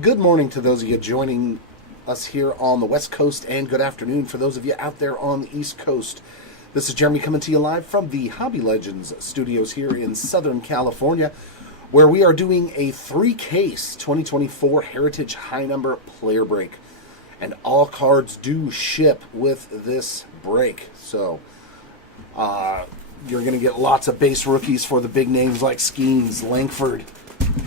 Good morning to those of you joining us here on the West Coast, and good afternoon for those of you out there on the East Coast. This is Jeremy coming to you live from the Hobby Legends studios here in Southern California, where we are doing a 3-case 2024 Heritage High Number player break. And all cards do ship with this break. So you're going to get lots of base rookies for the big names like Skeens, Langford,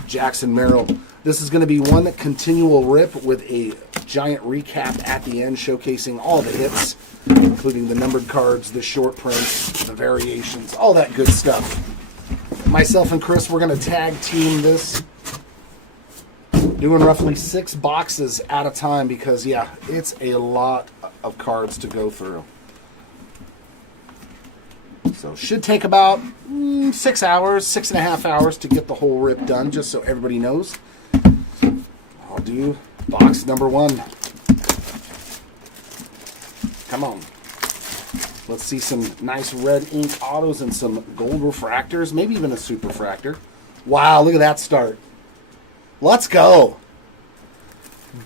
Jackson Merrill. This is going to be one continual rip with a giant recap at the end showcasing all the hits, including the numbered cards, the short prints, the variations, all that good stuff. Myself and Chris, we're going to tag team this, doing roughly 6 boxes at a time because, yeah, it's a lot of cards to go through. So should take about 6 hours, 6.5 hours to get the whole rip done, just so everybody knows. I'll do box number 1. Come on. Let's see some nice red ink autos and some gold refractors, maybe even a super refractor. Wow, look at that start. Let's go.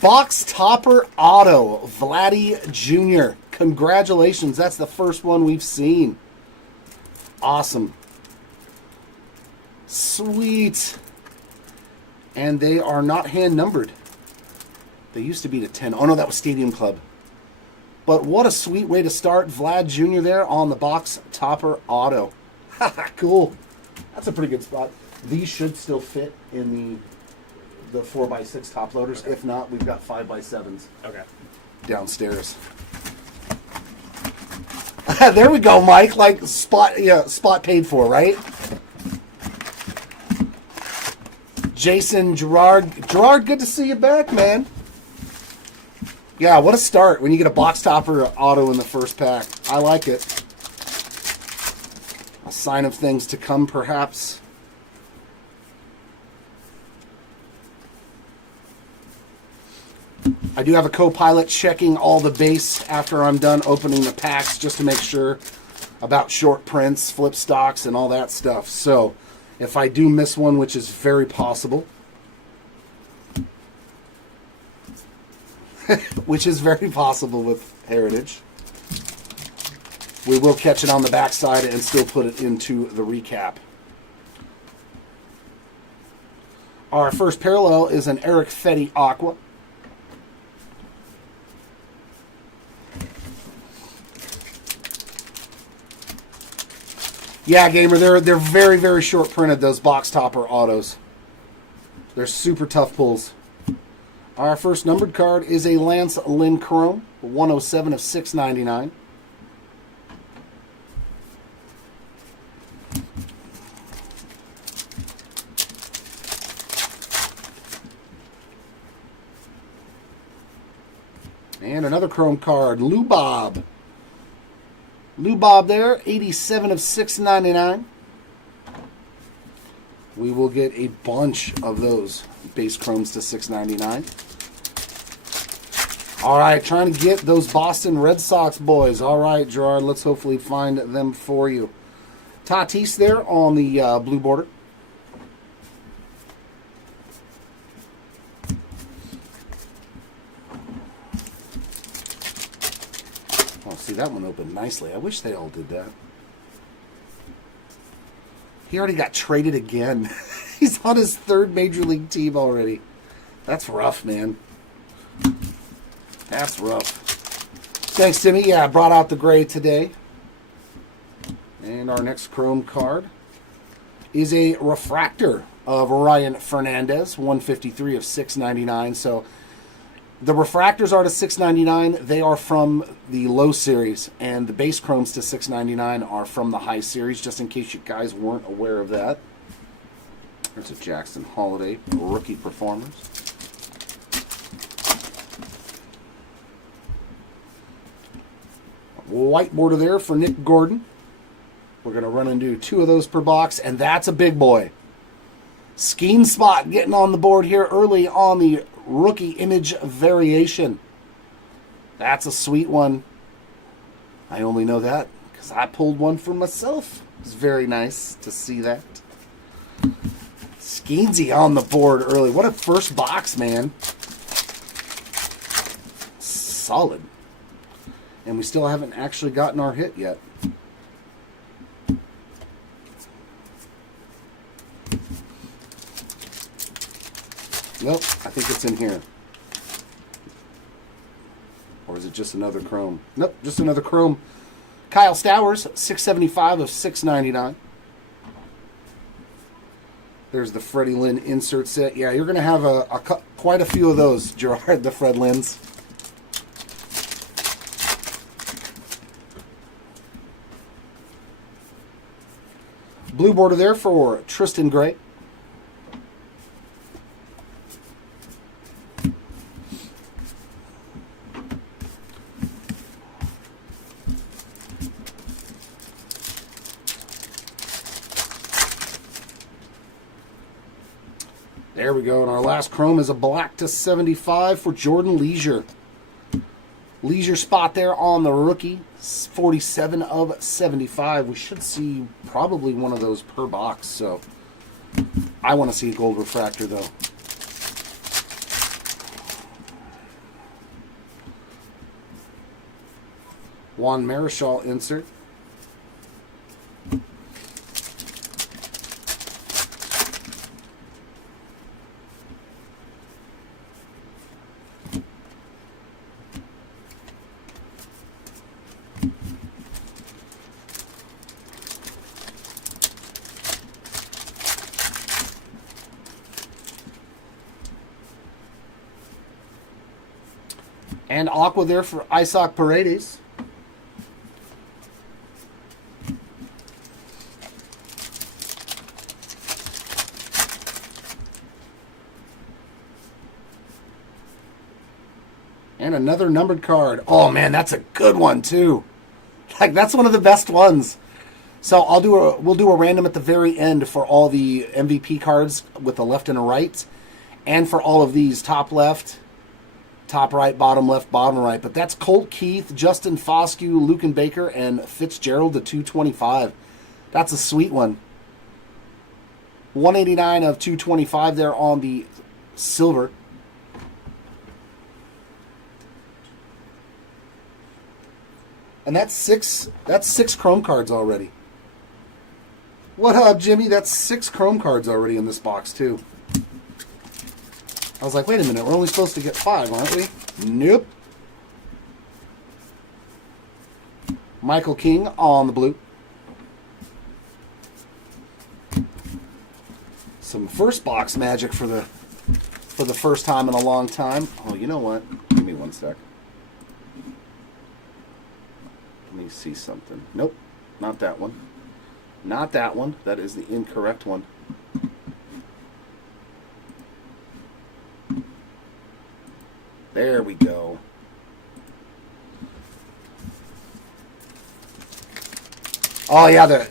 Box topper auto, Vladdy Jr. Congratulations, that's the first one we've seen. Awesome. Sweet. And they are not hand numbered. They used to be to 10. Oh no, that was Stadium Club. But what a sweet way to start. Vlad Jr. there on the box topper auto. Cool. That's a pretty good spot. These should still fit in the 4x6 top loaders. Okay. If not, we've got 5x7s. Okay. Downstairs. There we go, Mike. Like spot paid for, right? Jason Gerard, good to see you back, man. Yeah, what a start when you get a box topper auto in the first pack. I like it. A sign of things to come, perhaps. I do have a co-pilot checking all the base after I'm done opening the packs just to make sure about short prints, flip stocks, and all that stuff. So if I do miss one, which is very possible, which is very possible with Heritage, we will catch it on the backside and still put it into the recap. Our first parallel is an Eric Fetty Aqua. Yeah, gamer, they're very, very short printed, those box topper autos. They're super tough pulls. Our first numbered card is a Lance Lynn Chrome, 107 of 699. And another Chrome card, Lou Bob. Lou Bob there, 87 of 699. We will get a bunch of those base chromes to 699. All right, trying to get those Boston Red Sox boys. All right, Gerard, let's hopefully find them for you. Tatis there on the blue border. Oh, see, that one opened nicely. I wish they all did that. He already got traded again. He's on his 3rd Major League team already. That's rough, man. That's rough. Thanks, Timmy. Yeah, I brought out the gray today. And our next Chrome card is a refractor of Ryan Fernandez, 153 of 699. So the refractors are to 699. They are from the low series, and the base chromes to 699 are from the high series, just in case you guys weren't aware of that. There's a Jackson Holiday, rookie performers. White border there for Nick Gordon. We're going to run into 2 of those per box, and that's a big boy. Skeen Spot getting on the board here early on the rookie image variation. That's a sweet one. I only know that because I pulled one for myself. It's very nice to see that. Skeensy on the board early. What a first box, man. Solid. And we still haven't actually gotten our hit yet. Nope, I think it's in here. Or is it just another chrome? Nope, just another chrome. Kyle Stowers, 675 of 699. There's the Freddie Lynn insert set. Yeah, you're going to have quite a few of those, Gerard, the Fred Lynn's. Blue border there for Tristan Gray. There we go. And our last chrome is a black to 75 for Jordan Leisure. Leisure spot there on the rookie. 47 of 75. We should see probably one of those per box. So I want to see a gold refractor though. Juan Marichal insert. And aqua there for Isaac Paredes. And another numbered card. Oh man, that's a good one too. Like that's one of the best ones. So we'll do a random at the very end for all the MVP cards with a left and a right, and for all of these top left, top right, bottom left, bottom right. But that's Colt Keith, Justin Foscue, Lucan Baker, and Fitzgerald to 225. That's a sweet one. 189 of 225 there on the silver. And that's six chrome cards already. What up, Jimmy? That's 6 chrome cards already in this box, too. I was like, wait a minute, we're only supposed to get 5, aren't we? Nope. Michael King on the blue. Some first box magic for the first time in a long time. Oh, you know what? Give me one sec. Let me see something. Nope, not that one. Not that one. That is the incorrect one. There we go. Oh yeah,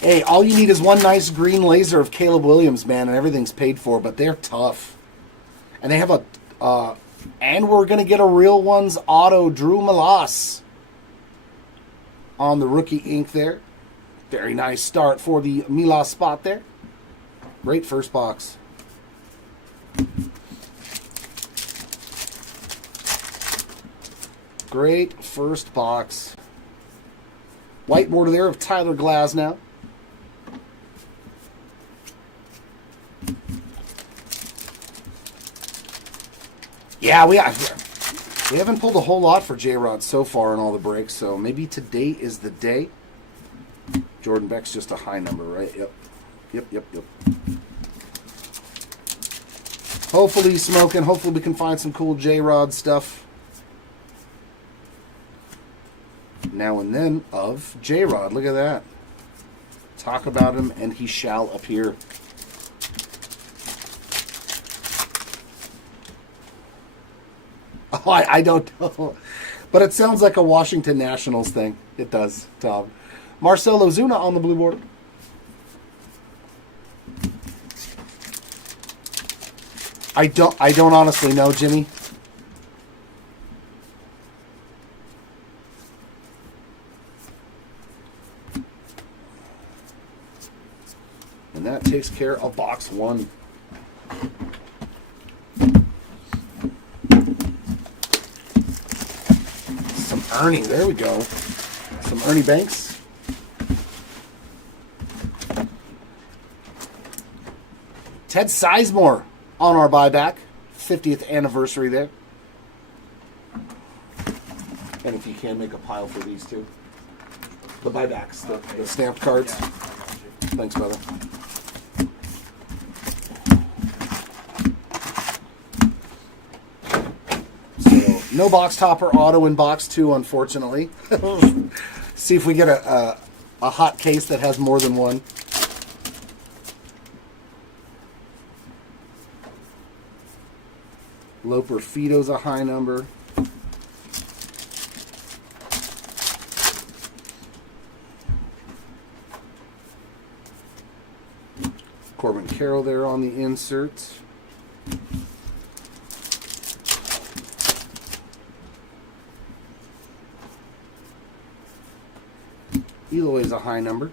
hey, all you need is one nice green laser of Caleb Williams, man, and everything's paid for. But they're tough, and they have and we're gonna get a real ones auto Drew Malas on the rookie ink there. Very nice start for the Milas spot there. Great first box. Great first box. White border there of Tyler Glasnow. Yeah, we haven't pulled a whole lot for J-Rod so far in all the breaks, so maybe today is the day. Jordan Beck's just a high number, right? Yep. Hopefully he's smoking. Hopefully we can find some cool J-Rod stuff now and then of J-Rod. Look at that. Talk about him and he shall appear. Oh, I don't know. But it sounds like a Washington Nationals thing. It does, Tom. Marcell Ozuna on the blue border. I don't honestly know, Jimmy. And that takes care of box 1. Some Ernie. There we go. Some Ernie Banks. Ted Sizemore on our buyback. 50th anniversary there. And if you can, make a pile for these two. The buybacks, the stamped cards. Thanks, brother. So, no box topper auto in box 2, unfortunately. See if we get a hot case that has more than one. Loper Fido's a high number. Corbin Carroll there on the insert. Eloy's a high number.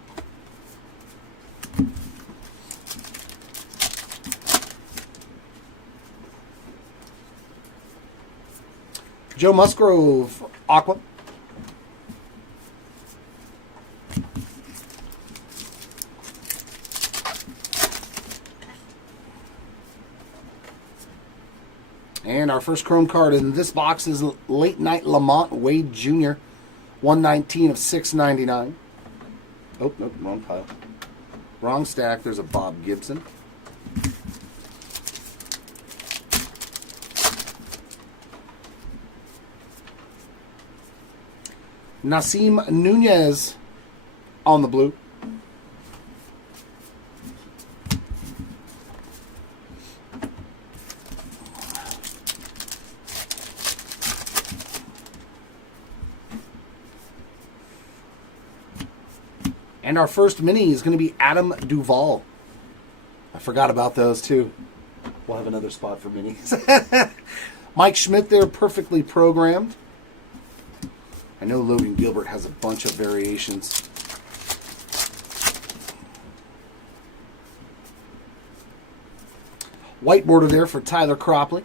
Joe Musgrove, Aqua. And our first chrome card in this box is Late Night Lamont Wade Jr. 119 of 699. Oh, nope, wrong pile. Wrong stack. There's a Bob Gibson. Nasim Nunez on the blue. And our first mini is going to be Adam Duvall. I forgot about those too. We'll have another spot for minis. Mike Schmidt there, perfectly programmed. I know Logan Gilbert has a bunch of variations. White border there for Tyler Cropley.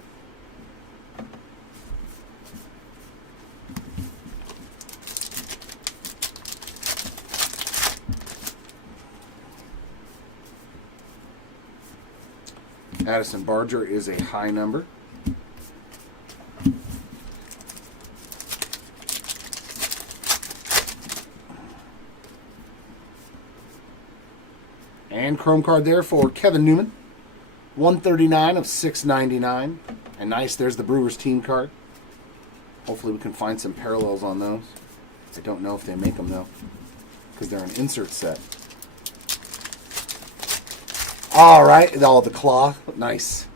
Addison Barger is a high number. And chrome card there for Kevin Newman. 139 of 699. And nice, there's the Brewers team card. Hopefully we can find some parallels on those. I don't know if they make them though, because they're an insert set. All right, oh, the claw, nice.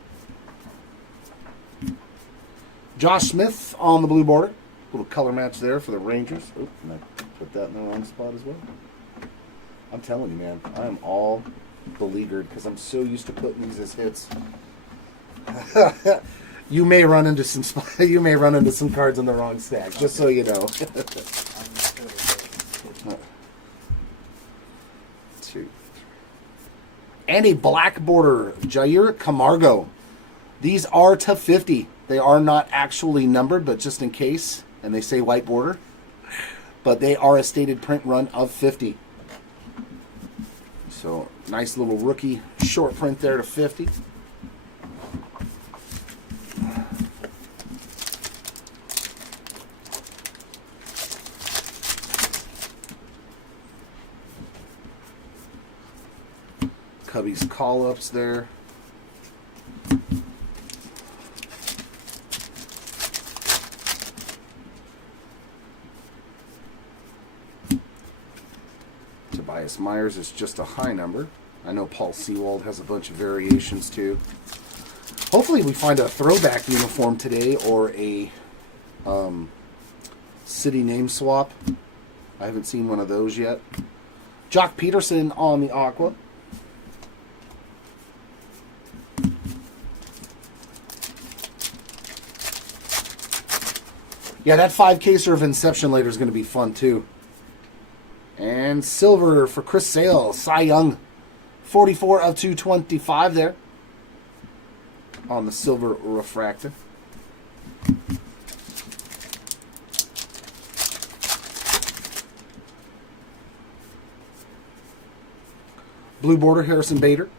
Josh Smith on the blue border. Little color match there for the Rangers. Oh, and I put that in the wrong spot as well. I'm telling you, man, I am all beleaguered because I'm so used to putting these as hits. You may run into some cards in the wrong stack, just so you know. Two. And a black border, Jair Camargo. These are to 50. They are not actually numbered, but just in case, and they say white border. But they are a stated print run of 50. So, nice little rookie short print there to 50. Cubby's call-ups there. Tobias Myers is just a high number. I know Paul Sewald has a bunch of variations too. Hopefully we find a throwback uniform today or a city name swap. I haven't seen one of those yet. Jock Peterson on the Aqua. Yeah, that 5-caser of Inception later is going to be fun too. And silver for Chris Sale, Cy Young. 44 of 225 there. on the silver refractor. Blue border, Harrison Bader.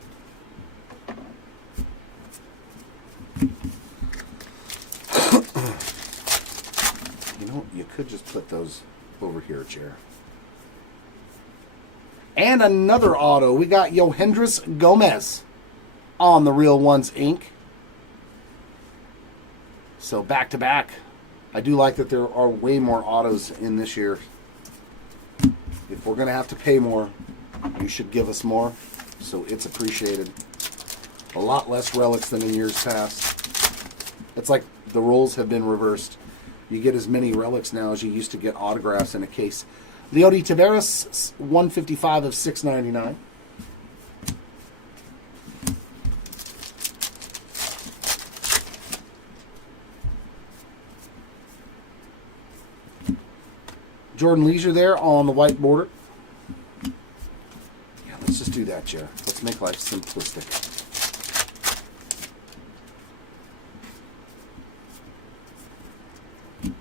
You know, you could just put those over here, chair. And another auto. We got Yohendris Gomez on the Real Ones Inc. So back to back. I do like that there are way more autos in this year. If we're going to have to pay more, you should give us more. So it's appreciated. A lot less relics than in years past. It's like the roles have been reversed. You get as many relics now as you used to get autographs in a case. Leody Taveras, 155 of 699. Jordan Leisure there on the white border. Yeah, let's just do that, Jer. Let's make life simplistic.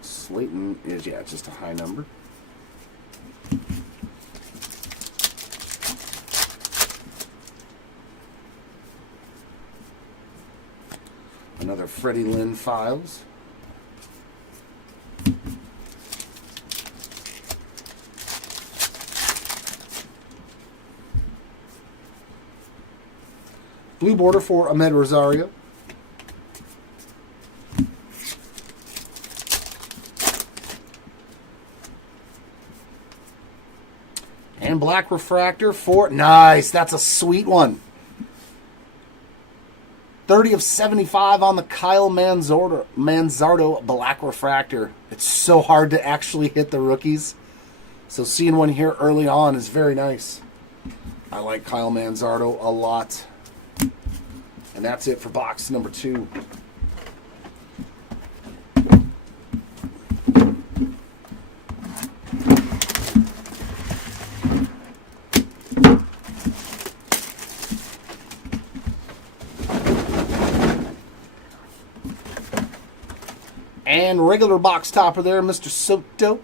Slayton is, yeah, just a high number. Another Freddie Lynn Files. Blue border for Ahmed Rosario. And black refractor for... Nice! That's a sweet one. 30 of 75 on the Kyle Manzardo black refractor. It's so hard to actually hit the rookies. So seeing one here early on is very nice. I like Kyle Manzardo a lot. And that's it for box number 2. And regular box topper there, Mr. Soto.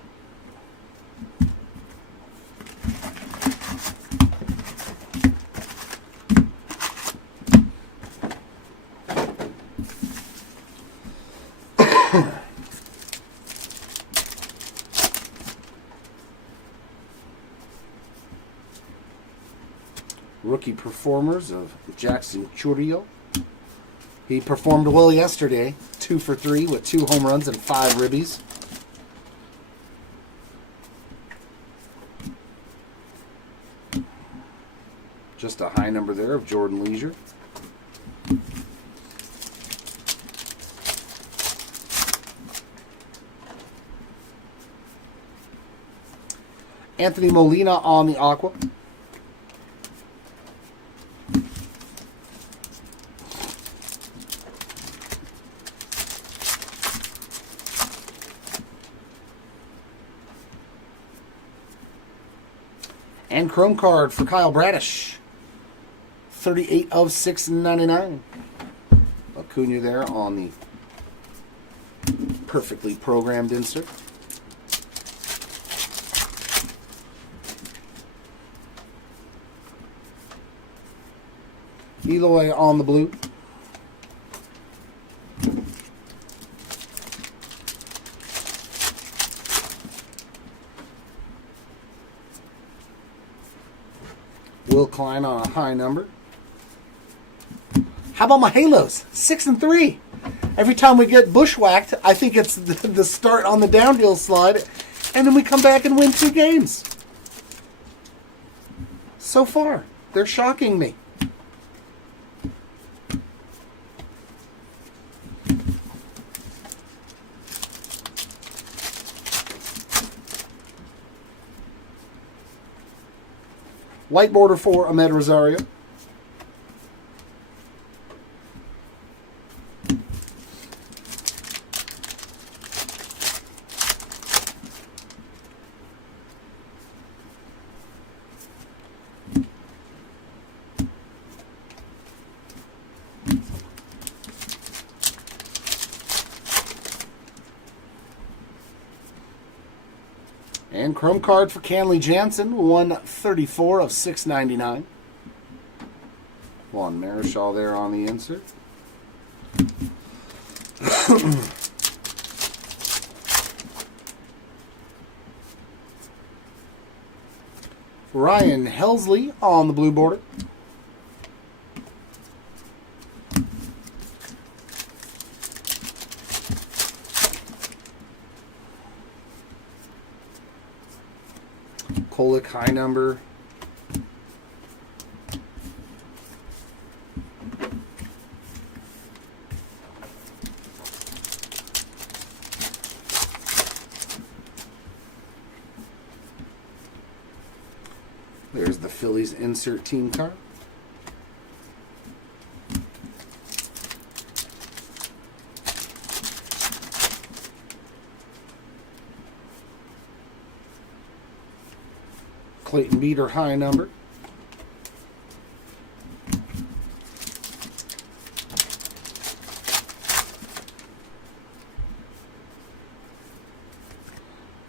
Rookie performers of Jackson Chourio. He performed well yesterday. 2 for 3 with 2 home runs and 5 ribbies. Just a high number there of Jordan Leisure. Anthony Molina on the Aqua. And chrome card for Kyle Bradish. 38 of 699. Acuna there on the perfectly programmed insert. Eloy on the blue. Will Klein on a high number. How about my Halos? 6 and 3. Every time we get bushwhacked, I think it's the start on the downhill slide, and then we come back and win 2 games. So far, they're shocking me. White border for Ahmed Rosario. And chrome card for Canley Jansen, 134 of 699. Juan Marichal there on the insert. Ryan Helsley on the blue border. Kolek high number. There's the Phillies insert team card. Clayton Beater high number.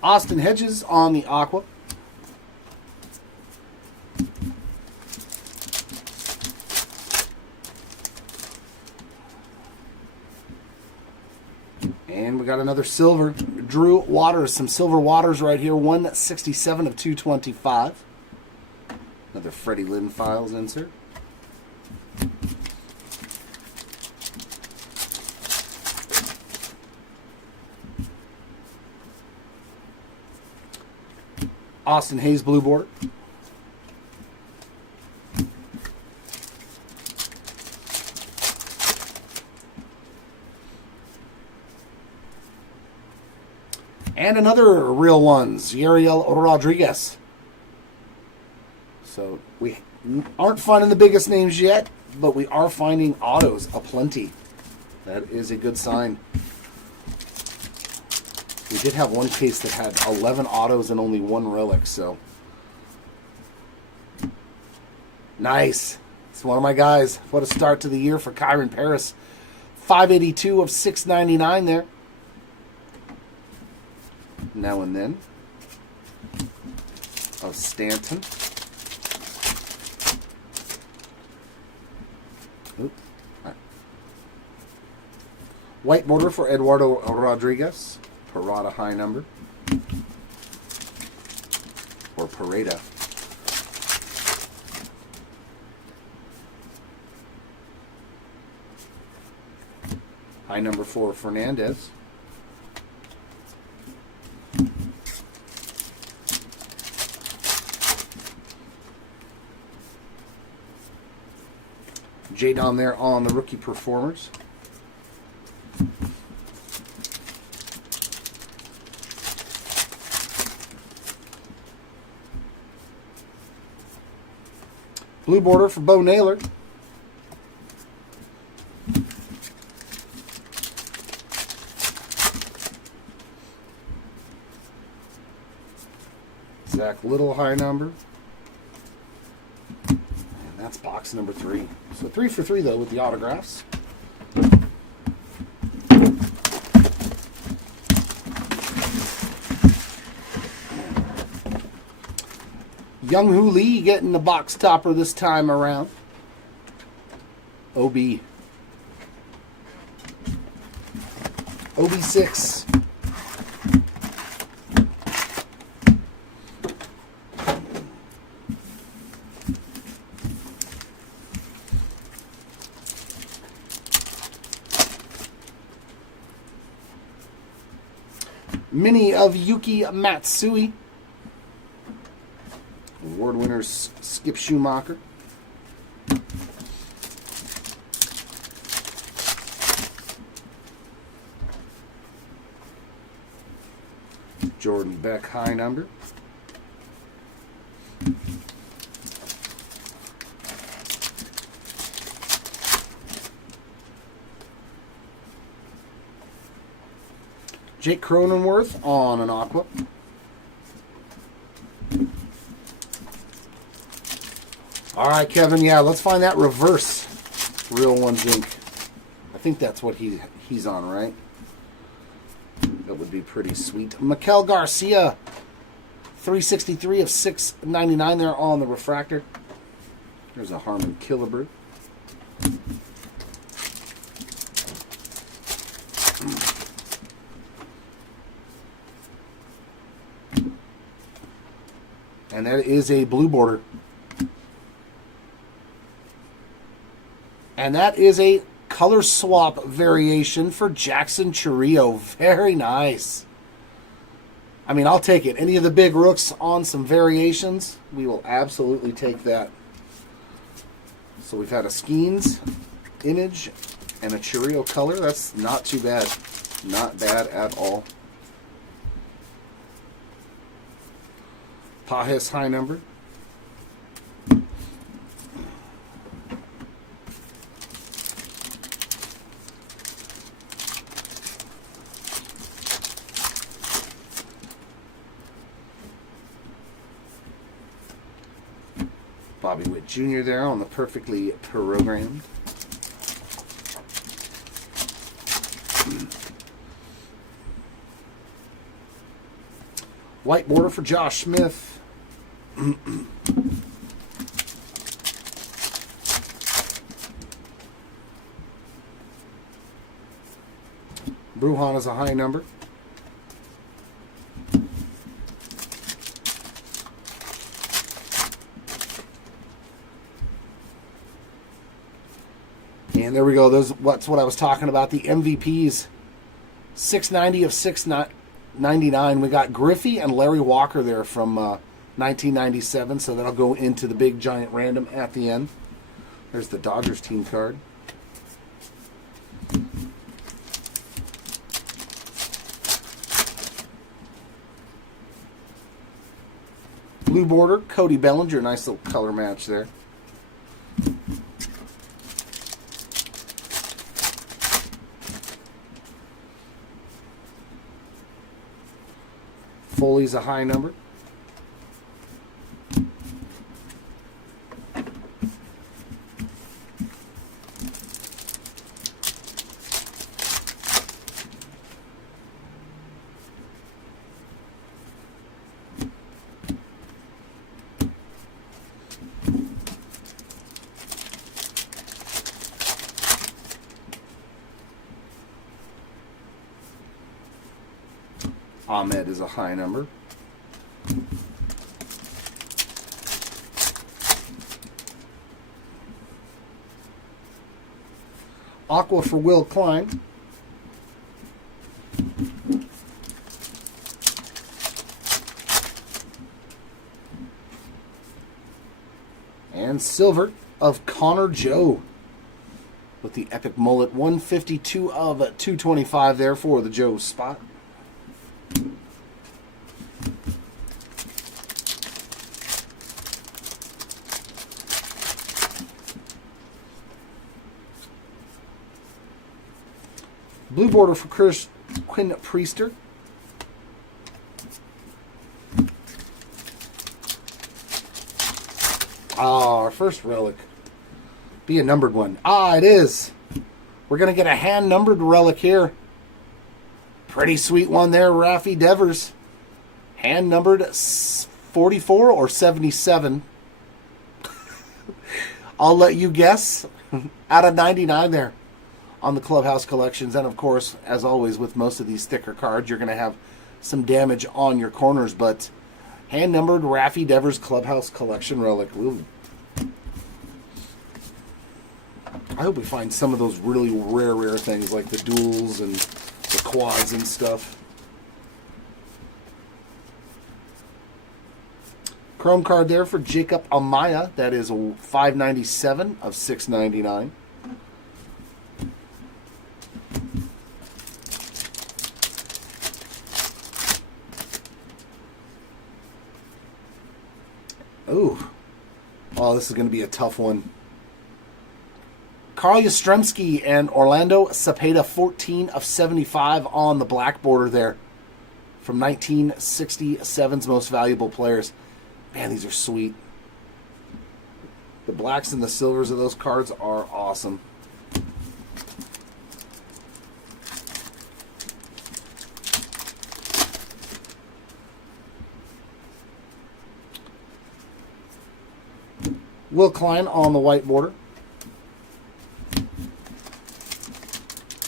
Austin Hedges on the aqua. And we got another silver. Drew Waters, some silver waters right here. 167 of 225. Another Freddie Lynn Files insert. Austin Hayes blue border. And another real ones, Yariel Rodriguez. So we aren't finding the biggest names yet, but we are finding autos aplenty. That is a good sign. We did have one case that had 11 autos and only one relic, so. Nice. It's one of my guys. What a start to the year for Kyron Paris. 582 of 699 there. Now and then of Stanton. Oop. Right. White border for Eduardo Rodriguez. Parada high number. Or Parada. High number for Fernandez. J down there on the rookie performers. Blue border for Bo Naylor. Zach Little high number. And that's box number 3. So 3 for 3 though with the autographs. Young Hoo Lee getting the box topper this time around. OB. OB6. Mini of Yuki Matsui. Award winners Skip Schumacher. Jordan Beck high number. Jake Cronenworth on an aqua. All right, Kevin. Yeah, let's find that reverse Real Ones Inc. I think that's what he's on, right? That would be pretty sweet. Mikel Garcia 363 of 699 there on the refractor. There's a Harmon Killebrew. And that is a blue border. And that is a color swap variation for Jackson Chourio. Very nice. I mean, I'll take it. Any of the big rooks on some variations, we will absolutely take that. So we've had a Skeens image and a Chourio color. That's not too bad. Not bad at all. Pajes high number. Bobby Witt Jr. there on the perfectly programmed. White border for Josh Smith. Bruhan is a high number. And there we go. That's what I was talking about. The MVPs. 690 of 699. We got Griffey and Larry Walker there from 1997. So that'll go into the big giant random at the end. There's the Dodgers team card. Blue border, Cody Bellinger. Nice little color match there. Foley's a high number. Ahmed is a high number. Aqua for Will Klein. And silver of Connor Joe with the epic mullet. 152 of 225 there for the Joe spot. Blue border for Quinn Priester. Our first relic. Be a numbered one. It is. We're going to get a hand-numbered relic here. Pretty sweet one there, Rafi Devers. Hand-numbered 44 or 77. I'll let you guess. Out of 99 there on the Clubhouse Collections. And, of course, as always with most of these sticker cards, you're going to have some damage on your corners. But hand-numbered Rafi Devers Clubhouse Collection relic. Ooh. I hope we find some of those really rare things like the duals and the quads and stuff. Chrome card there for Jacob Amaya. That is a 597 of 699. Ooh. Oh, this is going to be a tough one. Carl Yastrzemski and Orlando Cepeda, 14 of 75 on the black border there. From 1967's Most Valuable Players. Man, these are sweet. The blacks and the silvers of those cards are awesome. Will Klein on the white border.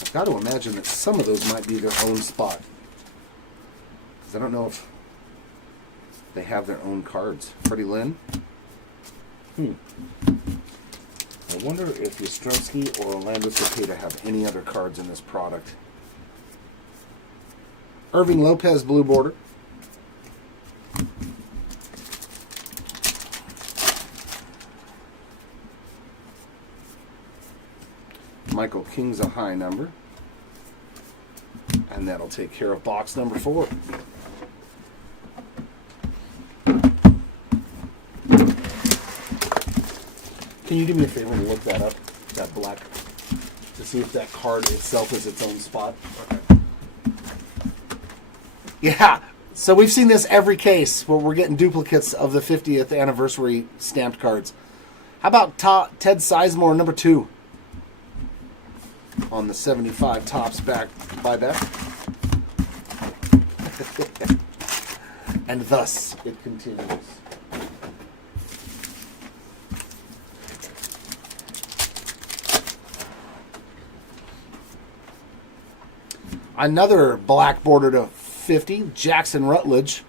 I've got to imagine that some of those might be their own spot. Because I don't know if they have their own cards. Freddie Lynn. I wonder if Yastrzemski or Orlando Cepeda have any other cards in this product. Irving Lopez, blue border. Michael King's a high number. And that'll take care of box number 4. Can you do me a favor and look that up, that black, to see if that card itself is its own spot? Okay. Yeah, so we've seen this every case where we're getting duplicates of the 50th anniversary stamped cards. How about Ted Sizemore, number 2? On the 75 tops back by that. And thus it continues. Another black border to 50, Jackson Rutledge.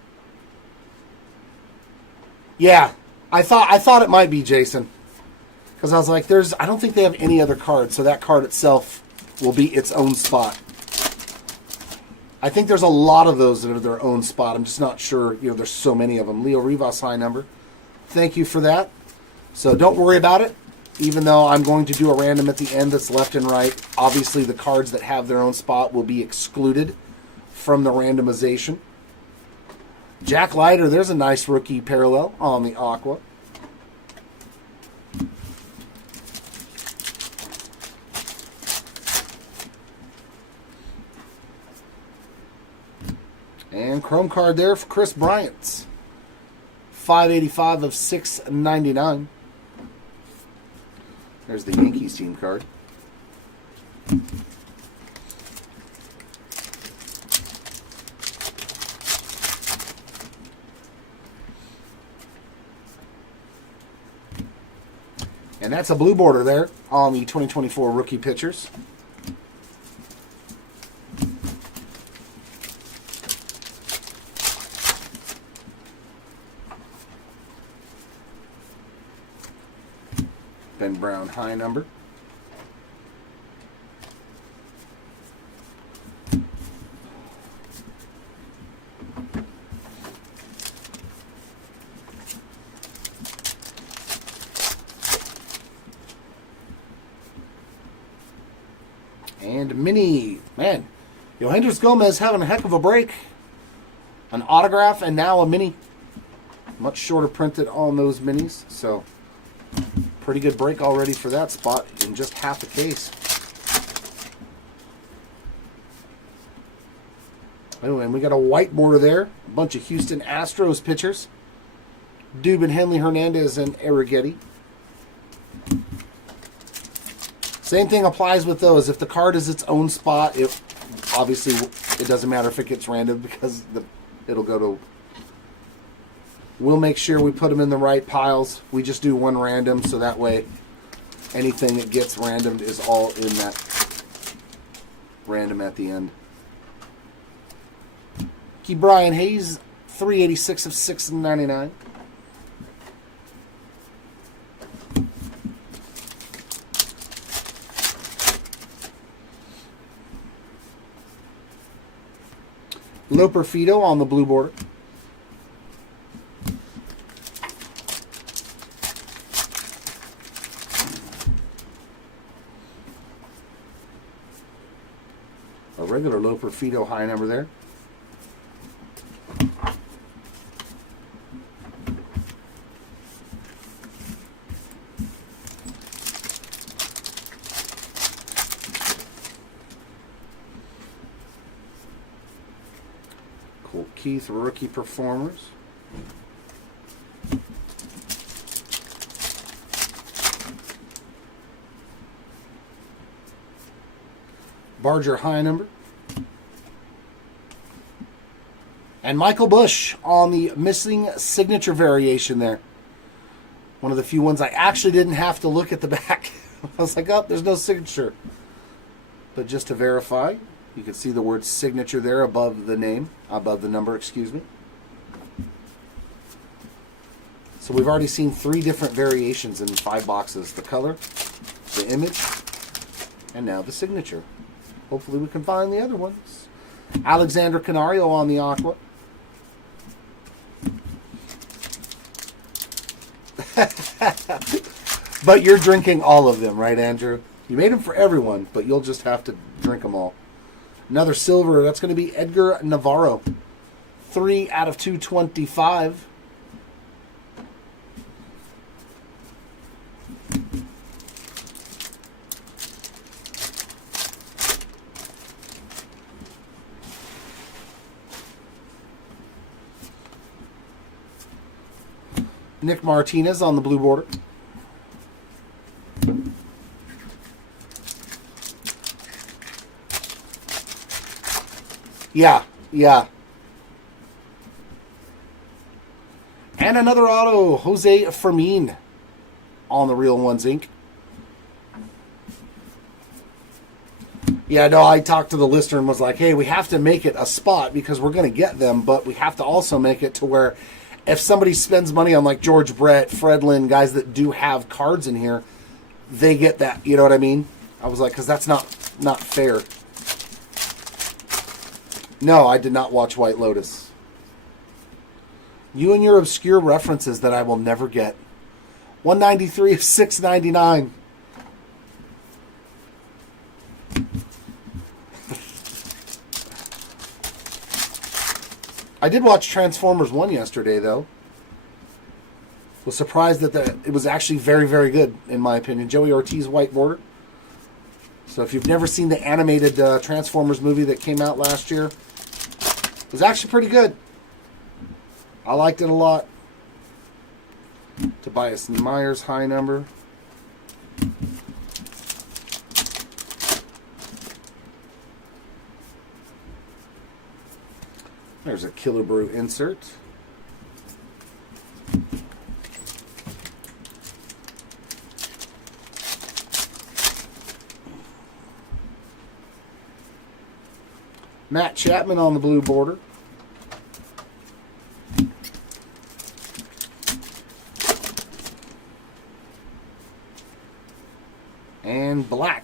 Yeah, I thought it might be Jason. Because I was like, I don't think they have any other cards, so that card itself will be its own spot. I think there's a lot of those that are their own spot. I'm just not sure, there's so many of them. Leo Rivas, high number. Thank you for that. So don't worry about it. Even though I'm going to do a random at the end that's left and right, obviously the cards that have their own spot will be excluded from the randomization. Jack Leiter, there's a nice rookie parallel on the Aqua. And chrome card there for Chris Bryant. 585 of 699. There's the Yankees team card. And that's a blue border there on the 2024 rookie pitchers. Ben Brown, high number. And mini, man, Yohendrys Gomez having a heck of a break. An autograph and now a mini. Much shorter printed on those minis, so pretty good break already for that spot in just half a case. Oh, and we got a white border there. A bunch of Houston Astros pitchers. Dubin, Henley, Hernandez, and Arrighetti. Same thing applies with those. If the card is its own spot, obviously it doesn't matter if it gets random because it'll go to... We'll make sure we put them in the right piles. We just do one random, so that way anything that gets randomed is all in that random at the end. Key Brian Hayes, 386 of 699. Loper Fido on the blue border. A regular Loper Fido high number there. Colt Keith, rookie performers. Barger high number. And Michael Busch on the missing signature variation there. One of the few ones I actually didn't have to look at the back. I was like, oh, there's no signature. But just to verify, you can see the word signature there above the name, above the number, excuse me. So we've already seen 3 different variations in 5 boxes. The color, the image, and now the signature. Hopefully we can find the other ones. Alexander Canario on the aqua. But you're drinking all of them, right, Andrew? You made them for everyone, but you'll just have to drink them all. Another silver, that's going to be Edgar Navarro. 3 out of 225. Nick Martinez on the blue border. Yeah. And another auto, Jose Fermin on the Real Ones Inc. Yeah, no, I talked to the listener and was like, hey, we have to make it a spot because we're going to get them, but we have to also make it to where if somebody spends money on like George Brett, Fred Lynn, guys that do have cards in here, they get that. You know what I mean? I was like, because that's not fair. No, I did not watch White Lotus. You and your obscure references that I will never get. 193 of 699. I did watch Transformers 1 yesterday, though. Was surprised that it was actually very, very good, in my opinion. Joey Ortiz, white border. So if you've never seen the animated Transformers movie that came out last year, it was actually pretty good. I liked it a lot. Tobias Myers, high number. There's a Killer Brew insert. Matt Chapman on the blue border. And black.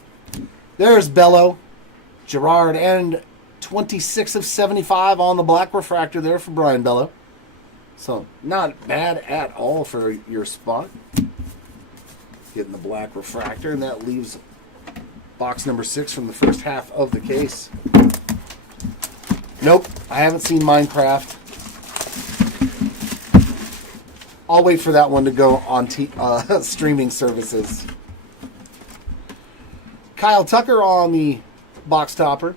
There's Bello, Gerard, and 26 of 75 on the black refractor there for Brian Bello. So not bad at all for your spot. Getting the black refractor, and that leaves box number 6 from the first half of the case. Nope, I haven't seen Minecraft. I'll wait for that one to go on streaming services. Kyle Tucker on the box topper.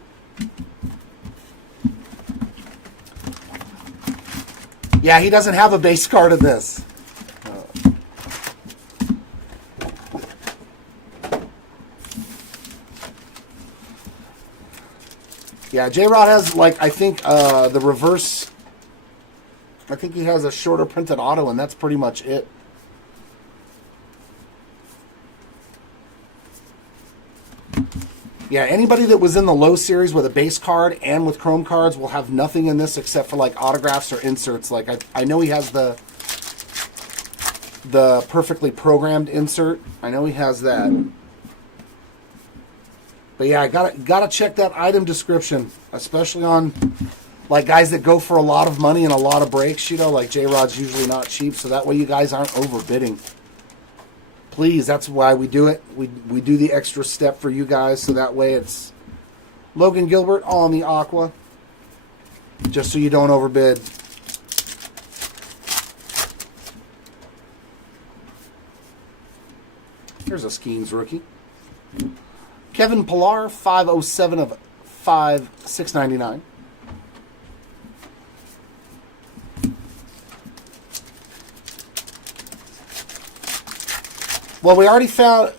Yeah, he doesn't have a base card of this. Yeah, J-Rod has, like, I think, the reverse. I think he has a shorter printed auto, and that's pretty much it. Yeah, anybody that was in the low series with a base card and with chrome cards will have nothing in this except for like autographs or inserts. Like I know he has the perfectly programmed insert. I know he has that. But yeah, I gotta check that item description, especially on like guys that go for a lot of money and a lot of breaks. You know, like J-Rod's usually not cheap, so that way you guys aren't overbidding. Please, that's why we do it. We do the extra step for you guys, so that way it's Logan Gilbert on the aqua, just so you don't overbid. Here's a Skeens rookie. Kevin Pillar, 507 of 699. Well, we already found,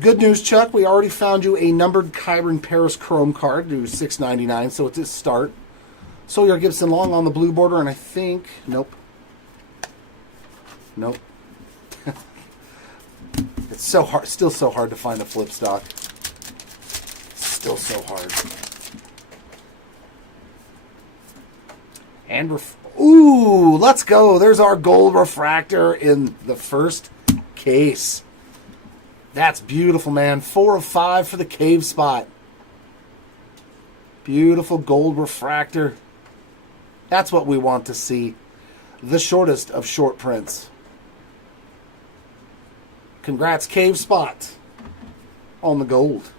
good news, Chuck, we already found you a numbered Kyron Paris Chrome card to $6.99, so it's a start. Sawyer Gibson Long on the blue border, and I think, nope. It's so hard, still so hard to find a flip stock. Still so hard. And ooh, let's go. There's our gold refractor in the first case. That's beautiful, man. 4 of 5 for the cave spot. Beautiful gold refractor. That's what we want to see. The shortest of short prints. Congrats, cave spot, on the gold.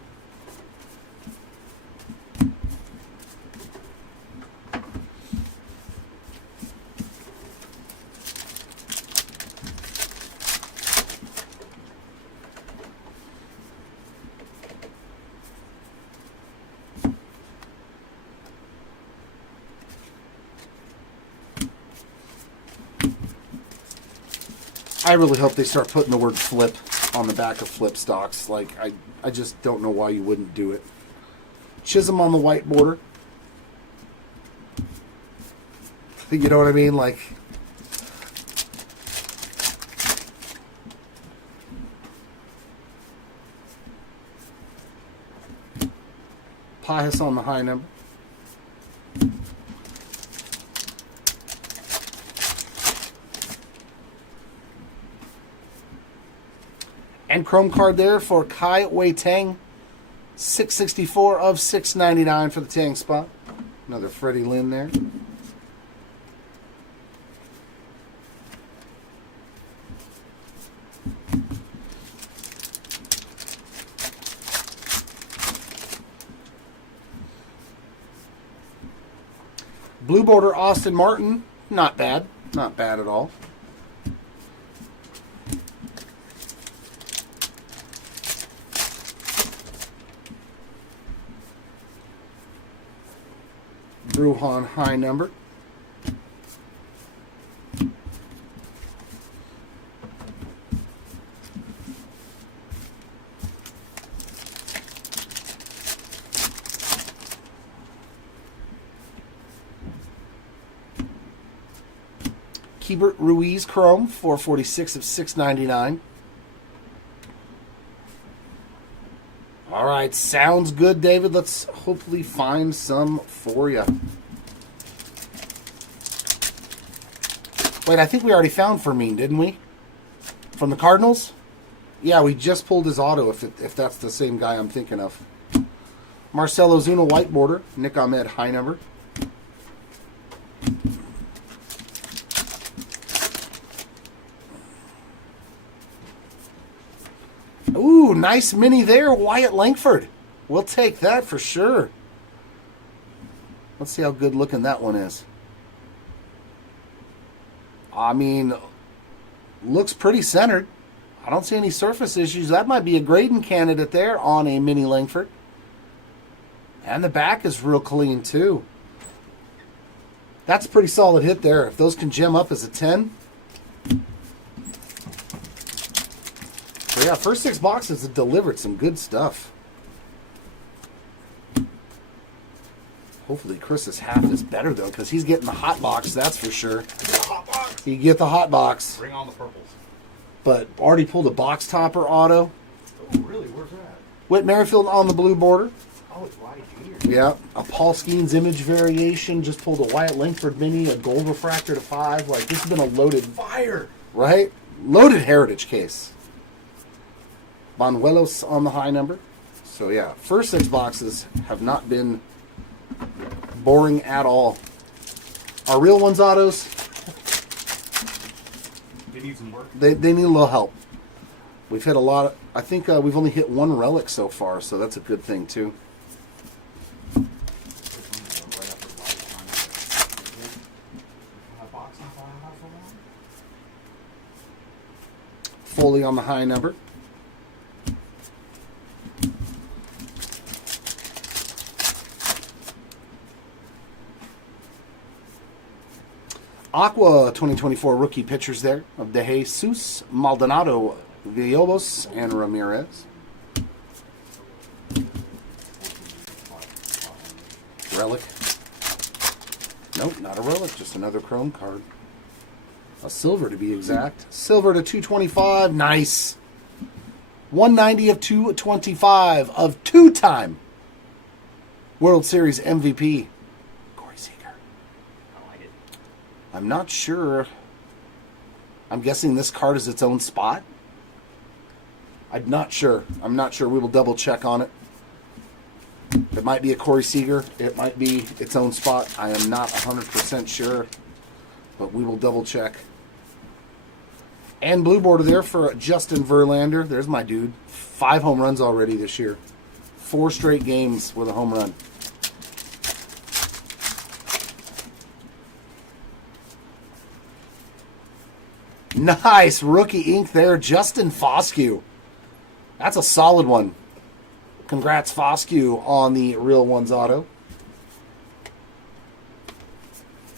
I really hope they start putting the word flip on the back of flip stocks. Like, I just don't know why you wouldn't do it. Chisholm on the white border. You know what I mean? Like, Pius on the high number. And chrome card there for Kai Wei Tang. 664 of 699 for the Tang spot. Another Freddie Lin there. Blue border Austin Martin. Not bad. Not bad at all. Bruhan high number. Keibert Ruiz Chrome, 446 of 699. All right, sounds good, David. Let's hopefully find some for you. Wait, I think we already found Fermin, didn't we? From the Cardinals? Yeah, we just pulled his auto, if that's the same guy I'm thinking of. Marcelo Zuna white border. Nick Ahmed high number. Ooh, nice mini there, Wyatt Langford. We'll take that for sure. Let's see how good looking that one is. I mean, looks pretty centered. I don't see any surface issues. That might be a grading candidate there on a mini Langford. And the back is real clean too. That's a pretty solid hit there. If those can gem up as a 10. So yeah, first 6 boxes have delivered some good stuff. Hopefully Chris's half is better though, because he's getting the hot box, that's for sure. Hot box. You get the hot box. Bring on the purples. But already pulled a box topper auto. Oh, really? Where's that? Whit Merrifield on the blue border. Oh, it's right here. Yeah, a Paul Skeens image variation. Just pulled a Wyatt Langford mini, a gold refractor to 5. Like, this has been a loaded, Fire. right? Loaded heritage case. Banuelos on the high number. So yeah, first 6 boxes have not been boring at all. Our real ones autos, They need some work. they need a little help. We've hit a lot of, I think we've only hit 1 relic so far, so that's a good thing too. Foley on the high number. Aqua 2024 rookie pitchers there of De Jesus, Maldonado, Villalobos, and Ramirez. Relic. Nope, not a relic, just another chrome card. A silver to be exact. Silver to 225, nice. 190 of 225 of two-time World Series MVP, Corey Seager. I like it. I'm not sure. I'm guessing this card is its own spot. I'm not sure. We will double check on it. It might be a Corey Seager. It might be its own spot. I am not 100% sure, but we will double check. And blue border there for Justin Verlander. There's my dude. 5 home runs already this year. 4 straight games with a home run. Nice rookie ink there, Justin Foscue. That's a solid one. Congrats, Foscue, on the Real Ones auto.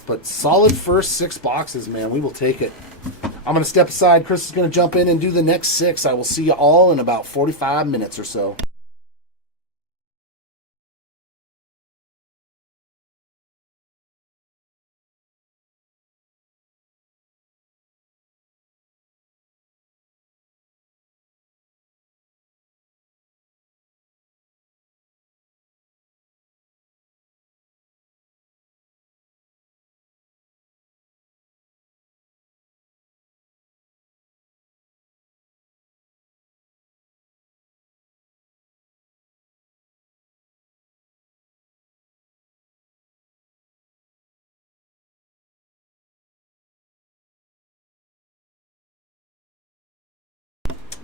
But solid first 6 boxes, man. We will take it. I'm going to step aside. Chris is going to jump in and do the next 6. I will see you all in about 45 minutes or so.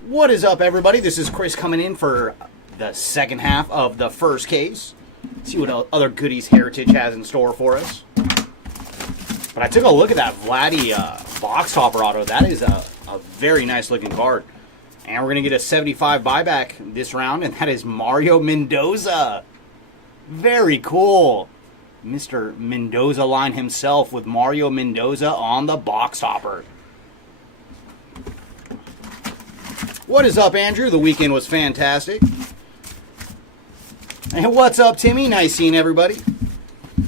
What is up, everybody? This is Chris coming in for the second half of the first case. See what other goodies Heritage has in store for us. But I took a look at that Vladdy box topper auto. That is a very nice looking card. And we're going to get a 75 buyback this round, and that is Mario Mendoza. Very cool. Mr. Mendoza line himself with Mario Mendoza on the box topper. What is up, Andrew? The weekend was fantastic. And what's up, Timmy? Nice seeing everybody.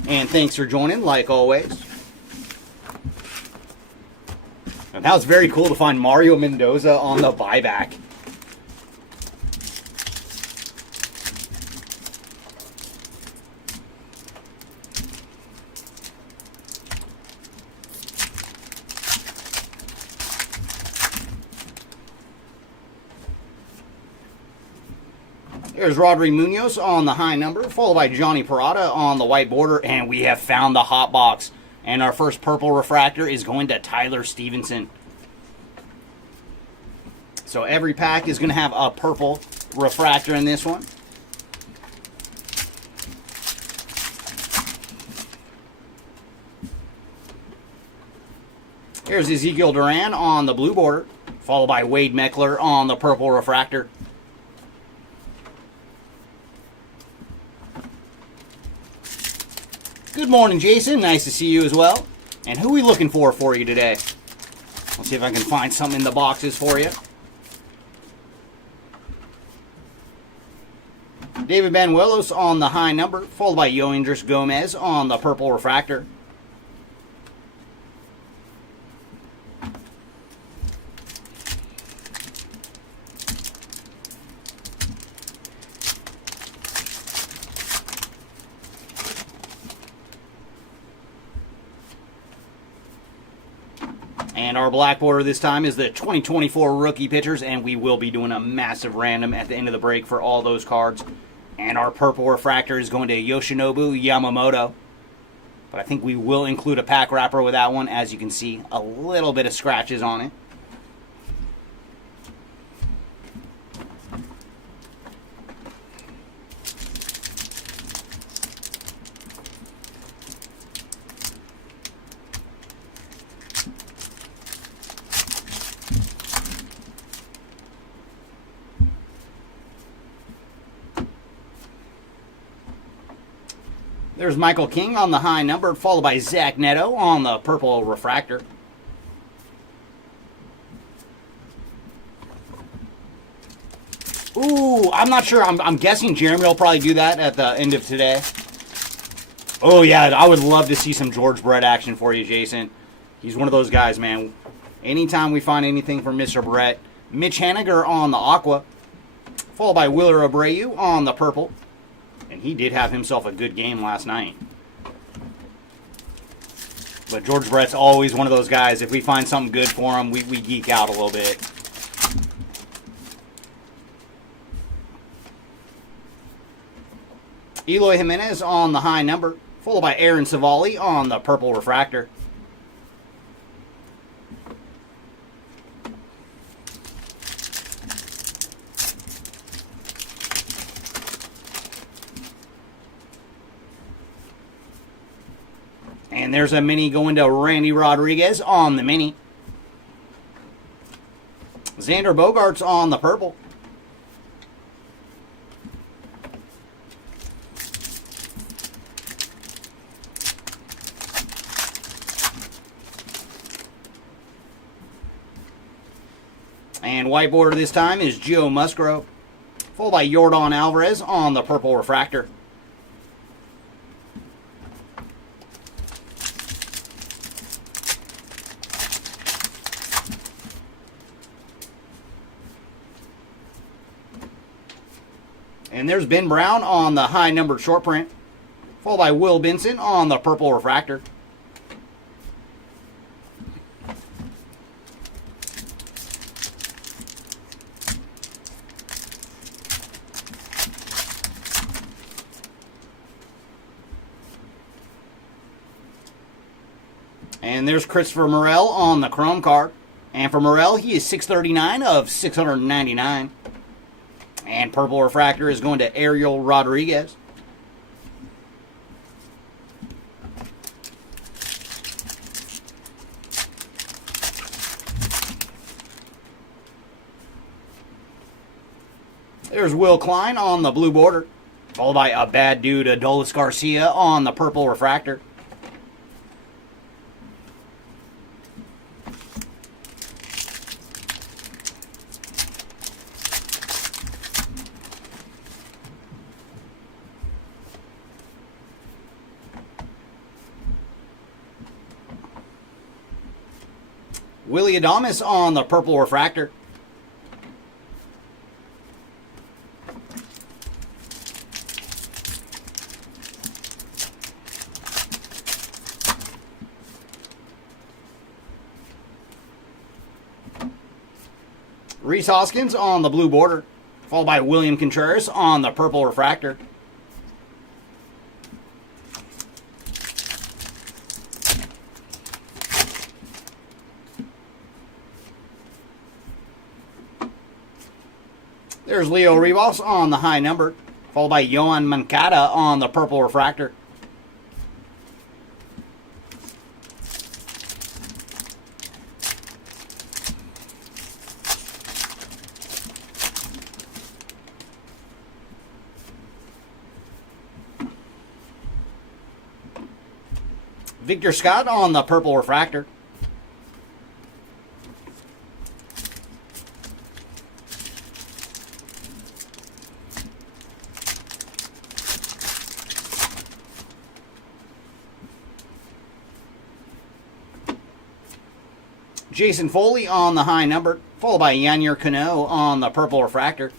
And thanks for joining, like always. And that was very cool to find Mario Mendoza on the buyback. There's Rodri Munoz on the high number, followed by Johnny Parada on the white border, and we have found the hot box. And our first purple refractor is going to Tyler Stevenson. So every pack is going to have a purple refractor in this one. Here's Ezekiel Duran on the blue border, followed by Wade Meckler on the purple refractor. Good morning, Jason. Nice to see you as well. And who are we looking for you today? Let's see if I can find something in the boxes for you. David Banuelos on the high number, followed by Yoendris Gomez on the purple refractor. And our black border this time is the 2024 rookie pitchers, and we will be doing a massive random at the end of the break for all those cards. And our purple refractor is going to Yoshinobu Yamamoto. But I think we will include a pack wrapper with that one. As you can see, a little bit of scratches on it. There's Michael King on the high number, followed by Zach Neto on the purple refractor. Ooh, I'm not sure. I'm guessing Jeremy will probably do that at the end of today. Oh, yeah, I would love to see some George Brett action for you, Jason. He's one of those guys, man. Anytime we find anything from Mr. Brett. Mitch Haniger on the aqua, followed by Willer Abreu on the purple. And he did have himself a good game last night. But George Brett's always one of those guys. If we find something good for him, we geek out a little bit. Eloy Jimenez on the high number, followed by Aaron Savali on the purple refractor. And there's a mini going to Randy Rodriguez on the mini. Xander Bogaerts on the purple. And white border this time is Joe Musgrove, followed by Yordan Alvarez on the purple refractor. And there's Ben Brown on the high numbered short print, followed by Will Benson on the purple refractor. And there's Christopher Morel on the chrome card. And for Morel, he is 639 of 699. And purple refractor is going to Ariel Rodriguez. There's Will Klein on the blue border, followed by a bad dude, Adolis Garcia on the purple refractor. Willie Adames on the purple refractor. Rhys Hoskins on the blue border, followed by William Contreras on the purple refractor. There's Leo Rivas on the high number, followed by Yohan Moncada on the purple refractor. Victor Scott on the purple refractor. Jason Foley on the high number, followed by Yannier Cano on the purple refractor.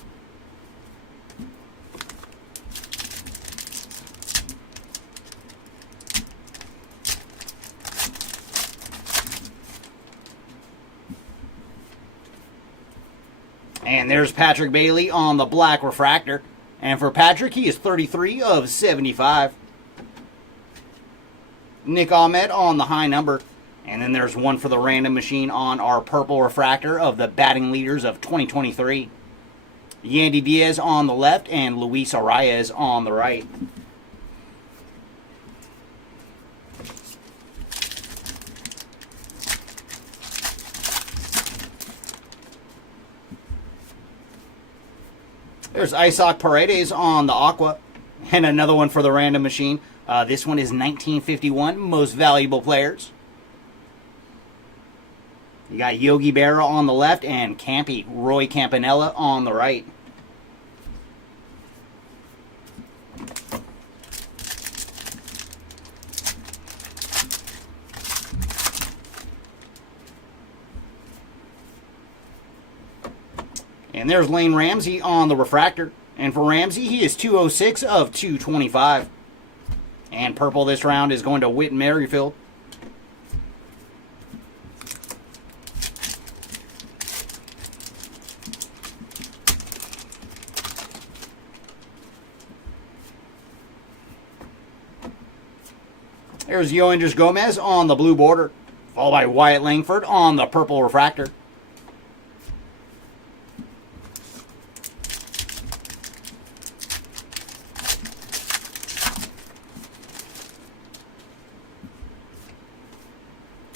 And there's Patrick Bailey on the black refractor. And for Patrick, he is 33 of 75. Nick Ahmed on the high number. And then there's one for the random machine on our purple refractor of the batting leaders of 2023. Yandy Diaz on the left and Luis Arias on the right. There's Isaac Paredes on the aqua. And another one for the random machine. This one is 1951 Most Valuable Players. You got Yogi Berra on the left and Roy Campanella on the right. And there's Lane Ramsey on the refractor. And for Ramsey, he is 206 of 225. And purple this round is going to Whit Merrifield. There's Yoendris Gomez on the blue border, followed by Wyatt Langford on the purple refractor.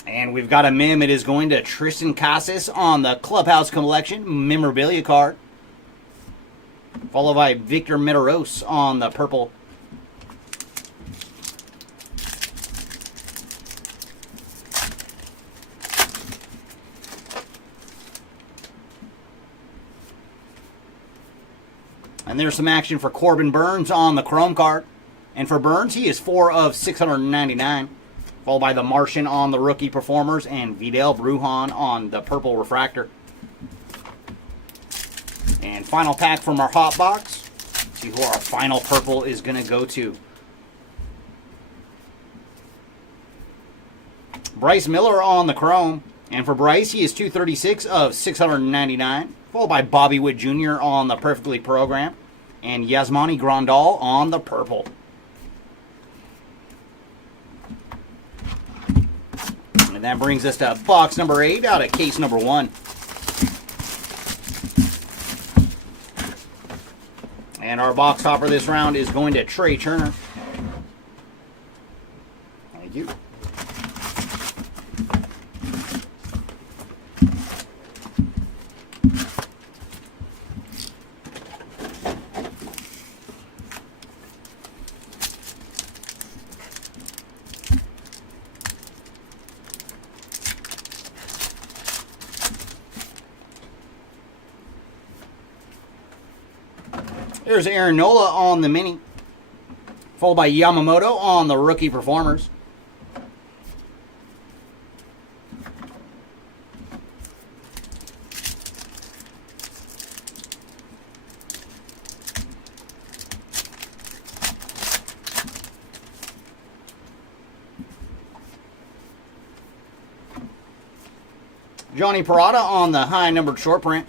And we've got a mem. It is going to Tristan Casas on the Clubhouse Collection memorabilia card, followed by Victor Metaros on the purple. And there's some action for Corbin Burns on the chrome card. And for Burns, he is 4 of 699. Followed by the Martian on the rookie performers and Vidal Brujan on the purple refractor. And final pack from our hot box. Let's see who our final purple is going to go to. Bryce Miller on the chrome. And for Bryce, he is 236 of 699. Followed by Bobby Witt Jr. on the perfectly programmed. And Yasmani Grandal on the purple. And that brings us to box number 8 out of case number 1. And our box topper this round is going to Trey Turner. Thank you. There's Aaron Nola on the mini, followed by Yamamoto on the rookie performers. Johnny Parada on the high numbered short print.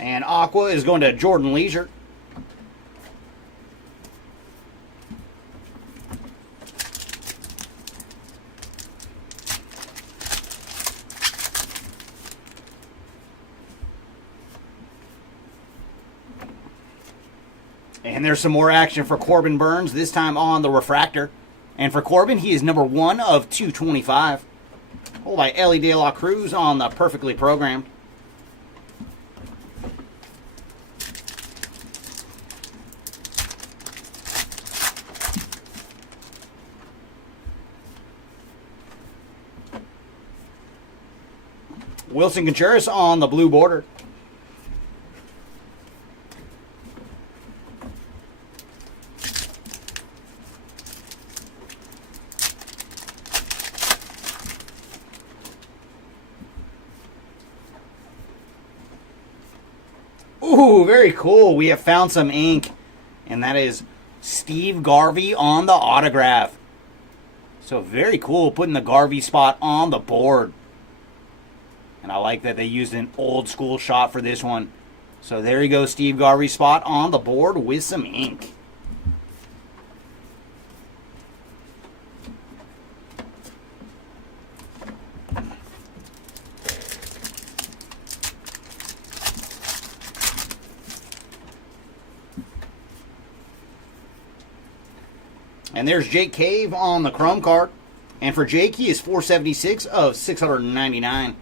And Aqua is going to Jordan Leisure. And there's some more action for Corbin Burns, this time on the refractor. And for Corbin, he is number 1 of 225. Followed by Ellie De La Cruz on the perfectly programmed. Wilson Contreras on the blue border. Ooh, very cool. We have found some ink, and that is Steve Garvey on the autograph. So very cool, putting the Garvey spot on the board. And I like that they used an old school shot for this one. So there you go, Steve Garvey spot on the board with some ink. And there's Jake Cave on the chrome card. And for Jake, he is 476 of 699.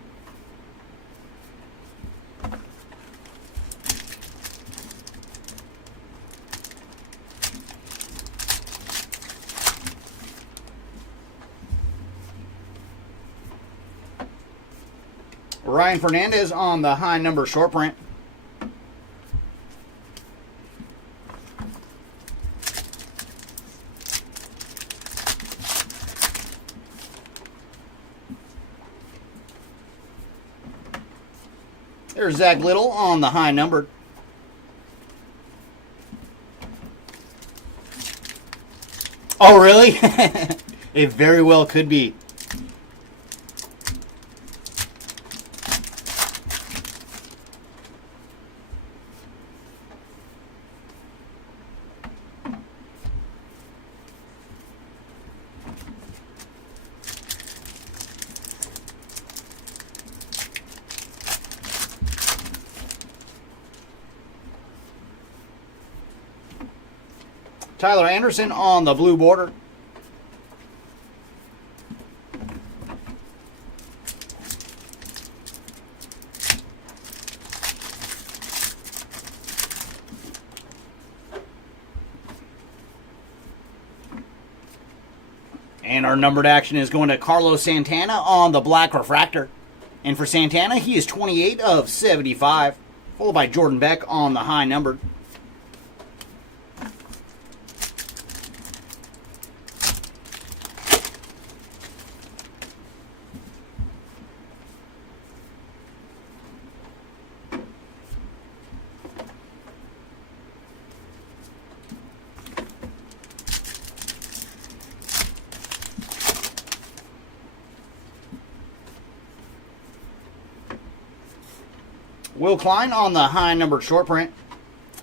Ryan Fernandez on the high number short print. There's Zach Little on the high numbered. Oh, really? It very well could be. Tyler Anderson on the blue border. And our numbered action is going to Carlos Santana on the black refractor. And for Santana, he is 28 of 75, followed by Jordan Beck on the high numbered. Will Klein on the high numbered short print.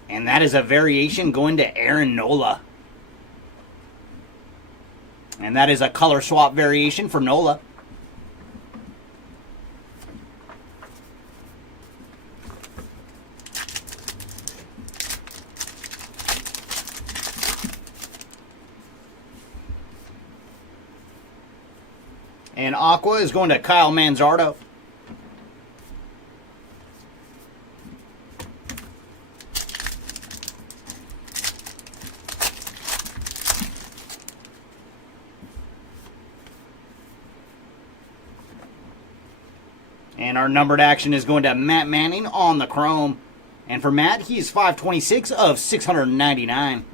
And that is a variation going to Aaron Nola. And that is a color swap variation for Nola. And Aqua is going to Kyle Manzardo. And our numbered action is going to Matt Manning on the chrome. And for Matt, he is 526 of 699.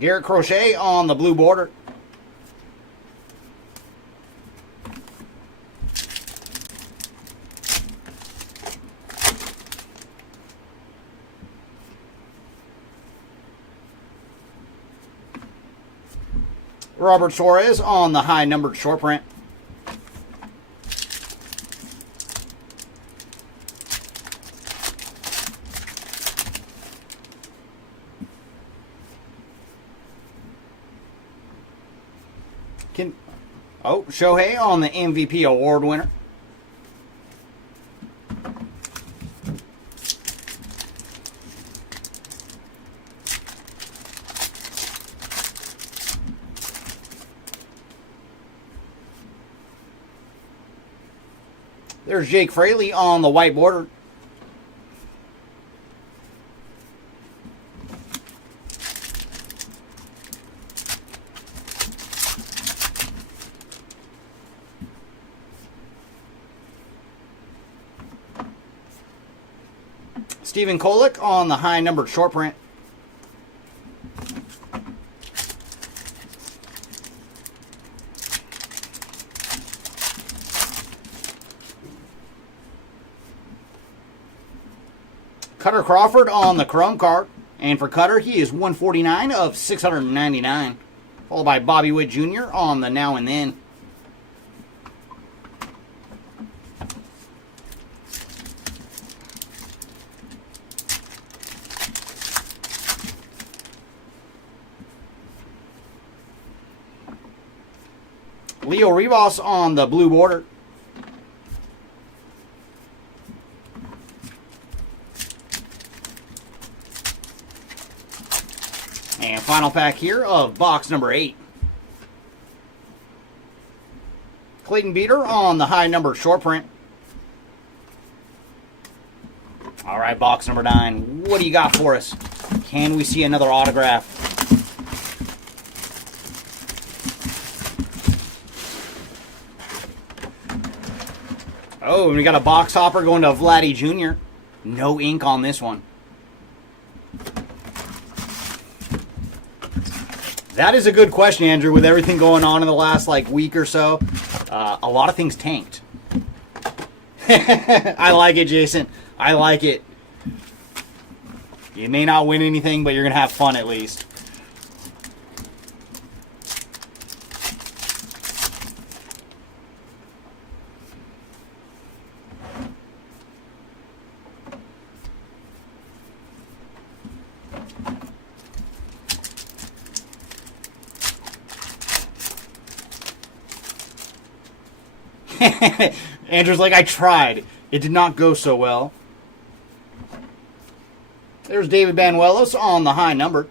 Garrett Crochet on the blue border. Robert Suarez on the high numbered short print. Shohei on the MVP award winner. There's Jake Fraley on the white border. Stephen Kolek on the high numbered short print. Cutter Crawford on the chrome card. And for Cutter, he is 149 of 699. Followed by Bobby Witt Jr. on the now and then. Leo Rivas on the blue border. And final pack here of box number 8. Clayton Beater on the high numbered short print. All right, box number 9. What do you got for us? Can we see another autograph? Oh, and we got a box hopper going to Vladdy Jr. No ink on this one. That is a good question, Andrew, with everything going on in the last week or so. A lot of things tanked. I like it, Jason. I like it. You may not win anything, but you're going to have fun at least. Andrew's like, I tried. It did not go so well. There's David Banuelos on the high number.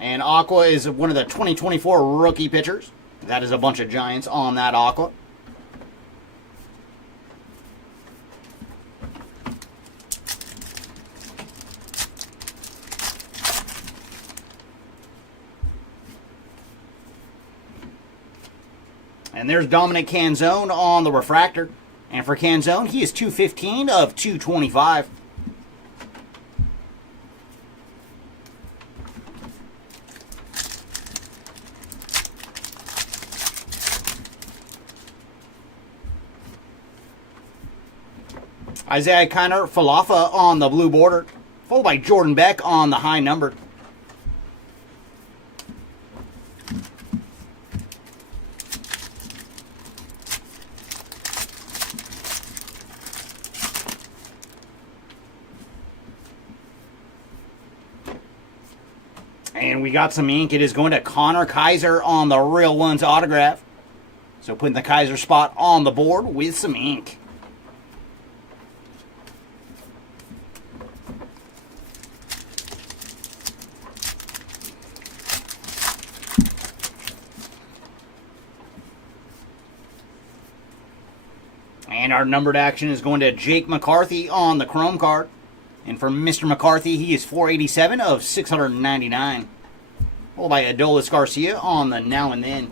And Aqua is one of the 2024 rookie pitchers. That is a bunch of Giants on that Aqua. And there's Dominic Canzone on the refractor. And for Canzone, he is 215 of 225. Isaiah Kiner Falafa on the blue border, followed by Jordan Beck on the high number. And we got some ink. It is going to Connor Kaiser on the Real Ones autograph. So putting the Kaiser spot on the board with some ink. And our numbered action is going to Jake McCarthy on the Chrome card. And for Mr. McCarthy, he is 487 of 699. Followed by Adolis Garcia on the Now and Then.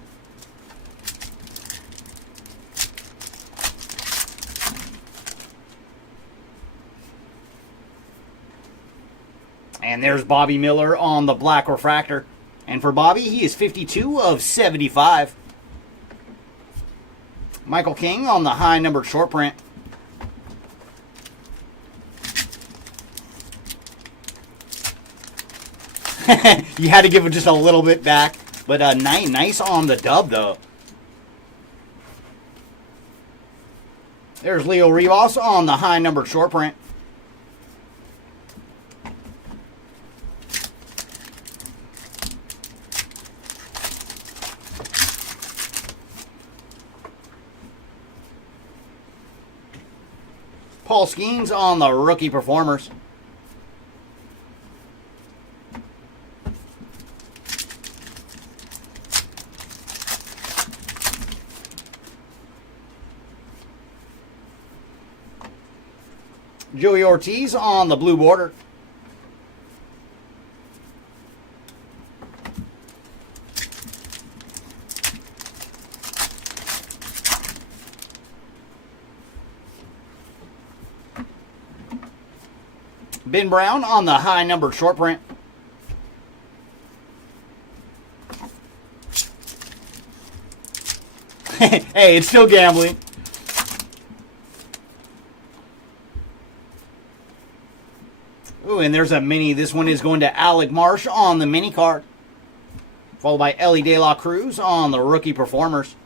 And there's Bobby Miller on the black refractor. And for Bobby, he is 52 of 75. Michael King on the high numbered short print. You had to give it just a little bit back. But nice on the dub, though. There's Leo Rivas on the high numbered short print. Paul Skeens on the rookie performers. Joey Ortiz on the blue border. Ben Brown on the high numbered short print. Hey, it's still gambling. Ooh, and there's a mini. This one is going to Alec Marsh on the mini card. Followed by Ellie De La Cruz on the rookie performers.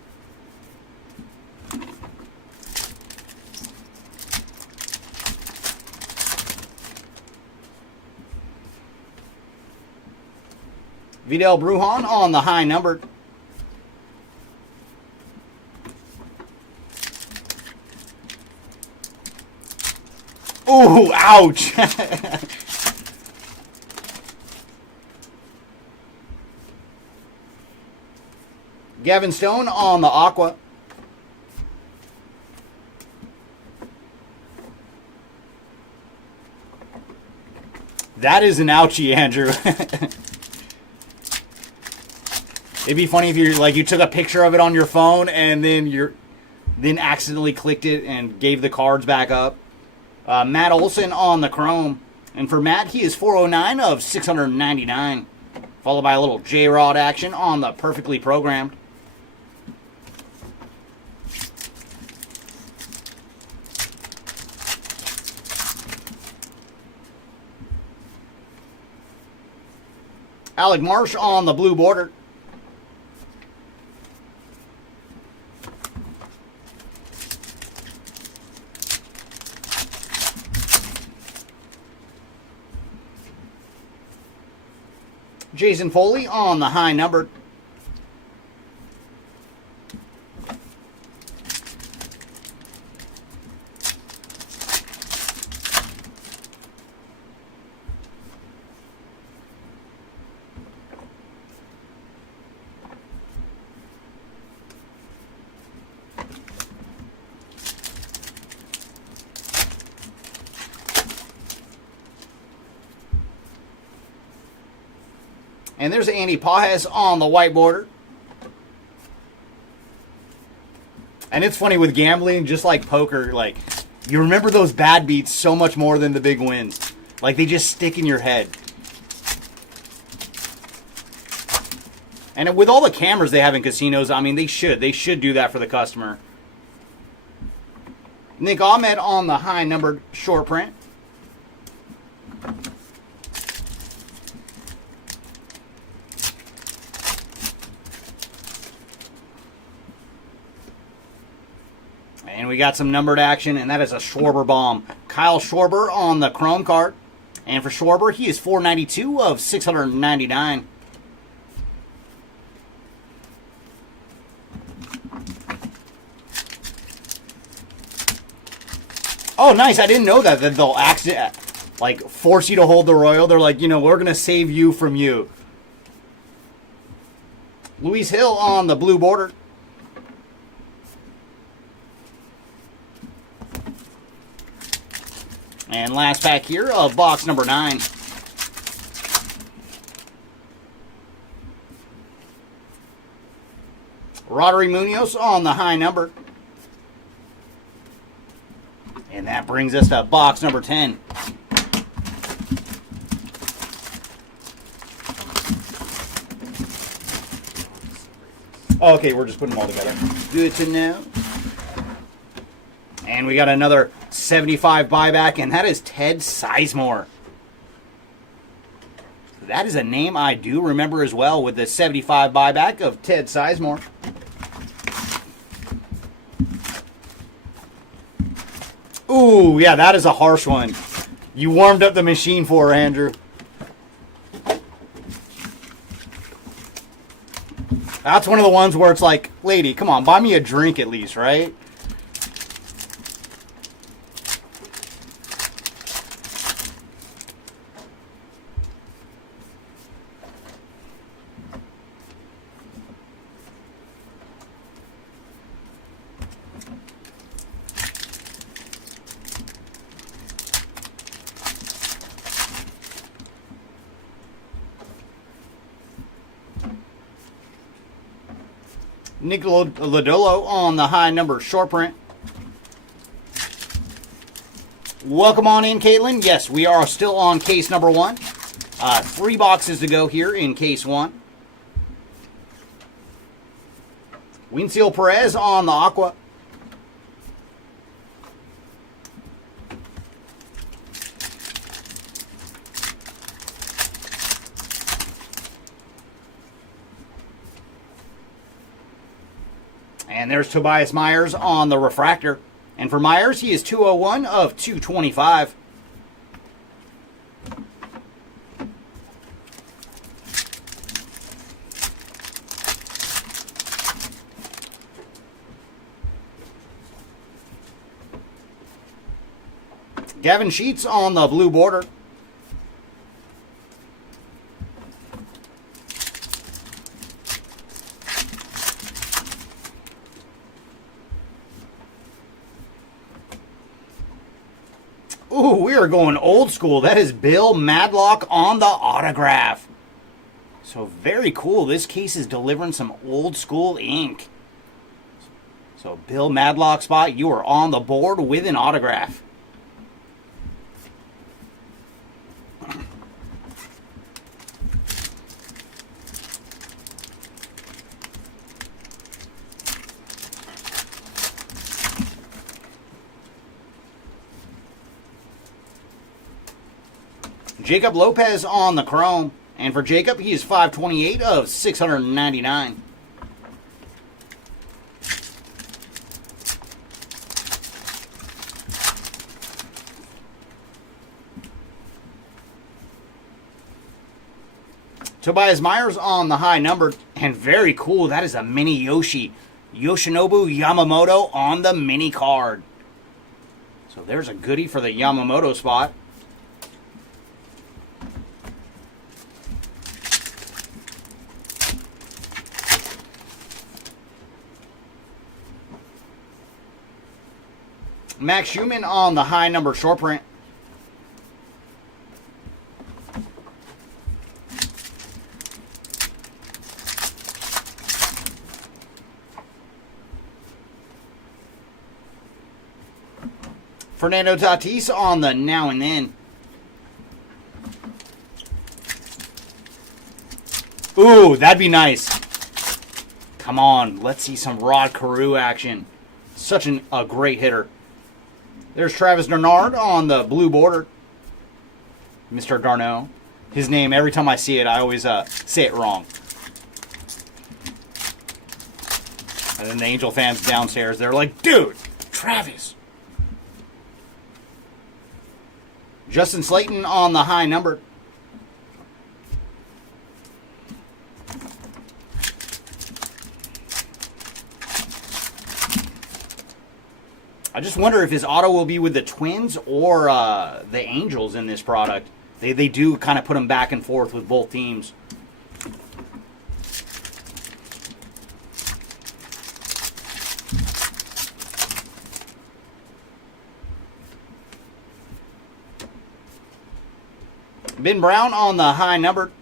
Vidal Brujan on the high numbered. Ooh, ouch. Gavin Stone on the aqua. That is an ouchie, Andrew. It'd be funny if you took a picture of it on your phone and then accidentally clicked it and gave the cards back up. Matt Olson on the chrome. And for Matt, he is 409 of 699. Followed by a little J-Rod action on the perfectly programmed. Alec Marsh on the blue border. Jason Foley on the high numbered. And there's Andy Pajes on the white border. And it's funny with gambling, just like poker, like you remember those bad beats so much more than the big wins. Like they just stick in your head. And with all the cameras they have in casinos, I mean, they should do that for the customer. Nick Ahmed on the high numbered short print. And we got some numbered action, and that is a Schwarber bomb. Kyle Schwarber on the chrome card. And for Schwarber, he is 492 of 699. Oh, nice. I didn't know that they'll force you to hold the Royal. They're like, we're going to save you from you. Luis Hill on the blue border. And last pack here of box number 9. Rodri Munoz on the high number. And that brings us to box number 10. Okay, we're just putting them all together. Good to know. And we got another 75 buyback, and that is Ted Sizemore. That is a name I do remember as well, with the 75 buyback of Ted Sizemore. Ooh, yeah, that is a harsh one. You warmed up the machine for her, Andrew. That's one of the ones where it's like, lady, come on, buy me a drink at least, right? Nick Lodolo on the high number short print. Welcome on in, Caitlin. Yes, we are still on case number 1. 3 boxes to go here in case 1. Winfield Perez on the aqua. And there's Tobias Myers on the refractor. And for Myers, he is 201 of 225. Gavin Sheets on the blue border. Ooh, we are going old school. That is Bill Madlock on the autograph. So very cool. This case is delivering some old school ink. So Bill Madlock spot, you are on the board with an autograph. Jacob Lopez on the chrome. And for Jacob, he is 528 of 699. Tobias Myers on the high number. And very cool, that is a mini Yoshi. Yoshinobu Yamamoto on the mini card. So there's a goodie for the Yamamoto spot. Max Schumann on the high number short print. Fernando Tatis on the now and then. Ooh, that'd be nice. Come on, let's see some Rod Carew action. Such a great hitter. There's Travis Darnard on the blue border. Mr. Darno. His name, every time I see it, I always say it wrong. And then the Angel fans downstairs, they're like, dude, Travis. Justin Slayton on the high number. I just wonder if his auto will be with the Twins or the Angels in this product. They do kind of put him back and forth with both teams. Ben Brown on the high number.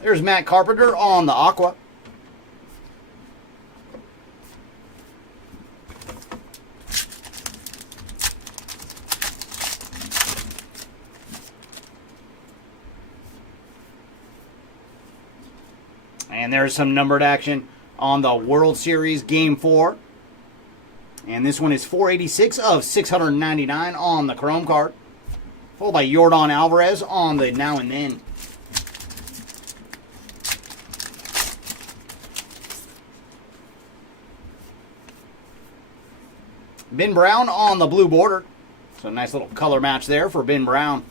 There's Matt Carpenter on the aqua. And there's some numbered action on the World Series Game 4. And this one is 486 of 699 on the Chrome card. Followed by Yordan Alvarez on the now and then. Ben Brown on the blue border. So a nice little color match there for Ben Brown.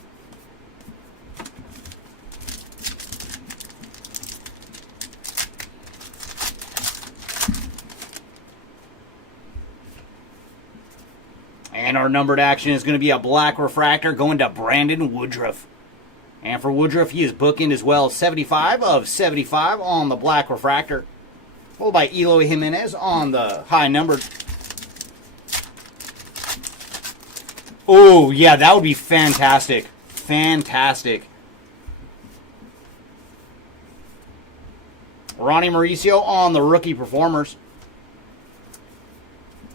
And our numbered action is going to be a black refractor going to Brandon Woodruff. And for Woodruff, he is bookend as well. 75 of 75 on the black refractor. Followed by Eloy Jimenez on the high numbered. Oh, yeah, that would be fantastic. Fantastic. Ronnie Mauricio on the rookie performers.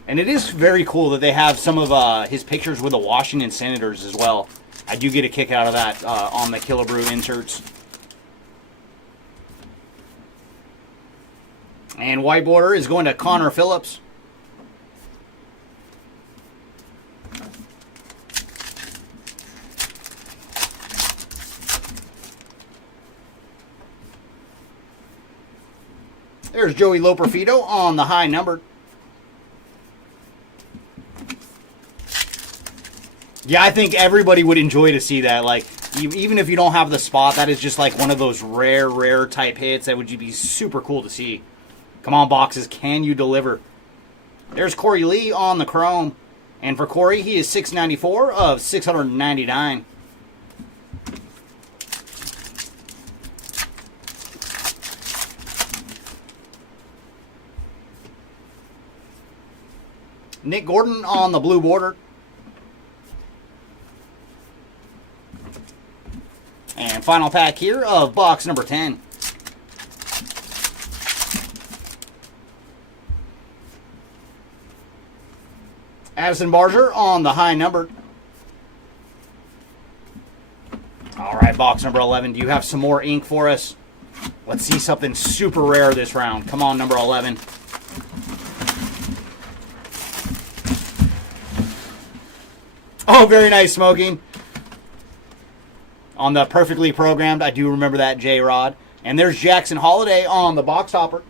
And it is very cool that they have some of his pictures with the Washington Senators as well. I do get a kick out of that on the Killebrew inserts. And white border is going to Connor Phillips. There's Joey Loperfido on the high number. Yeah, I think everybody would enjoy to see that. Like, even if you don't have the spot, that is just like one of those rare type hits that would be super cool to see. Come on, boxes, can you deliver? There's Corey Lee on the chrome. And for Corey, he is 694 of 699. Nick Gordon on the blue border. And final pack here of box number 10. Addison Barger on the high number. All right, box number 11. Do you have some more ink for us? Let's see something super rare this round. Come on, number 11. Oh, very nice, Smoking. On the perfectly programmed, I do remember that, J-Rod. And there's Jackson Holiday on the box topper.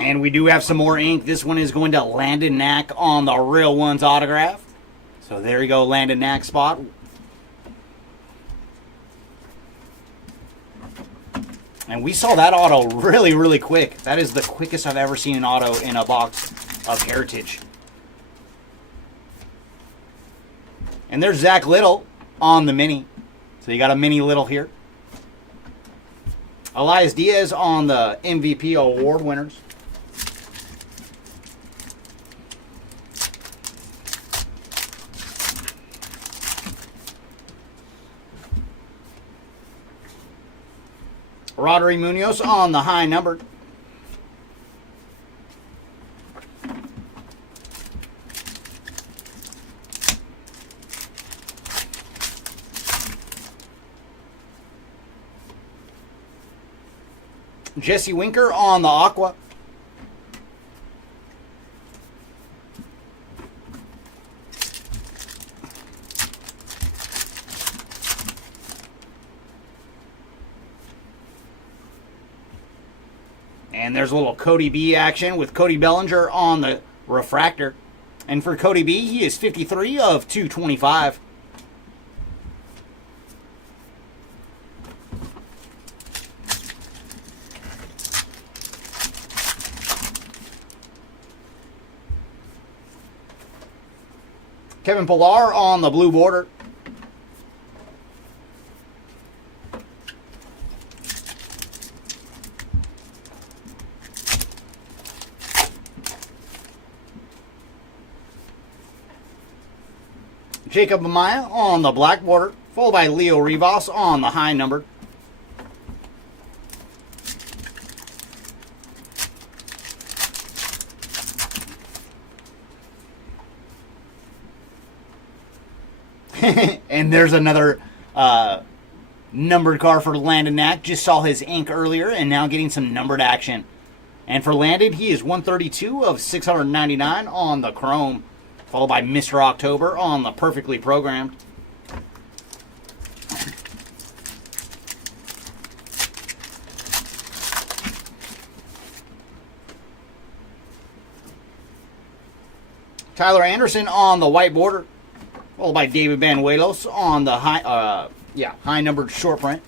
And we do have some more ink. This one is going to Landon Knack on the Real Ones autograph. So there you go, Landon Knack spot. And we saw that auto really, really quick. That is the quickest I've ever seen an auto in a box of Heritage. And there's Zach Little on the mini. So you got a mini Little here. Elias Diaz on the MVP award winners. Rodri Munoz on the high number. Jesse Winker on the aqua. And there's a little Cody B action with Cody Bellinger on the refractor. And for Cody B, he is 53 of 225. Kevin Pillar on the blue border. Jacob Amaya on the black border, followed by Leo Rivas on the high number. And there's another numbered card for Landon Knack. Just saw his ink earlier and now getting some numbered action. And for Landon, he is 132 of 699 on the chrome, followed by Mr. October on the perfectly programmed. Tyler Anderson on the white border, followed by David Banuelos on the high numbered short print.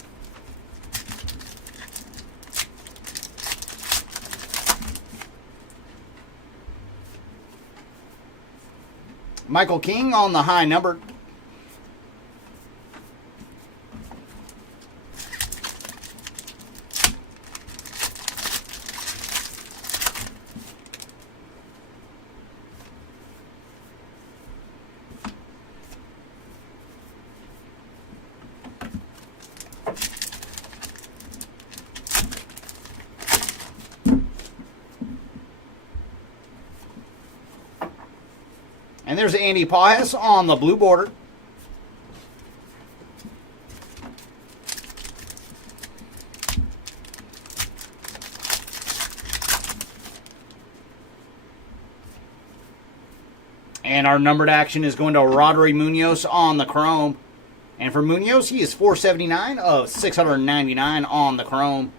Michael King on the high number. And there's Andy Pajes on the blue border. And our numbered action is going to Rodri Munoz on the chrome. And for Munoz, he is 479 of 699 on the chrome.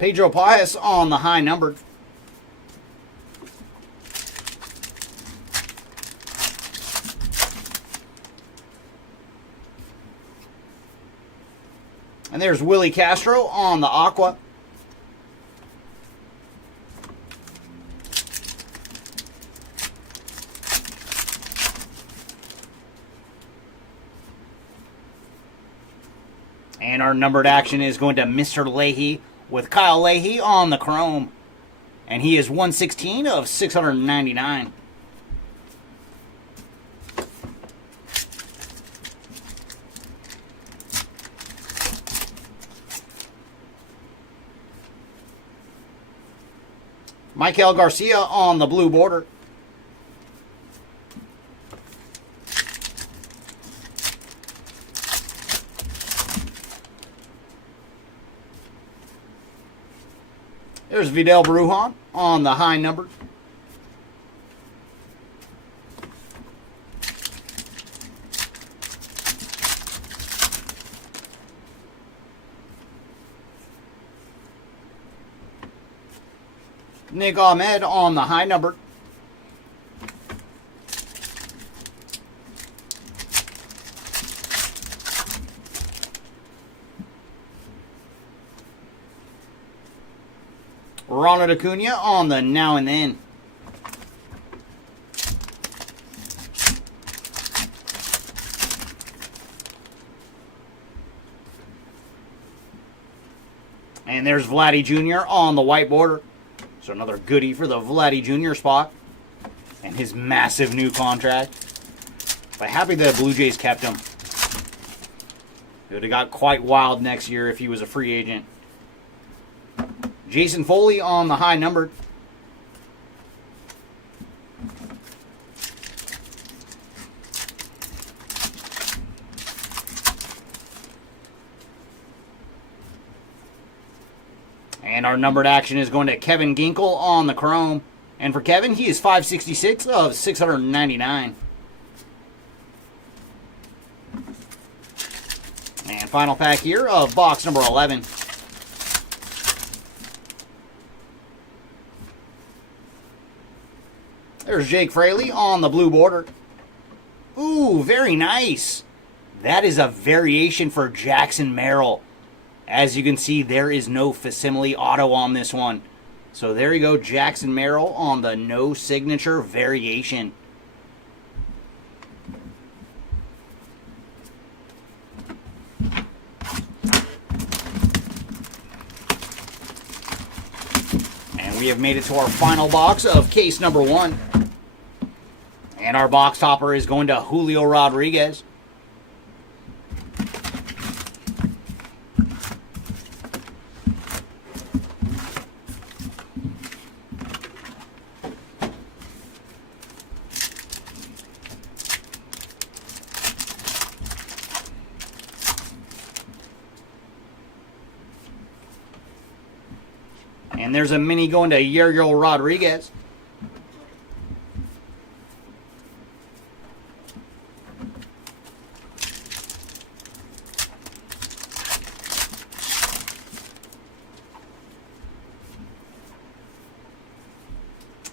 Pedro Pias on the high numbered. And there's Willie Castro on the aqua. And our numbered action is going to Mr. Leahy with Kyle Leahy on the chrome. And he is 116 of 699. Michael Garcia on the blue border. There's Vidal Brujan on the high number. Nick Ahmed on the high number. Ronald Acuna on the now and then. And there's Vladdy Jr. on the white border. So another goodie for the Vladdy Jr. spot. And his massive new contract. But happy the Blue Jays kept him. It would have got quite wild next year if he was a free agent. Jason Foley on the high numbered. And our numbered action is going to Kevin Ginkel on the chrome. And for Kevin, he is 566 of 699. And final pack here of box number 11. There's Jake Fraley on the blue border. Ooh, very nice. That is a variation for Jackson Merrill. As you can see, there is no facsimile auto on this one. So there you go, Jackson Merrill on the no signature variation. And we have made it to our final box of case number 1. And our box topper is going to Julio Rodriguez. And there's a mini going to Yeriel Rodriguez.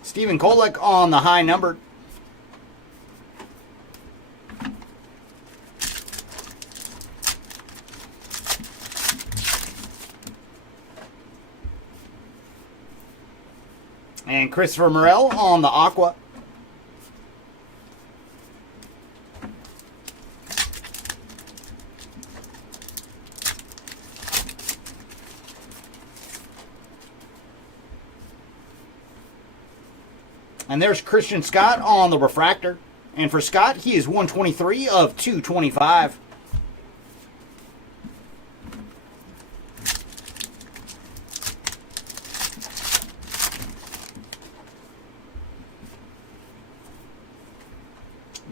Stephen Kolek on the high number. And Christopher Morel on the aqua. And there's Christian Scott on the refractor. And for Scott, he is 123 of 225.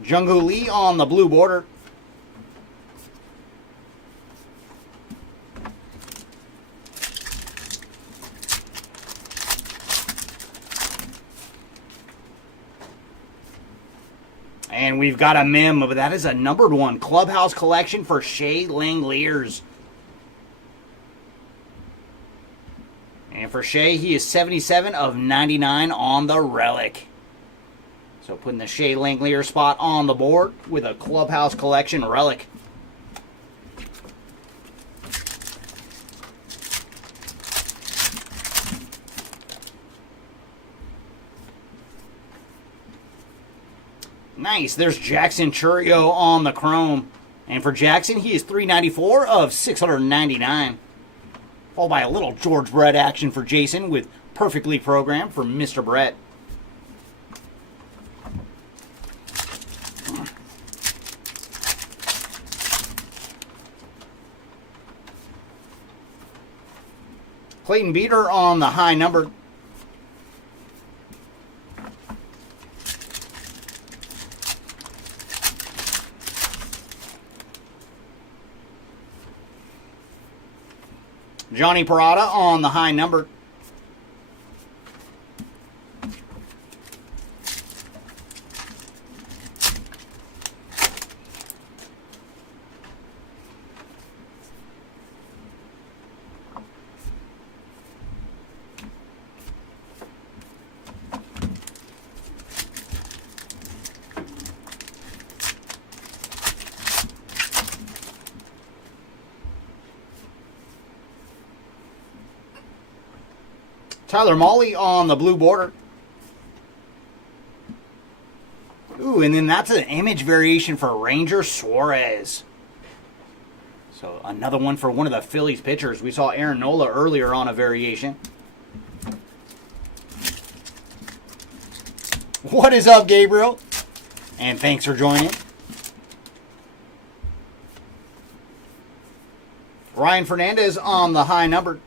Jung-Hoo Lee on the blue border. And we've got a mem, but that is a numbered one. Clubhouse collection for Shea Langeliers. And for Shea, he is 77 of 99 on the relic. So putting the Shea Langelier spot on the board with a Clubhouse Collection relic. Nice. There's Jackson Churio on the chrome. And for Jackson, he is 394 of 699. Followed by a little George Brett action for Jason with Perfectly Programmed for Mr. Brett. Clayton Beater on the high number. Johnny Parada on the high number. Tyler Molly on the blue border. Ooh, and then that's an image variation for Ranger Suarez. So another one for one of the Phillies pitchers. We saw Aaron Nola earlier on a variation. What is up, Gabriel? And thanks for joining. Ryan Fernandez on the high number.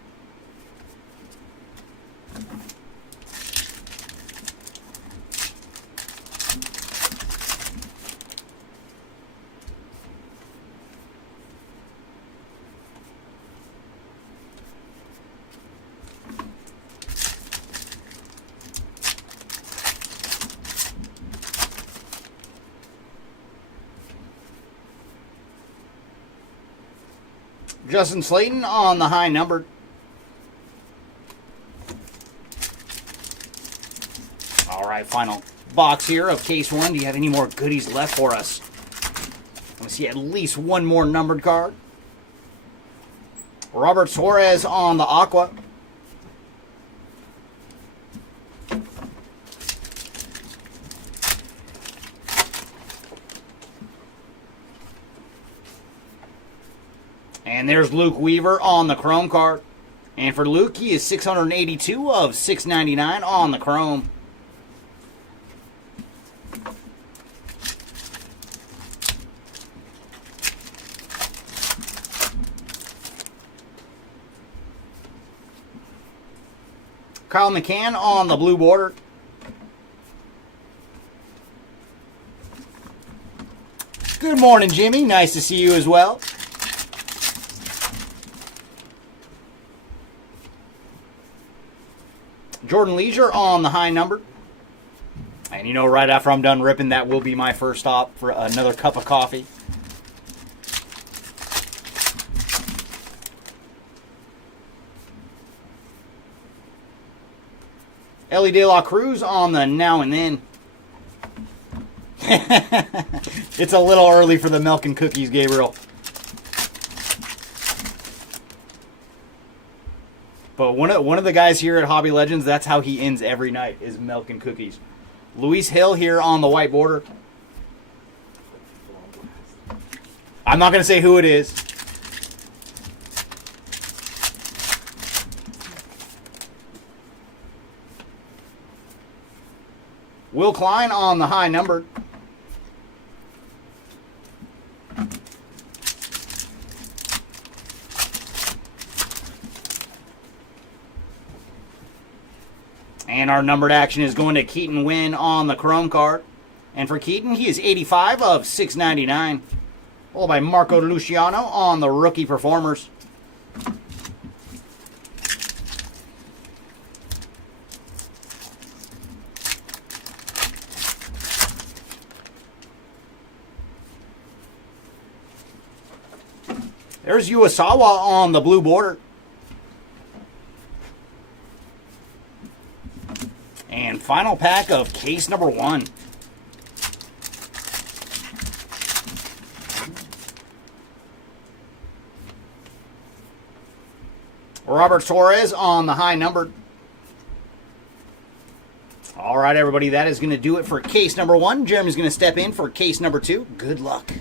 Justin Slayton on the high number. All right, final box here of case one. Do you have any more goodies left for us? I want to see at least one more numbered card. Robert Suarez on the aqua. And there's Luke Weaver on the chrome card. And for Luke, he is 682 of 699 on the chrome. Kyle McCann on the blue border. Good morning, Jimmy. Nice to see you as well. Jordan Leisure on the high number. And you know, right after I'm done ripping, that will be my first stop for another cup of coffee. Ellie De La Cruz on the now and then. It's a little early for the milk and cookies, Gabriel. But one of the guys here at Hobby Legends, that's how he ends every night, is milk and cookies. Luis Hill here on the white border. I'm not going to say who it is. Will Klein on the high number. And our numbered action is going to Keaton Wynn on the chrome card. And for Keaton, he is 85 of 699. Followed by Marco Luciano on the rookie performers. There's Uesawa on the blue border. And final pack of case number 1. Robert Torres on the high number. All right, everybody, that is going to do it for case number 1. Jeremy's going to step in for case number 2. Good luck.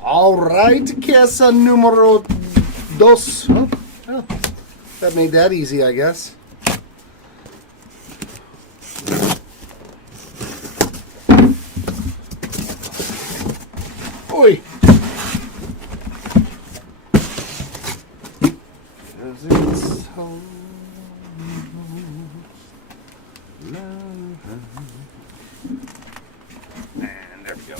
All right, Casa numero dos. Oh, well, that made that easy, I guess. Oi! 'Cause it's home. And there we go.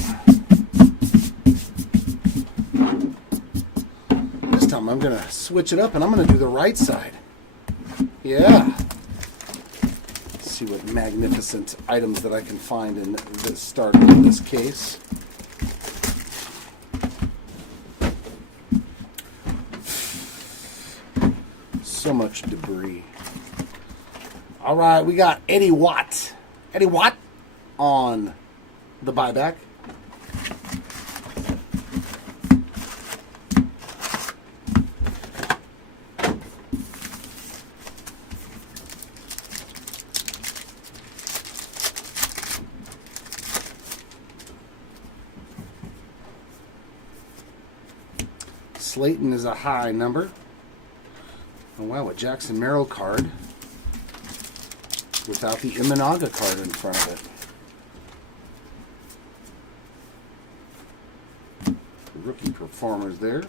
This time I'm going to switch it up and I'm going to do the right side. Yeah. Let's see what magnificent items that I can find in this start of this case. So much debris. All right, we got Eddie Watt. Eddie Watt on the buyback. Slayton is a high number. Oh wow, a Jackson Merrill card without the Imanaga card in front of it. Rookie performers there.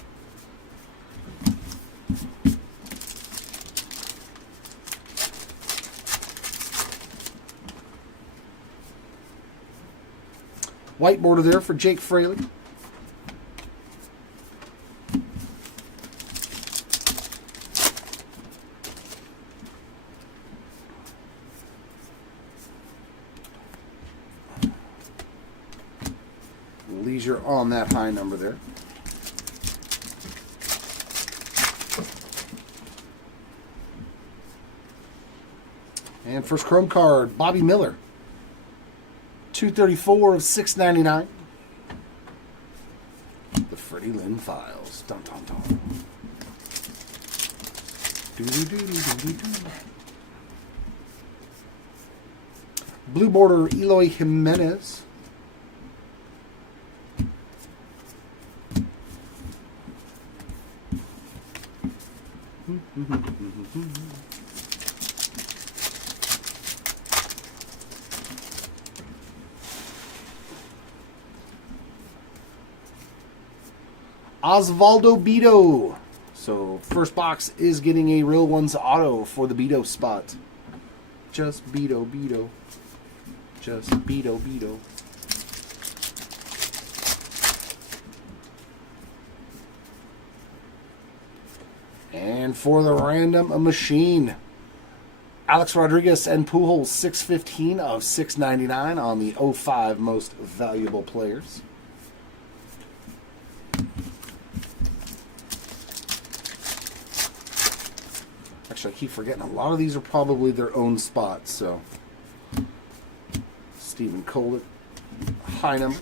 White border there for Jake Fraley. Leisure on that high number there. And first chrome card, Bobby Miller. 234 of 699. The Freddie Lynn Files. Dun, dun, dun. Doo-doo-doo-doo-doo-doo. Blue border, Eloy Jimenez. Osvaldo Beto. So first box is getting a Real Ones auto for the Beto spot. Just Beto, Beto. Just Beto, Beto. And for the random, a machine. Alex Rodriguez and Pujols, 615 of 699 on the 05 most valuable players. Actually, I keep forgetting, a lot of these are probably their own spots, so. Stephen Colett, high number.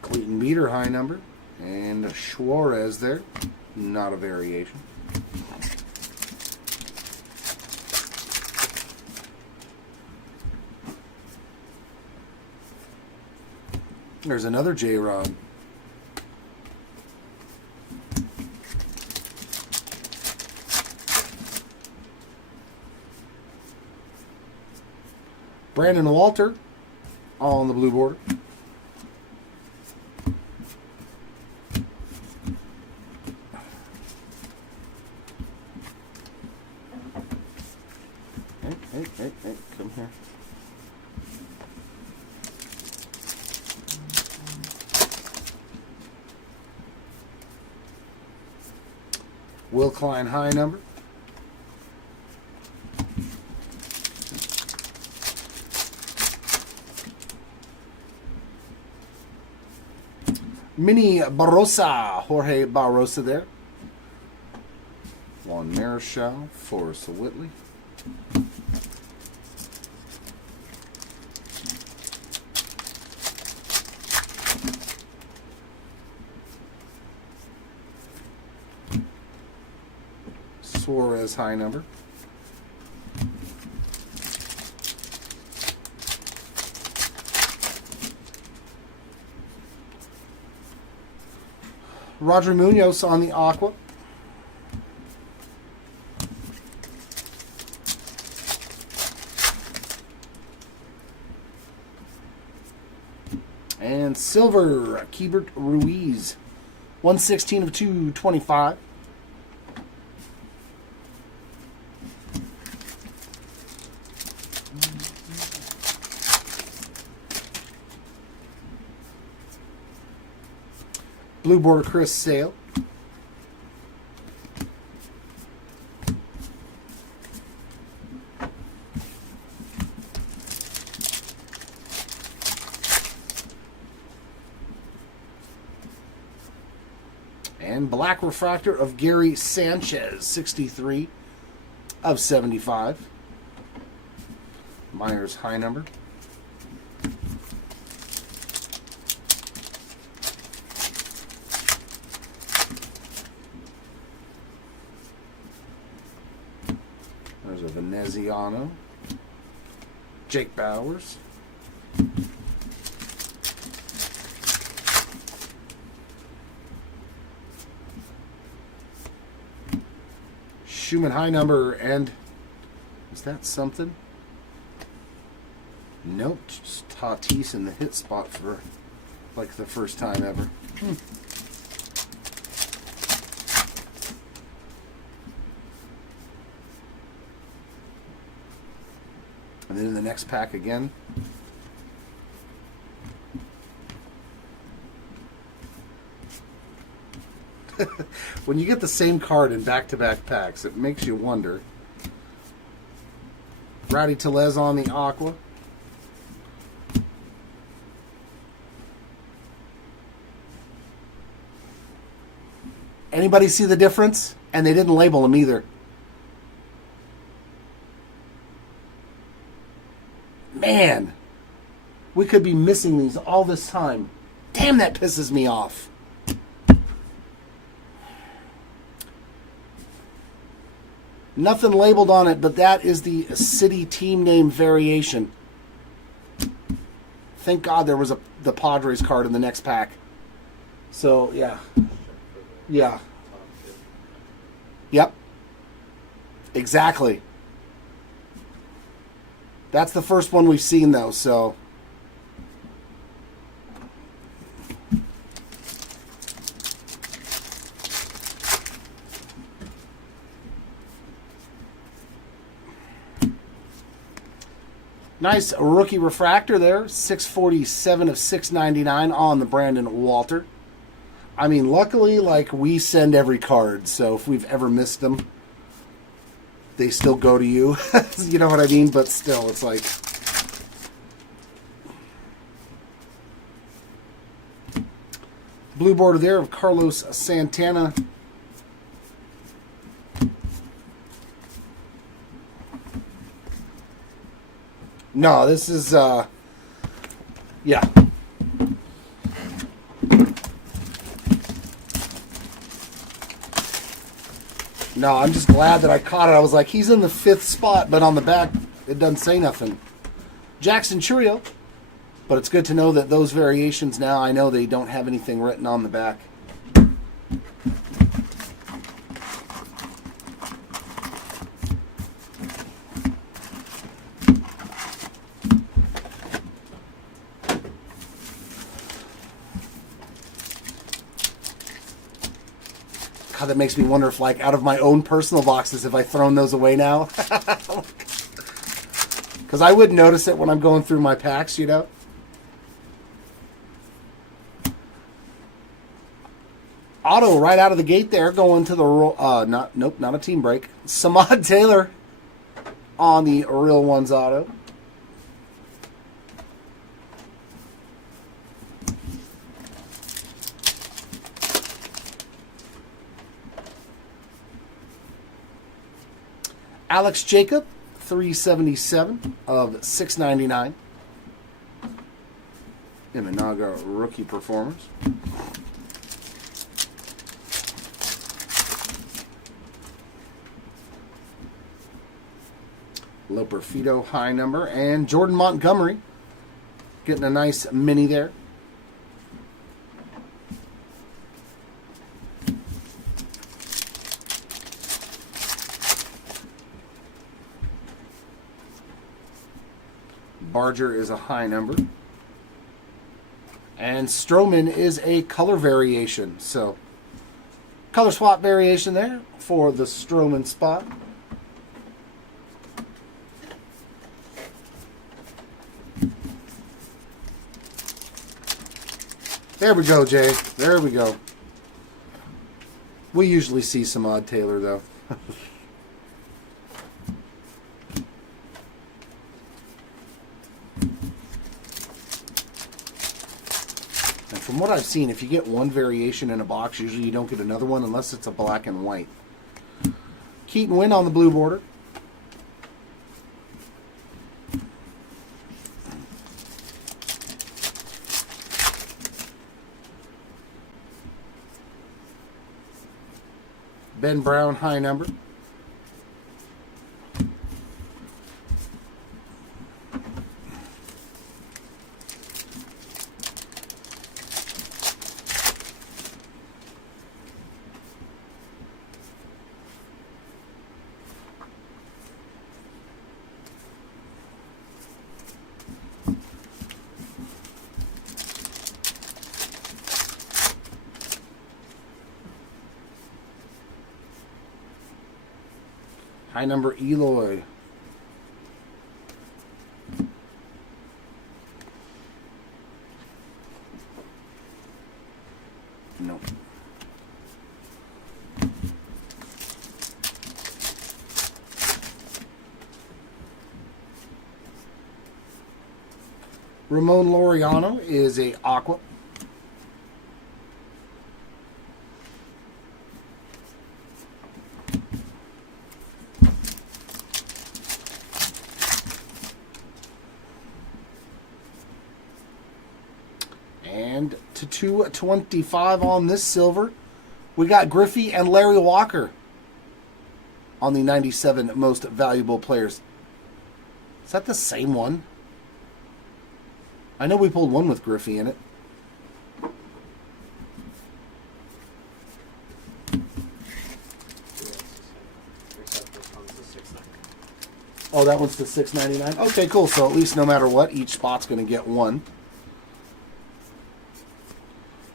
Clayton Beeter, high number. And Suarez there, not a variation. There's another J-Rod. Brandon Walter, all on the blue border. Hey, come here. Will Klein high number. Mini Barrosa, Jorge Barrosa there. Juan Marichal, Forrest Whitley. Suarez high number. Roger Munoz on the Aqua. And silver, Keibert Ruiz. 116 of 225. Blue border Chris Sale. And black refractor of Gary Sanchez, 63 of 75. Myers high number. There's a Veneziano. Jake Bowers. Schumann high number, and is that something? Nope, just Tatis in the hit spot for like the first time ever. And then in the next pack again. When you get the same card in back-to-back packs, it makes you wonder. Rowdy Tellez on the Aqua. Anybody see the difference? And they didn't label them either. Man, we could be missing these all this time. Damn, that pisses me off. Nothing labeled on it, but that is the city team name variation. Thank God there was the Padres card in the next pack. So, yeah. Yeah. Yep. Exactly. That's the first one we've seen, though, so. Nice rookie refractor there. 647 of 699 on the Brandon Walter. I mean, luckily, like, we send every card, so if we've ever missed them, they still go to you. You know what I mean? But still, it's like... Blue border there of Carlos Santana. No, this is, yeah. No, I'm just glad that I caught it. I was like, he's in the 5th spot, but on the back, it doesn't say nothing. Jackson Churio But it's good to know that those variations now, I know they don't have anything written on the back. God, that makes me wonder if, like, out of my own personal boxes, if I've thrown those away now. Because I would notice it when I'm going through my packs, you know. Auto right out of the gate there, going to the not a team break. Samad Taylor on the Real Ones auto. Alex Jacob, 377 of 699. Imanaga rookie performers. Loperfido high number, and Jordan Montgomery getting a nice mini there. Barger is a high number. And Stroman is a color variation. So, color swap variation there for the Stroman spot. There we go, Jay. There we go. We usually see some Odd Taylor, though. And from what I've seen, if you get one variation in a box, usually you don't get another one unless it's a black and white. Keaton Wynn on the blue border. Ben Brown, high number. High number Eloy. No. Ramon Laureano is a aqua. And to 225 on this silver, we got Griffey and Larry Walker on the 97 most valuable players. Is that the same one? I know we pulled one with Griffey in it. Oh, that one's the $6.99. Okay, cool. So at least no matter what, each spot's going to get one.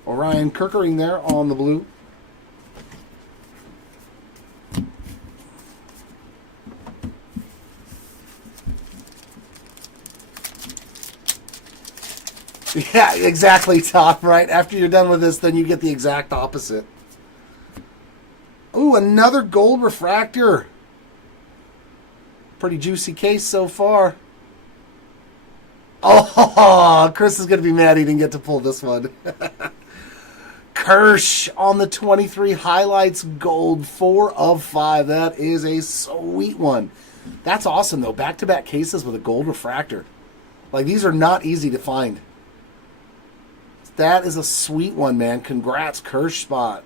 Orion Kirkering there on the blue. Yeah, exactly, Tom, right? After you're done with this, then you get the exact opposite. Ooh, another gold refractor. Pretty juicy case so far. Oh, Chris is going to be mad he didn't get to pull this one. Kirsch on the 23 highlights gold, 4 of 5. That is a sweet one. That's awesome, though. Back-to-back cases with a gold refractor. Like, these are not easy to find. That is a sweet one, man. Congrats, Kirsch spot.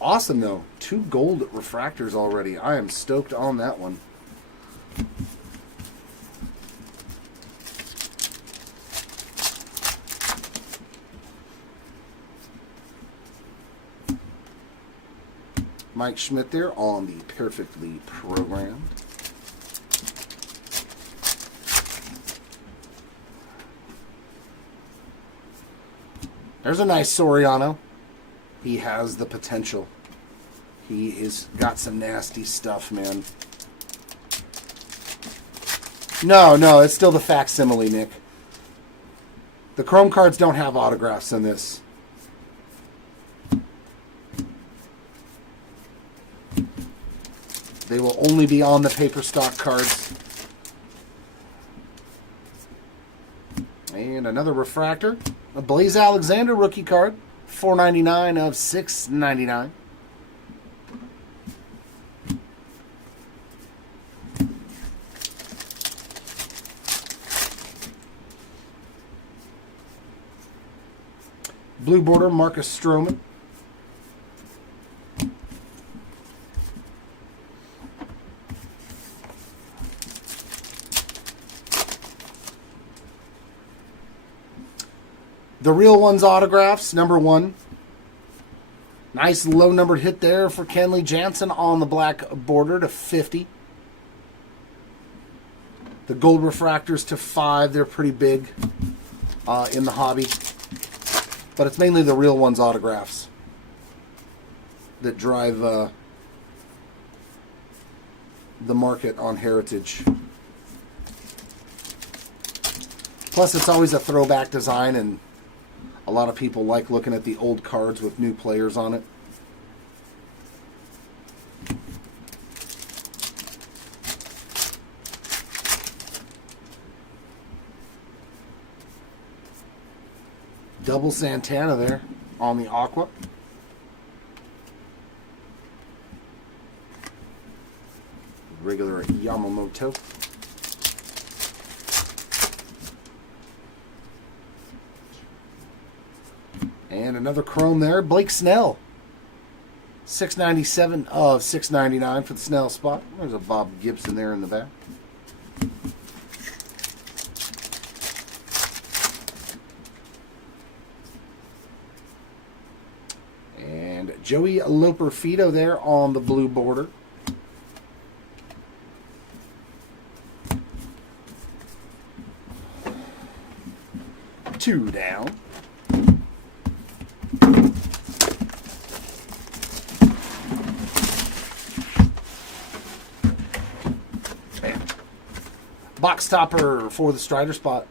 Awesome, though. 2 gold refractors already. I am stoked on that one. Mike Schmidt there on the Perfectly Programmed. There's a nice Soriano. He has the potential. He is got some nasty stuff, man. No, it's still the facsimile, Nick. The Chrome cards don't have autographs in this. They will only be on the paper stock cards. And another refractor. A Blaze Alexander rookie card. $4.99 of $6.99. Blue border, Marcus Stroman. The Real Ones autographs, number 1. Nice low numbered hit there for Kenley Jansen on the black border to 50. The gold refractors to 5. They're pretty big in the hobby. But it's mainly the Real Ones autographs that drive the market on Heritage. Plus, it's always a throwback design, and a lot of people like looking at the old cards with new players on it. Double Santana there on the Aqua. Regular Yamamoto. And another Chrome there. Blake Snell. $6.97 of $6.99 for the Snell spot. There's a Bob Gibson there in the back. And Joey Loperfido there on the blue border. Two down. Bam. Box topper for the Strider spot.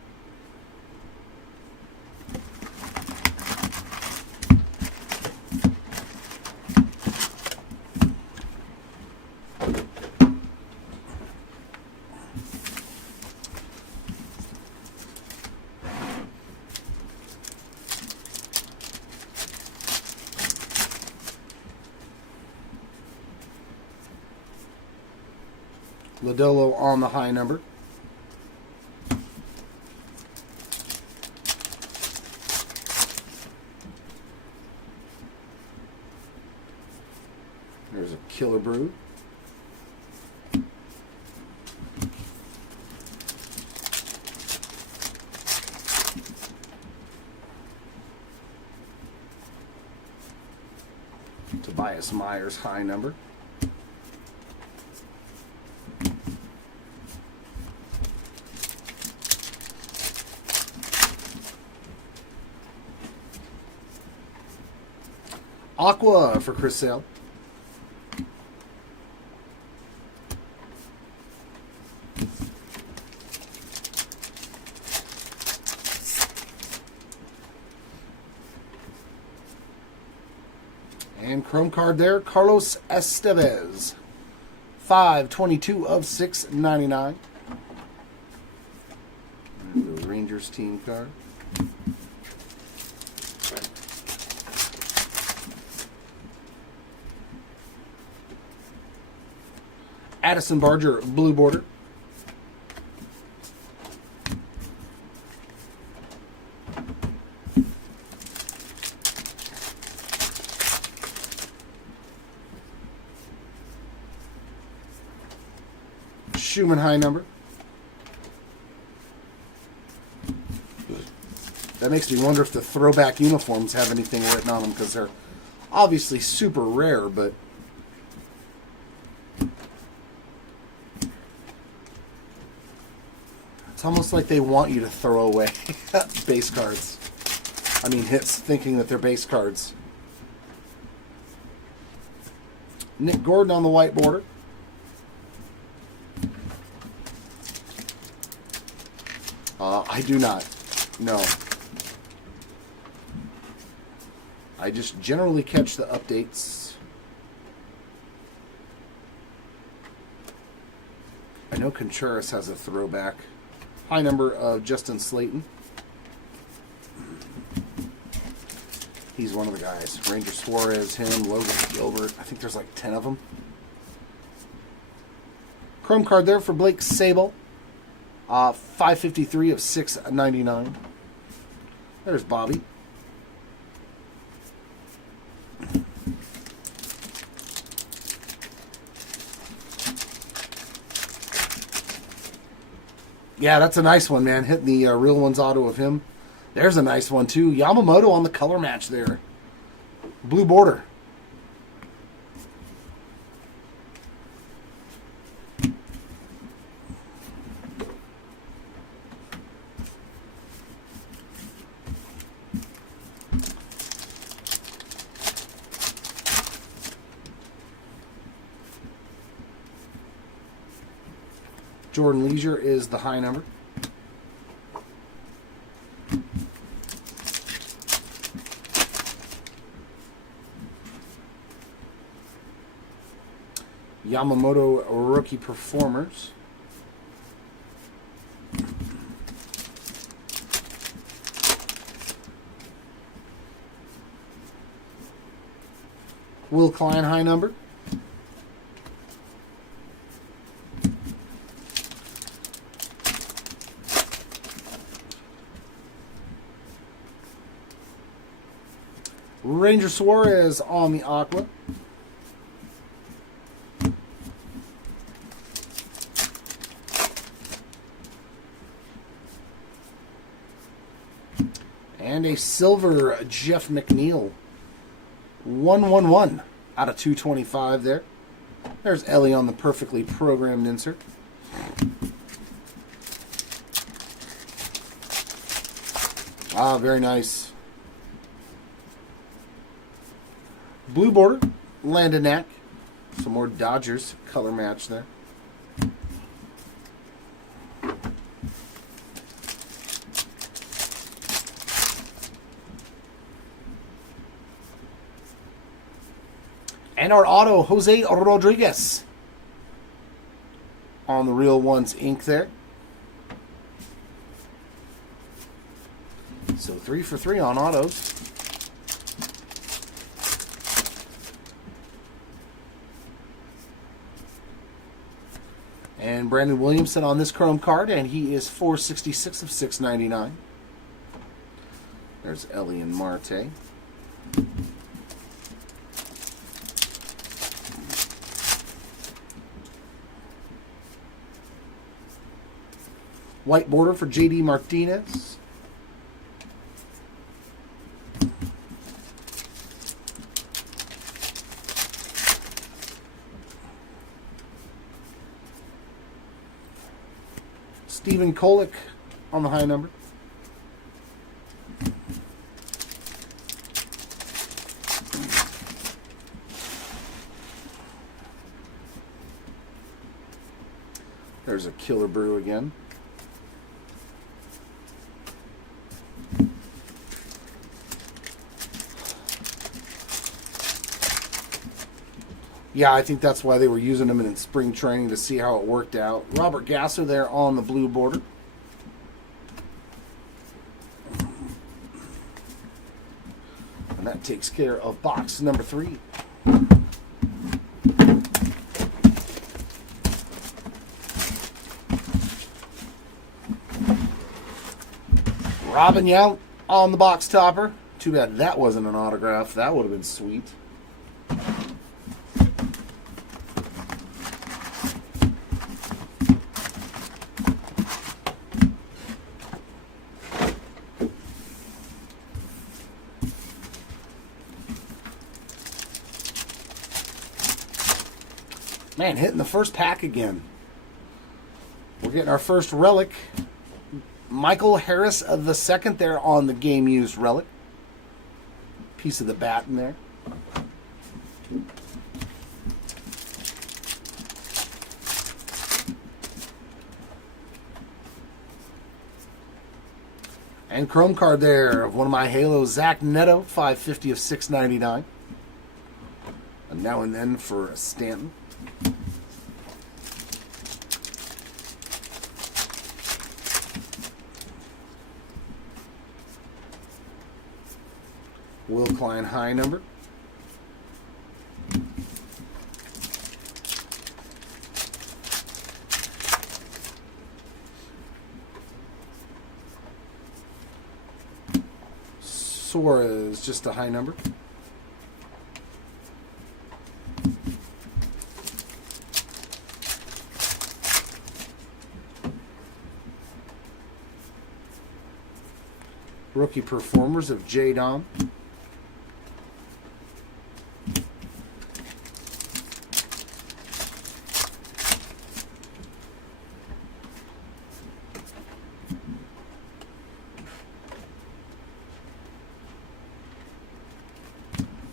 Lodolo on the high number. There's a Killer Brew. Tobias Myers high number. Aqua for Chris Sale. And Chrome card there, Carlos Estevez. $5.22 of $6.99. And the Rangers team card. Addison Barger, blue border. Schumann high number. That makes me wonder if the throwback uniforms have anything written on them, because they're obviously super rare, but It's almost like they want you to throw away base cards. I mean, hits thinking that they're base cards. Nick Gordon on the white border. I do not. No. I just generally catch the updates. I know Contreras has a throwback. High number of Justin Slayton. He's one of the guys. Ranger Suarez, him, Logan Gilbert. I think there's like 10 of them. Chrome card there for Blake Sable. 553 of 699. There's Bobby. Yeah, that's a nice one, man. Hitting the real ones auto of him. There's a nice one, too. Yamamoto on the color match there. Blue border. Jordan Leisure is the high number. Yamamoto rookie performers. Will Klein high number. Ranger Suarez on the aqua. And a silver Jeff McNeil. 111 out of 225 there. There's Ellie on the perfectly programmed insert. Ah, very nice. Blue border, Landon Knack. Some more Dodgers color match there. And our auto, Jose Rodriguez. On the Real Ones ink there. So 3 for 3 on autos. And Brandon Williamson on this chrome card, and he is 466 of 699. There's Ellie and Marte. White border for JD Martinez. Stephen Kolek on the high number. There's a Killer Brew again. Yeah, I think that's why they were using them in spring training to see how it worked out. Robert Gasser there on the blue border. And that takes care of box number 3. Robin Yount on the box topper. Too bad that wasn't an autograph. That would have been sweet. Man, hitting the first pack again. We're getting our first relic Michael Harris of the second there on the game used relic. Piece of the bat in there. And chrome card there of one of my Halos, Zach Neto, 550 of 699. And now and then for Stanton. Will Klein high number. Suarez, just a high number. Rookie performers of J. Dom.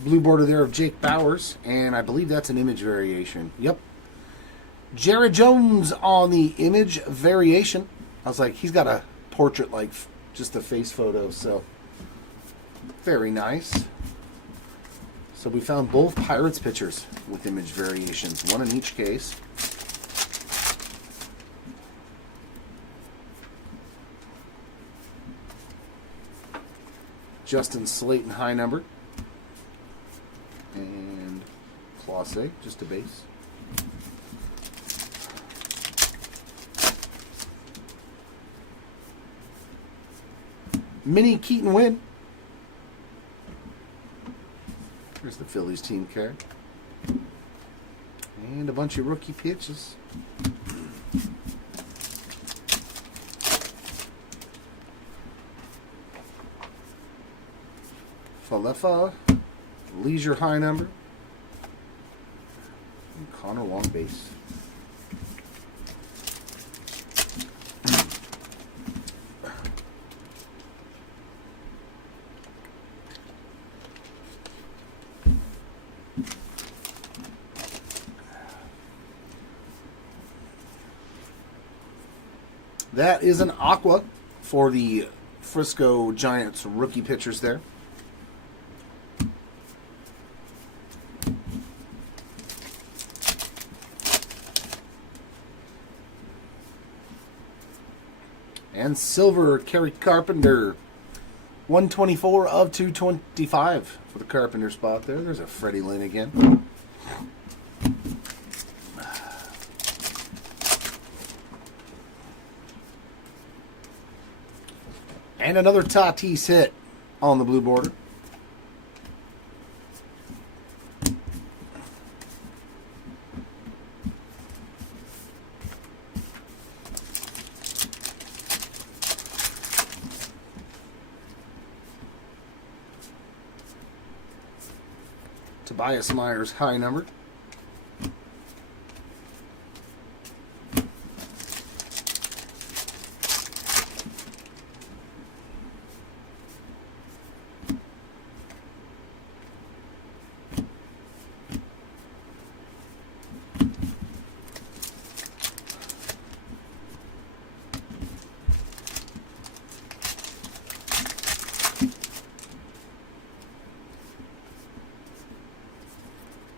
Blue border there of Jake Bowers, and I believe that's an image variation. Yep. Jared Jones on the image variation. I was like, he's got a portrait like just a face photo, so very nice. So we found both Pirates pitchers with image variations, one in each case. Justin Slayton high number. And Clase, just a base. Mini Keaton Wynn. Here's the Phillies team card. And a bunch of rookie pitches. Falefa. Leisure high number. And Connor long base. That is an aqua for the Frisco Giants rookie pitchers there. And silver, Kerry Carpenter. 124 of 225 for the Carpenter spot there. There's a Freddie Lynn again. And another Tatis hit on the blue border. Tobias Myers high number.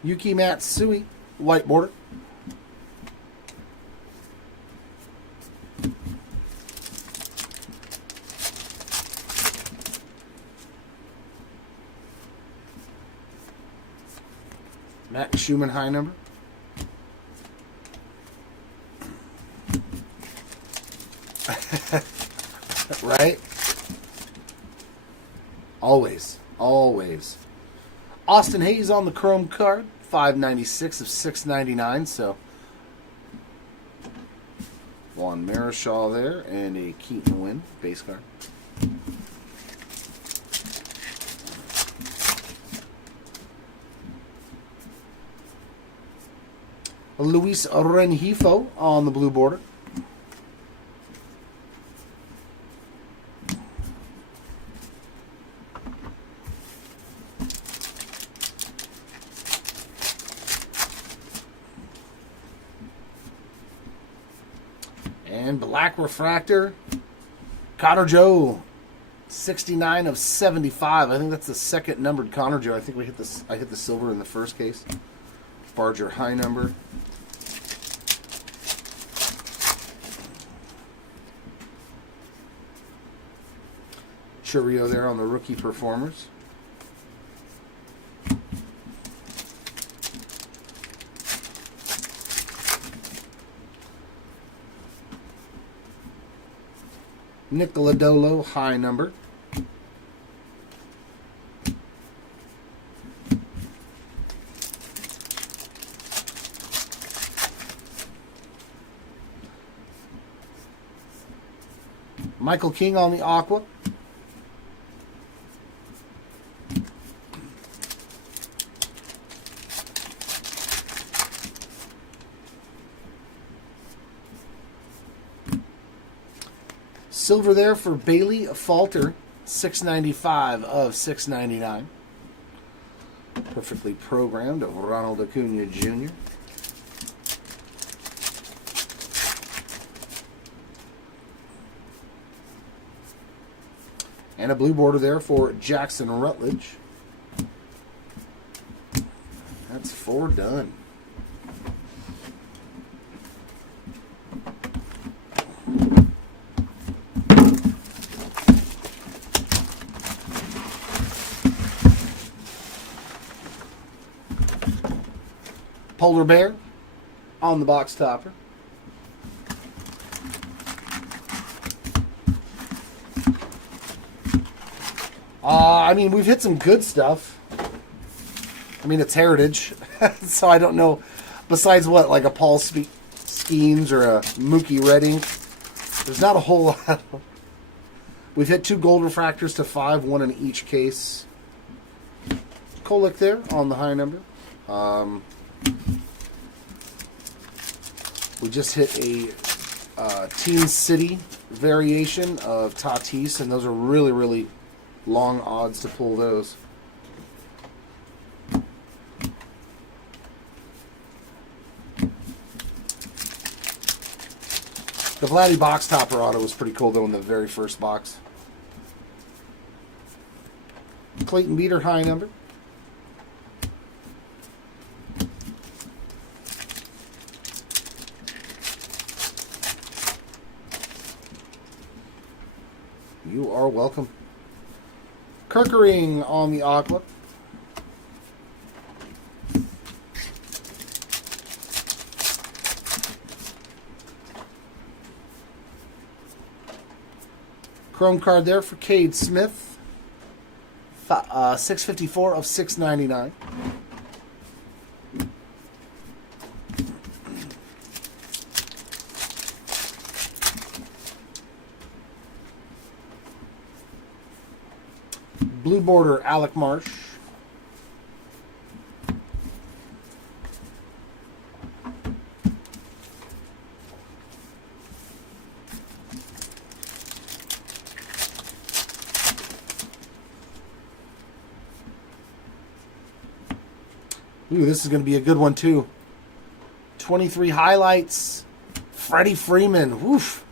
Yuki Matsui, white border. Matt Schumann high number. Right? Always. Always. Austin Hayes on the chrome card. 596 of 699. So Juan Marichal there and a Keaton Wynn base card. Luis Rengifo on the blue border. And black refractor, Connor Joe, 69 of 75. I think that's the second numbered Connor Joe. I think we hit this. I hit the silver in the first case. Barger high number. Churio there on the rookie performers. Nicoladolo high number. Michael King on the aqua. Silver there for Bailey Falter, 695 of 699. Perfectly programmed of Ronald Acuna Jr. And a blue border there for Jackson Rutledge. That's 4 done. Polar Bear on the box topper. I mean, we've hit some good stuff. I mean, it's Heritage, so I don't know. Besides what, like a Paul Skeens or a Mookie Redding, there's not a whole lot. We've hit 2 gold refractors to 5, 1 in each case. Kolek there on the high number. We just hit a Team City variation of Tatis, and those are really, really long odds to pull those. The Vladdy box topper auto was pretty cool, though, in the very first box. Clayton Beater high number. You are welcome. Kirkering on the aqua. Chrome card there for Cade Smith. 654 of 699. Blue border, Alec Marsh. Ooh, this is going to be a good one, too. 23 highlights. Freddie Freeman. Woof.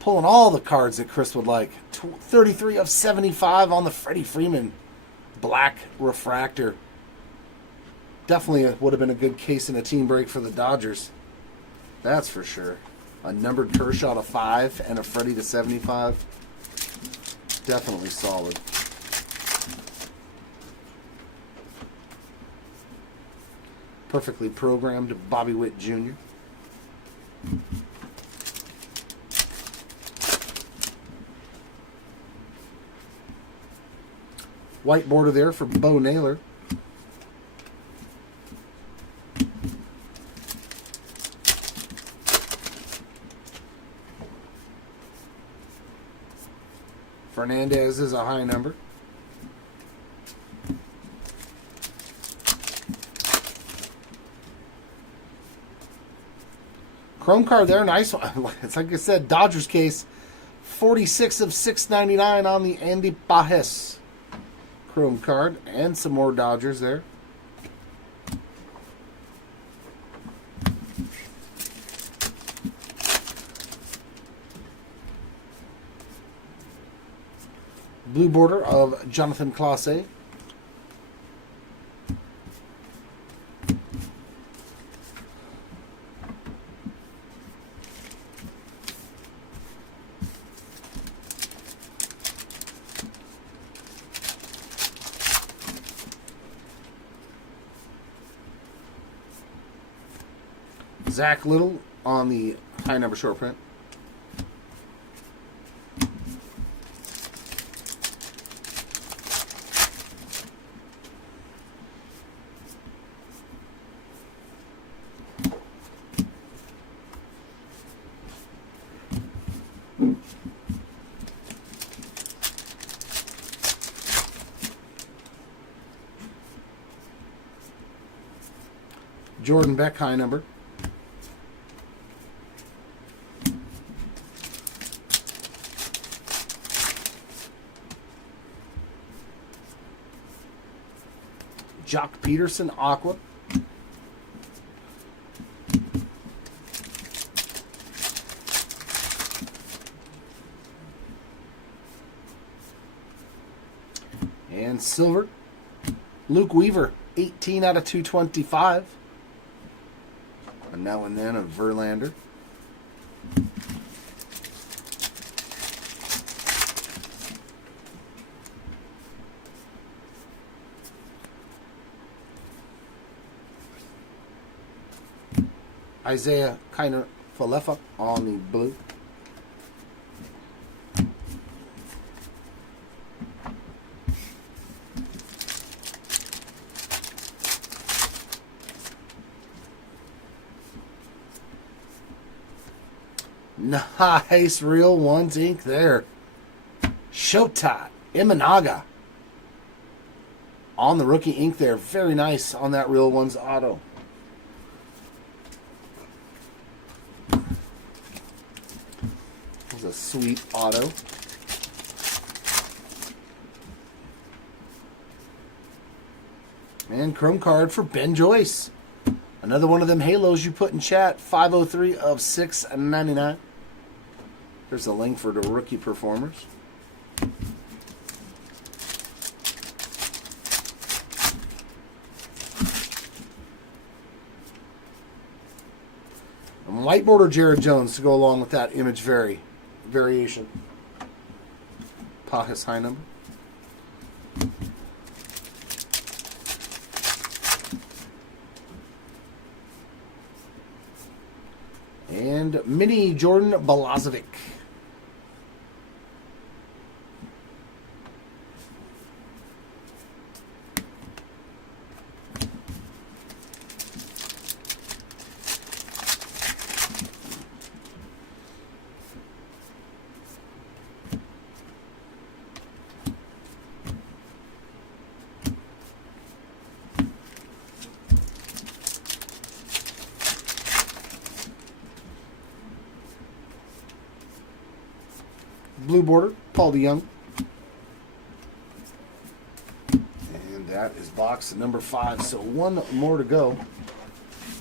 Pulling all the cards that Chris would like. 33 of 75 on the Freddie Freeman black refractor. Definitely would have been a good case in a team break for the Dodgers. That's for sure. A numbered Kershaw to 5 and a Freddie to 75. Definitely solid. Perfectly programmed Bobby Witt Jr. White border there for Bo Naylor. Fernandez is a high number. Chrome card there, nice one. It's like I said, Dodgers case. 46 of 699 on the Andy Bajes Chrome card. And some more Dodgers there. Blue border of Jonathan Clase. Zach Little on the high number short print. Jordan Beck high number. Jock Peterson aqua. And silver, Luke Weaver, 18 out of 225. A now and then of Verlander. Isaiah Kiner Falefa on the blue. Nice real ones ink there. Shota Imanaga on the rookie ink there. Very nice on that real ones auto. A sweet auto. And chrome card for Ben Joyce. Another one of them halos you put in chat. 503 of 699. There's a link for the rookie performers. And white border Jared Jones to go along with that image variation. Pahis high number. And mini Jordan Balazovic. Blue border, Paul DeYoung. And that is box number 5. So one more to go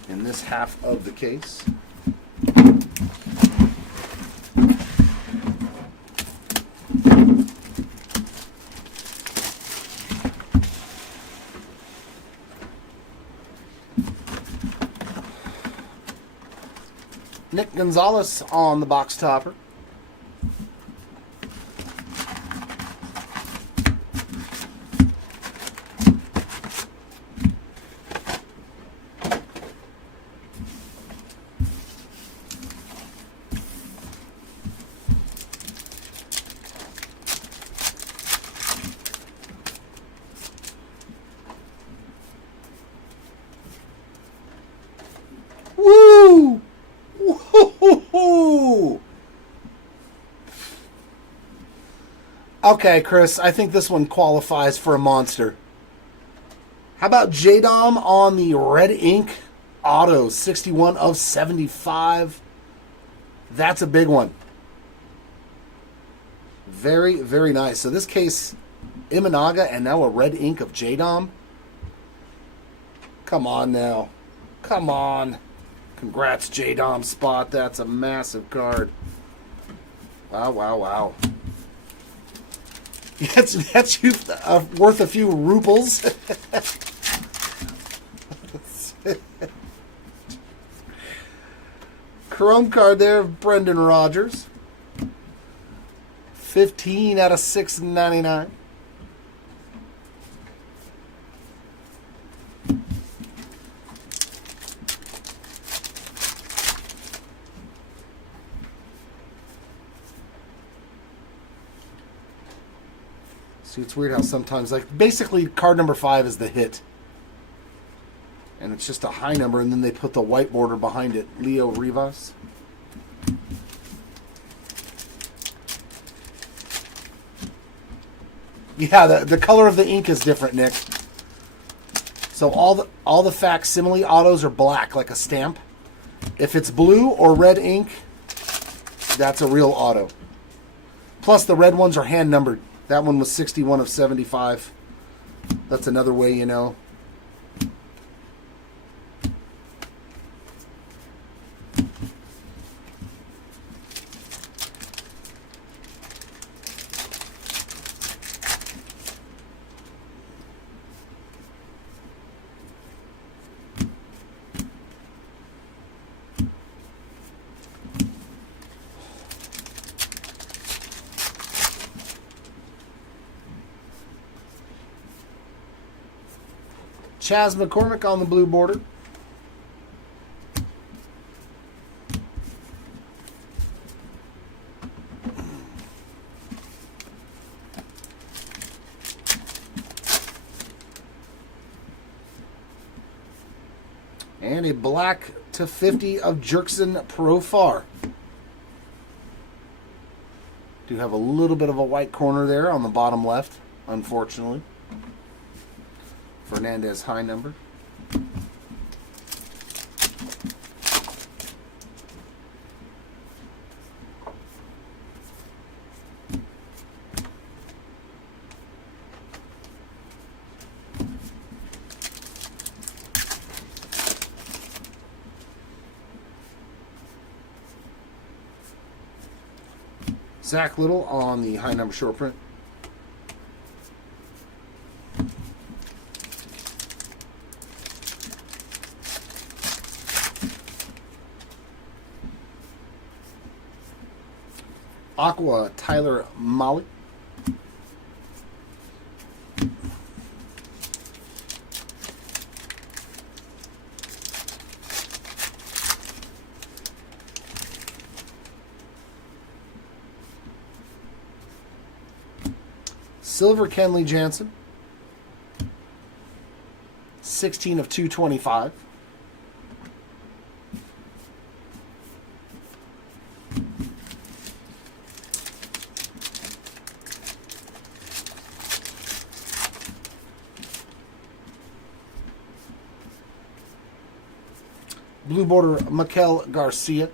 in this half of the case. Nick Gonzalez on the box topper. Woo! Woo-hoo-hoo-hoo! Okay, Chris, I think this one qualifies for a monster. How about J-Dom on the red ink auto, 61 of 75? That's a big one. Very, very nice. So this case, Imanaga and now a red ink of J-Dom. Come on now. Come on. Congrats, J-Dom Spot. That's a massive card. Wow, wow, wow. That's you worth a few rubles. Chrome card there of Brendan Rodgers. 15 out of 699. See, it's weird how sometimes, like, basically card number 5 is the hit. And it's just a high number, and then they put the white border behind it. Leo Rivas. Yeah, the color of the ink is different, Nick. So all the facsimile autos are black, like a stamp. If it's blue or red ink, that's a real auto. Plus, the red ones are hand numbered. That one was 61 of 75. That's another way you know. Chaz McCormick on the blue border. And a black /50 of Jerkson Profar. Do have a little bit of a white corner there on the bottom left, unfortunately. Fernandez high number. Zach Little on the high number short print. Aqua Tyler Molly. Silver Kenley Jansen. 16 of 225. Blue border, Mikel Garcia.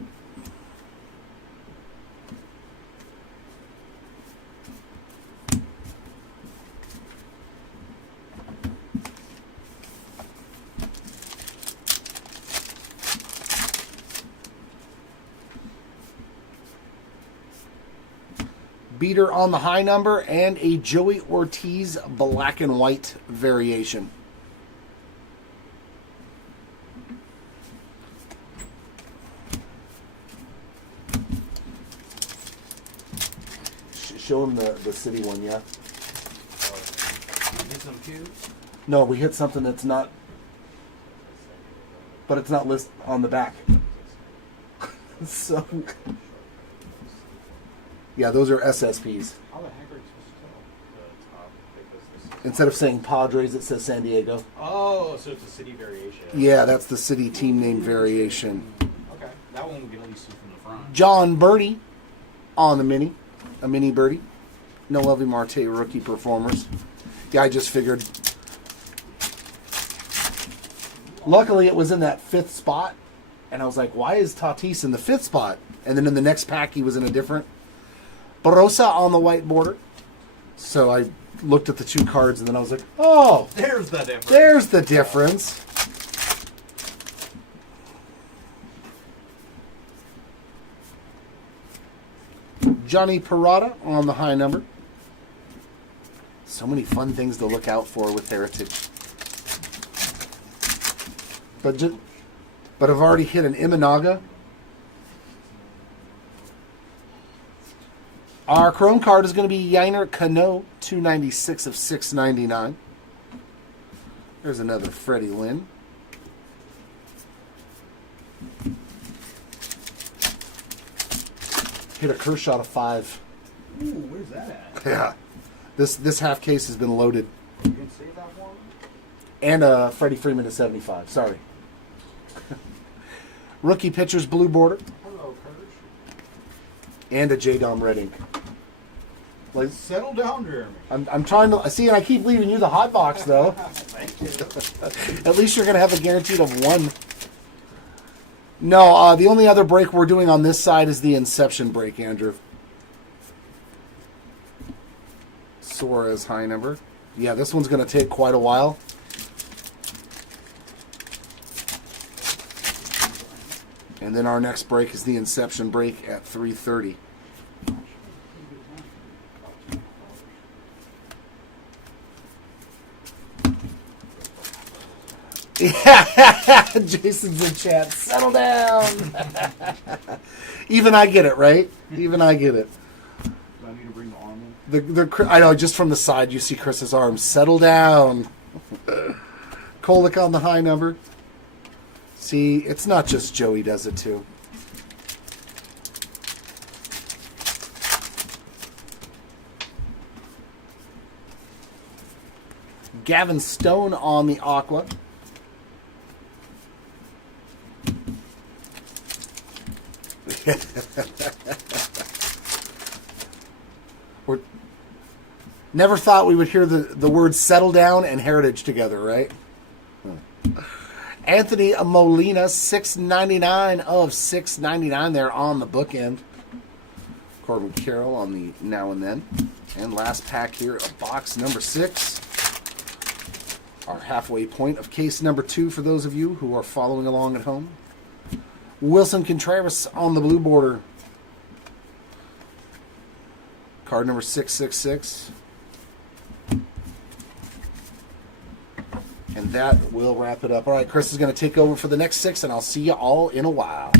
Beater on the high number and a Joey Ortiz black and white variation. Show him the city one, yeah. Get some cubes. No, we hit something that's not, but it's not listed on the back. So, yeah, those are SSPs. How the heck are you supposed to tell the top? Because this is... Instead of saying Padres, it says San Diego. Oh, so it's a city variation. Yeah, that's the city team name variation. Okay, that one we can at least see from the front. John Birdie on the mini. A mini birdie. No Elvie Marte rookie performers. Yeah, I just figured. Luckily, it was in that 5th spot. And I was like, why is Tatis in the 5th spot? And then in the next pack, he was in a different. Barossa on the white border. So I looked at the 2 cards, and then I was like, oh, There's the difference. there's the difference. Johnny Parada on the high number. So many fun things to look out for with Heritage. But I've already hit an Imanaga. Our Chrome card is going to be Yainer Cano, 296 of 699. There's another Freddie Lynn. Hit a Kershaw to 5. Ooh, where's that at? Yeah. This half case has been loaded. You can save that one? And a Freddie Freeman to 75. Sorry. Rookie pitchers blue border. Hello, Coach. And a J-Dom red ink. Like, Settle down, Jeremy. I'm trying to see, and I keep leaving you the hot box though. Thank you. At least you're gonna have a guaranteed of one. No, the only other break we're doing on this side is the Inception break, Andrew. Suarez high number. Yeah, this one's gonna take quite a while. And then our next break is the Inception break at 3:30. Yeah, Jason's in chat. Settle down. Even I get it, right? Even I get it. Do I need to bring the arm in? I know, just from the side you see Chris's arm. Settle down. Kolick on the high number. See, it's not just Joey does it too. Gavin Stone on the Aqua. Never thought we would hear the words settle down and heritage together, right? Anthony Molina, $6.99 of $6.99 there on the bookend. Corbin Carroll on the now and then. And last pack here of box number 6. Our halfway point of case number 2 for those of you who are following along at home. Wilson Contreras on the blue border. Card number 666. And that will wrap it up. All right, Chris is going to take over for the next 6, and I'll see you all in a while.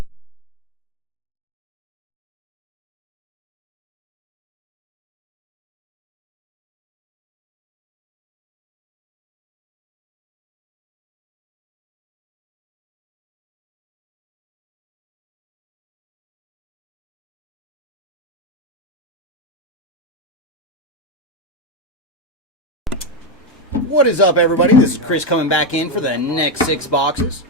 What is up, everybody? This is Chris coming back in for the next 6 boxes.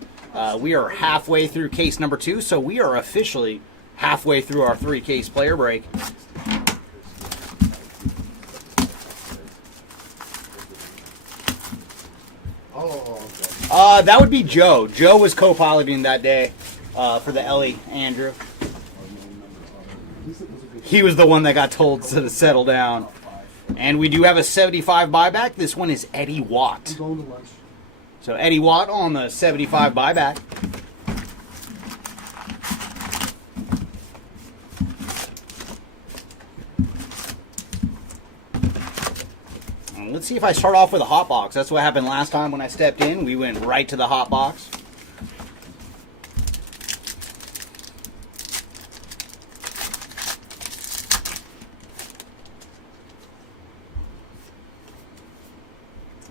We are halfway through case number 2, so we are officially halfway through our 3-case player break. That would be Joe. Joe was co-piloting that day for the Ellie, Andrew. He was the one that got told to settle down. And we do have a 75 buyback. This one is Eddie Watt. I'm going to lunch. So Eddie Watt on the 75 buyback. And let's see if I start off with a hot box. That's what happened last time when I stepped in. We went right to the hot box.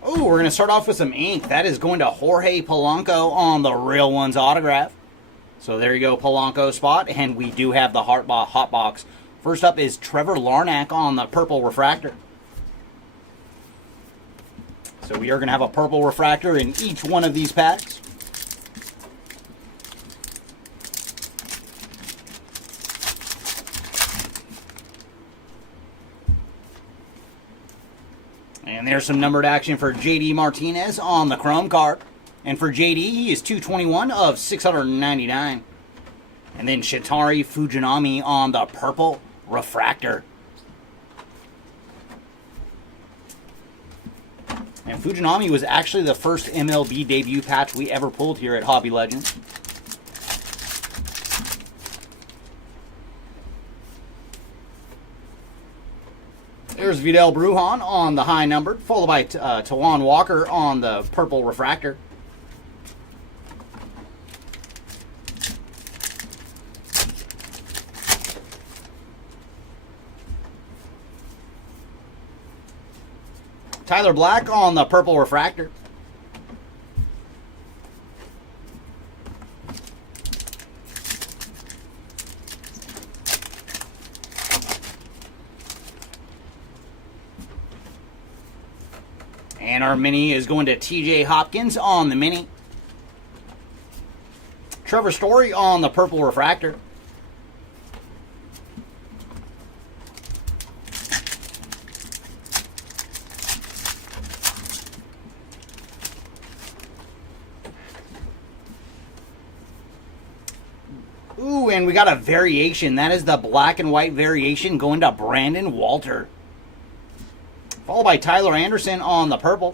Ooh, we're going to start off with some ink. That is going to Jorge Polanco on the Real Ones autograph. So there you go, Polanco spot. And we do have the hot box. First up is Trevor Larnach on the purple refractor. So we are going to have a purple refractor in each one of these packs. And there's some numbered action for JD Martinez on the chrome card. And for JD, he is 221 of 699. And then Shitari Fujinami on the purple refractor. And Fujinami was actually the first MLB debut patch we ever pulled here at Hobby Legends. There's Vidal Brujan on the high numbered, followed by Tawan Walker on the purple refractor. Tyler Black on the purple refractor. And our mini is going to TJ Hopkins on the mini. Trevor Story on the purple refractor. Ooh, and we got a variation. That is the black and white variation going to Brandon Walter. Followed by Tyler Anderson on the purple.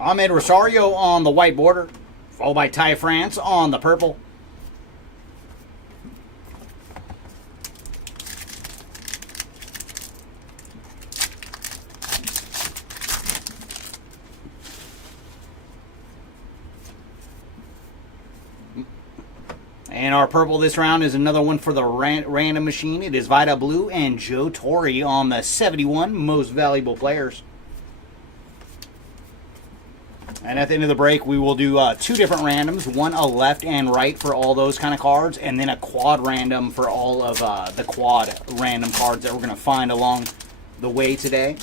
Ahmed Rosario on the white border. Followed by Ty France on the purple. And our purple this round is another one for the random machine. It is Vida Blue and Joe Torre on the 71 most valuable players. And at the end of the break, we will do two different randoms, one a left and right for all those kind of cards, and then a quad random for all of the quad random cards that we're going to find along the way today.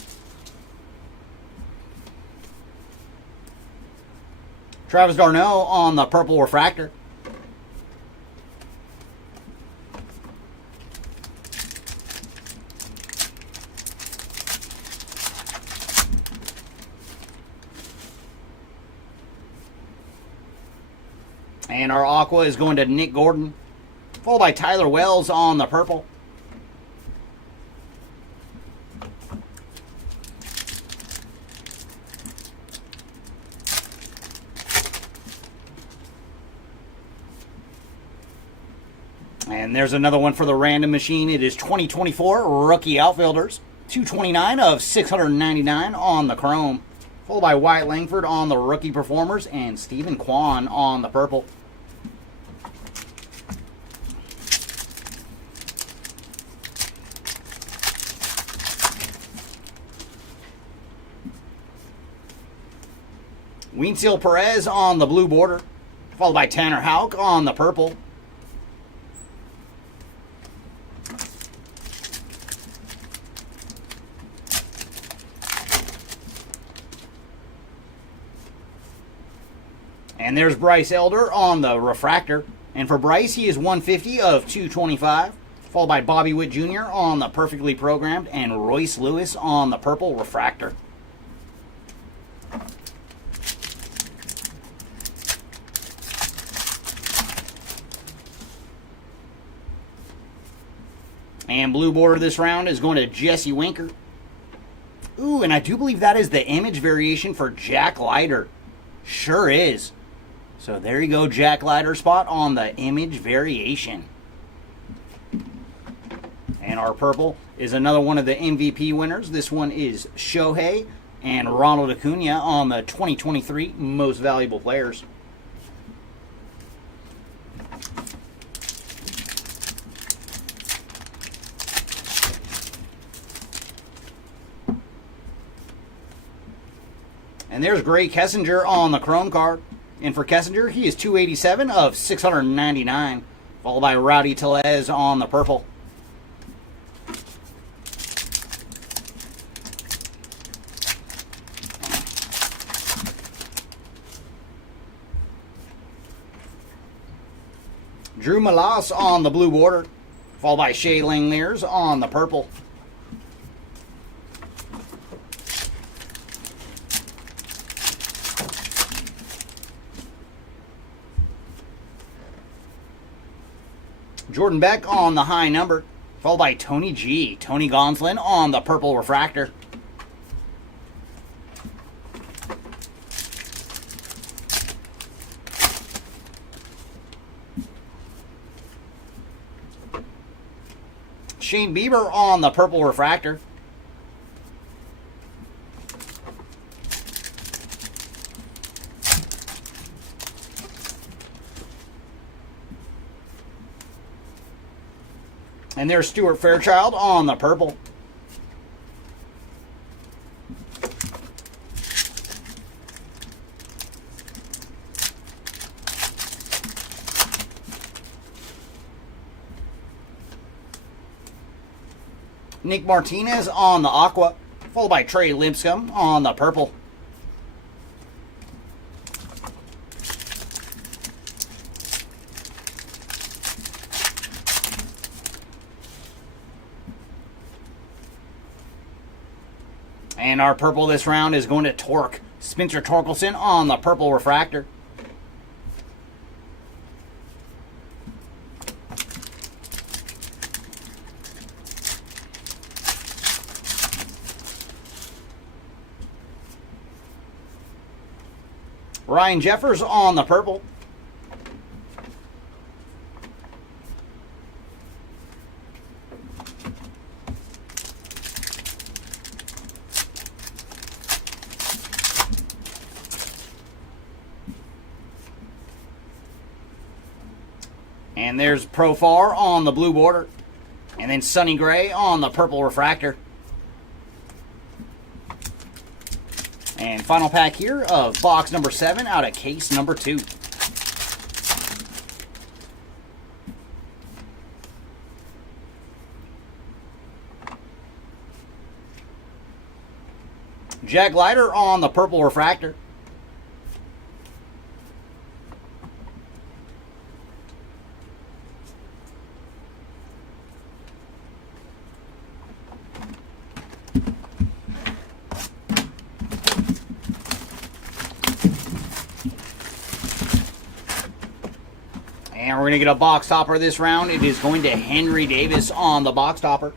Travis Darno on the purple refractor. And our aqua is going to Nick Gordon, followed by Tyler Wells on the purple. And there's another one for the random machine. It is 2024 rookie outfielders, 229 of 699 on the chrome, followed by Wyatt Langford on the rookie performers and Stephen Kwan on the purple. Weensiel Perez on the blue border, followed by Tanner Houck on the purple. And there's Bryce Elder on the refractor. And for Bryce, he is 150 of 225, followed by Bobby Witt Jr. on the perfectly programmed and Royce Lewis on the purple refractor. And blue border this round is going to Jesse Winker. Ooh, and I do believe that is the image variation for Jack Leiter. Sure is. So there you go, Jack Leiter spot on the image variation. And our purple is another one of the MVP winners. This one is Shohei and Ronald Acuna on the 2023 most valuable players. And there's Gray Kessinger on the chrome card. And for Kessinger, he is 287 of 699, followed by Rowdy Tellez on the purple. Drew Malas on the blue border, followed by Shea Langeliers on the purple. Jordan Beck on the high number, Followed by Tony G. Tony Gonsolin on the purple refractor. Shane Bieber on the purple refractor. And there's Stuart Fairchild on the purple. Nick Martinez on the aqua, followed by Trey Lipscomb on the purple. And our purple this round is going to Torque. Spencer Torkelson on the purple refractor. Ryan Jeffers on the purple. And there's Profar on the blue border. And then Sonny Gray on the purple refractor. And final pack here of box number 7 out of case number 2. Jack Leiter on the purple refractor. And we're going to get a box topper this round. It is going to Henry Davis on the box topper.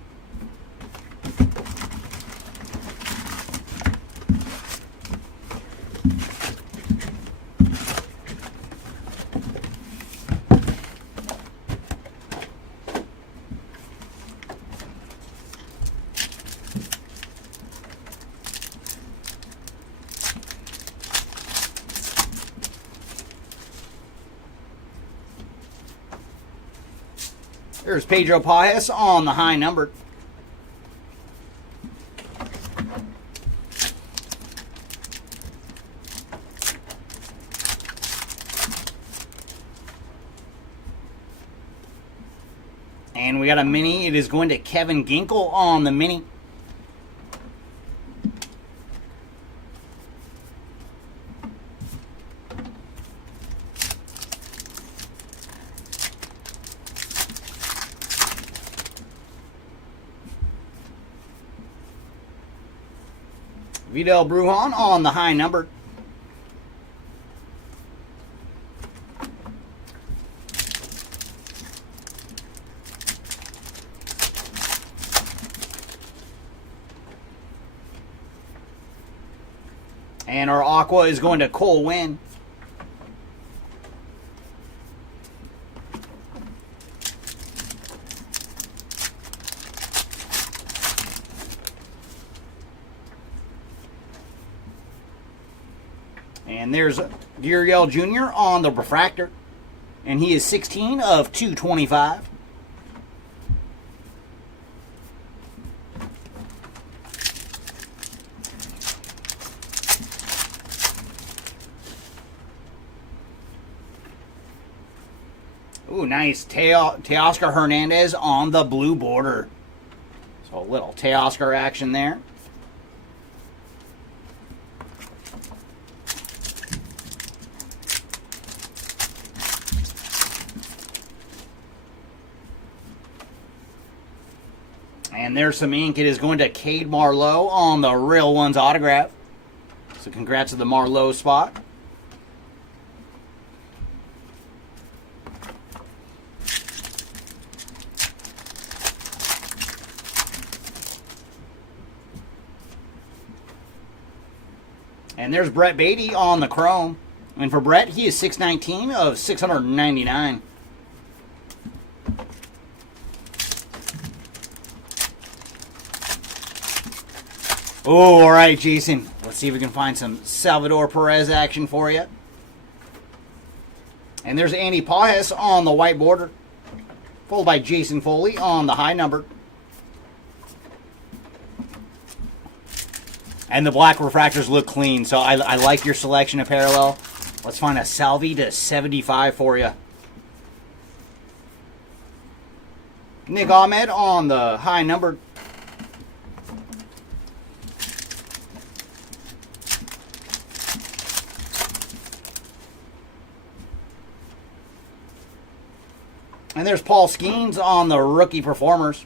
There's Pedro Paez on the high number. And we got a mini. It is going to Kevin Ginkel on the mini. Vidal Brujan on the high number. And our aqua is going to Cole Winn. And there's Gurriel Jr. on the refractor. And he is 16 of 225. Ooh, nice. Teoscar Hernandez on the blue border. So a little Teoscar action there. And there's some ink. It is going to Cade Marlowe on the Real Ones autograph. So congrats to the Marlowe spot. And there's Brett Beatty on the chrome. And for Brett, he is 619 of 699. Oh, all right, Jason. Let's see if we can find some Salvador Perez action for you. And there's Andy Pajes on the white border, followed by Jason Foley on the high number. And the black refractors look clean, so I like your selection of parallel. Let's find a Salvi to 75 for you. Nick Ahmed on the high number. And there's Paul Skeens on the rookie performers.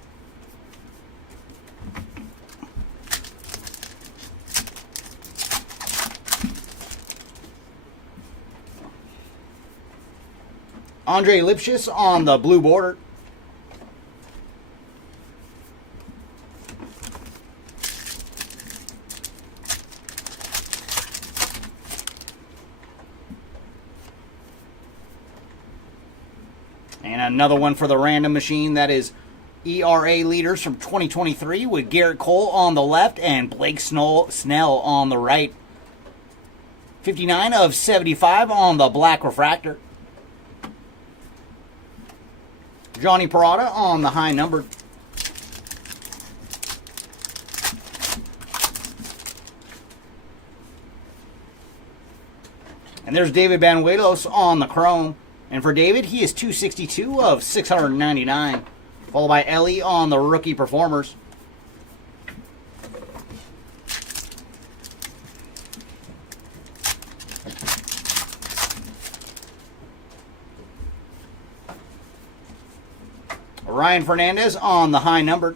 Andre Lipschitz on the blue border. And another one for the random machine. That is ERA leaders from 2023 with Garrett Cole on the left and Blake Snell on the right. 59 of 75 on the black refractor. Johnny Parada on the high number. And there's David Banuelos on the chrome. And for David, he is 262 of 699. Followed by Ellie on the rookie performers. Ryan Fernandez on the high number.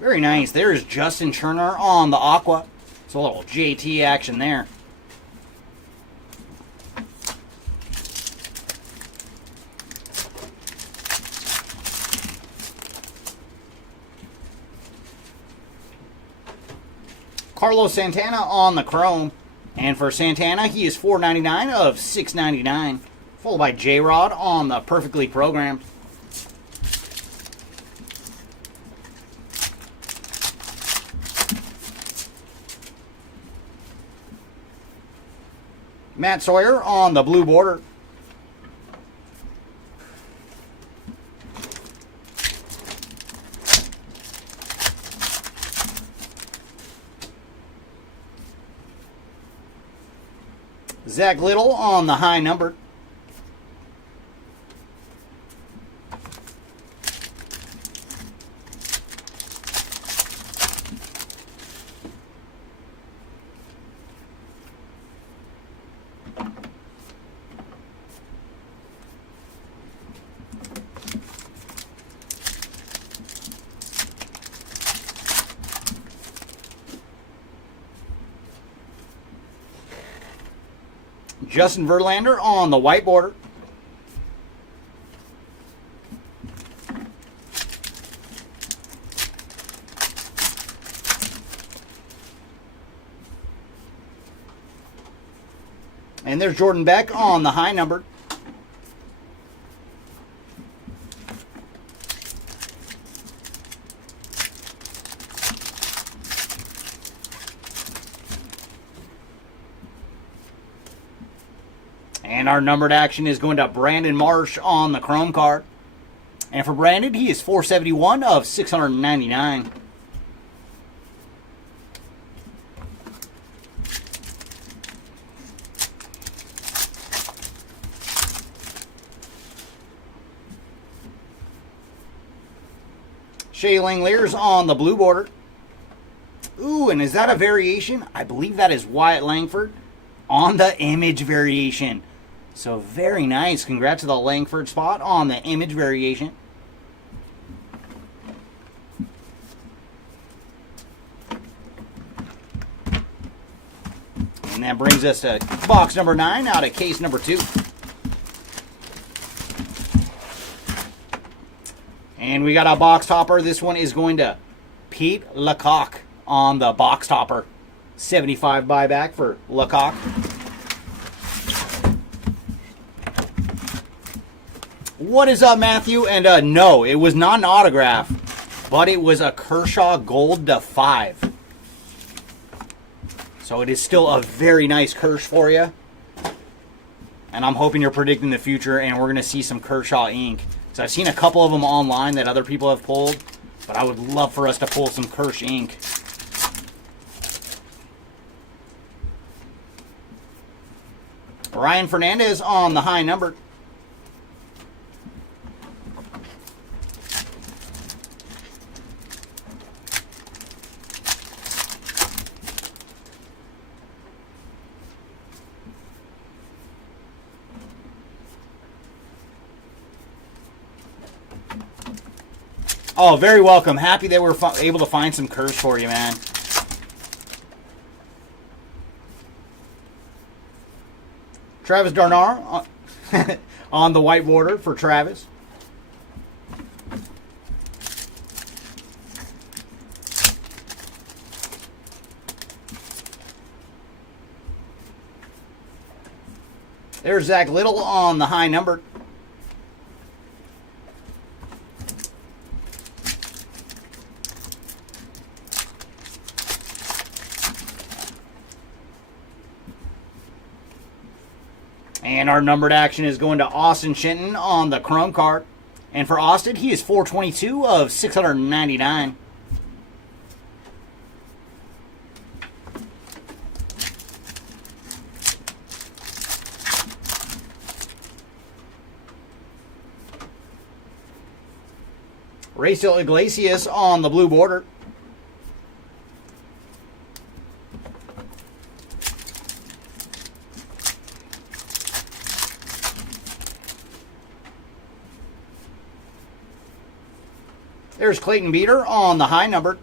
Very nice. There's Justin Turner on the aqua. It's a little JT action there. Carlos Santana on the chrome. And for Santana, he is $4.99 of $6.99. Followed by J-Rod on the perfectly programmed. Matt Sawyer on the blue border. Zach Little on the high number. Justin Verlander on the white border. And there's Jordan Beck on the high number. And our numbered action is going to Brandon Marsh on the chrome card. And for Brandon, he is 471 of 699. Shea Langeliers on the blue border. Ooh, and is that a variation? I believe that is Wyatt Langford on the image variation. So very nice. Congrats to the Langford spot on the image variation. And that brings us to box number 9 out of case number 2. And we got a box topper. This one is going to Pete Lecoq on the box topper. 75 buyback for Lecoq. What is up, Matthew? And no, it was not an autograph, but it was a Kershaw Gold to 5. So it is still a very nice Kersh for you. And I'm hoping you're predicting the future and we're going to see some Kershaw ink. So I've seen a couple of them online that other people have pulled, but I would love for us to pull some Kersh ink. Ryan Fernandez on the high number. Oh, very welcome. Happy that we're able to find some Kersh for you, man. Travis Darnar on the white border for Travis. There's Zach Little on the high number. And our numbered action is going to Austin Shenton on the Chrome card. And for Austin, he is 422 of 699. Racel Iglesias on the blue border. There's Clayton Beater on the high number.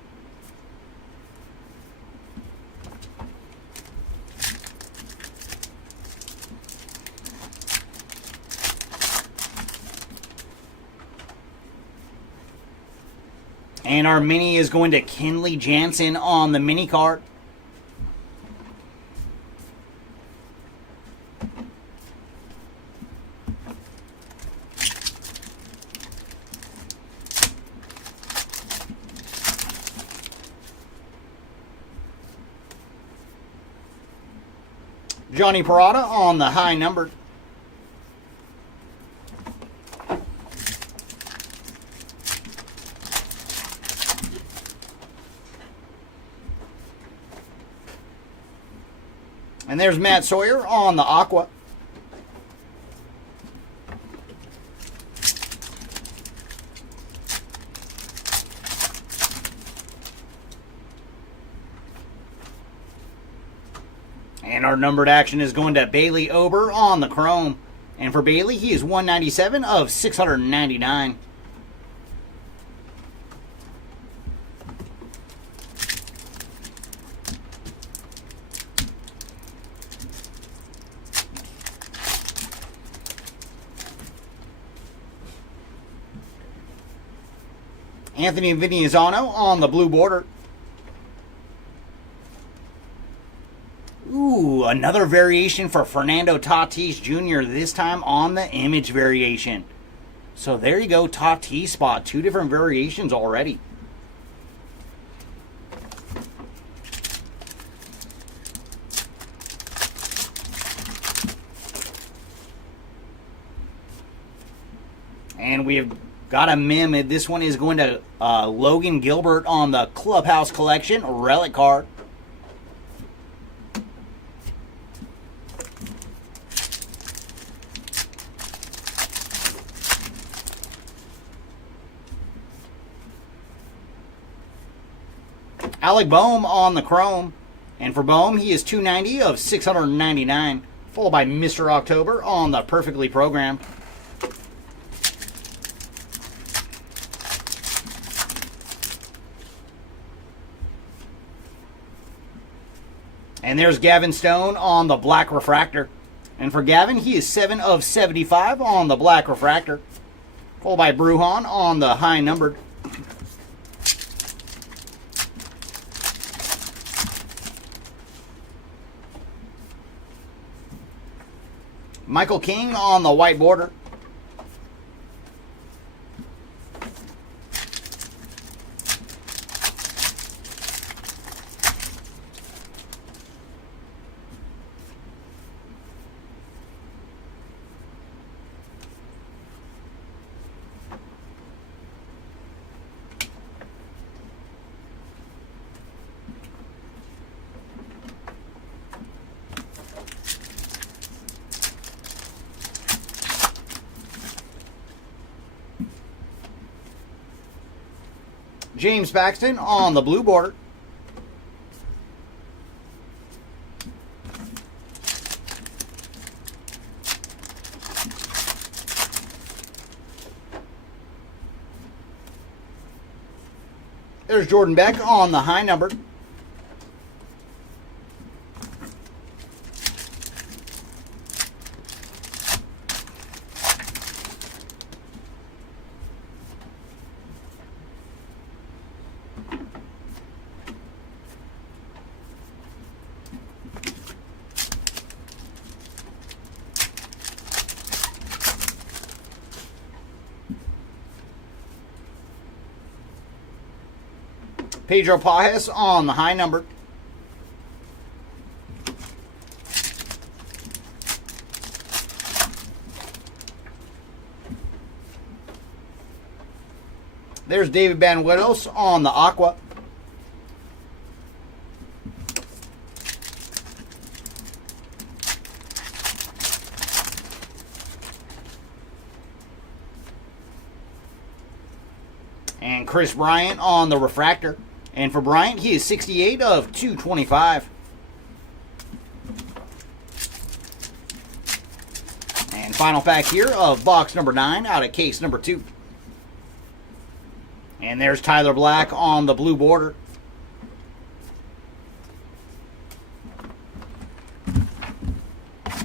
And our mini is going to Kenley Jansen on the mini card. Johnny Parada on the high number. And there's Matt Sawyer on the aqua. And our numbered action is going to Bailey Ober on the chrome. And for Bailey, he is 197 of 699. Anthony Vinizzano on the blue border. Ooh, another variation for Fernando Tatis Jr., this time on the image variation. So there you go, Tatis spot. 2 different variations already. And we have got a mem. This one is going to Logan Gilbert on the Clubhouse Collection relic card. Alec Boehm on the chrome. And for Boehm, he is 290 of 699. Followed by Mr. October on the perfectly programmed. And there's Gavin Stone on the black refractor. And for Gavin, he is 7 of 75 on the black refractor. Followed by Bruhan on the high numbered. Michael King on the white border. James Paxton on the blue border. There's Jordan Beck on the high number. Pedro Pajes on the high number. There's David Banuelos on the aqua. And Chris Bryant on the refractor. And for Bryant, he is 68 of 225. And final pack here of box number 9 out of case number 2. And there's Tyler Black on the blue border.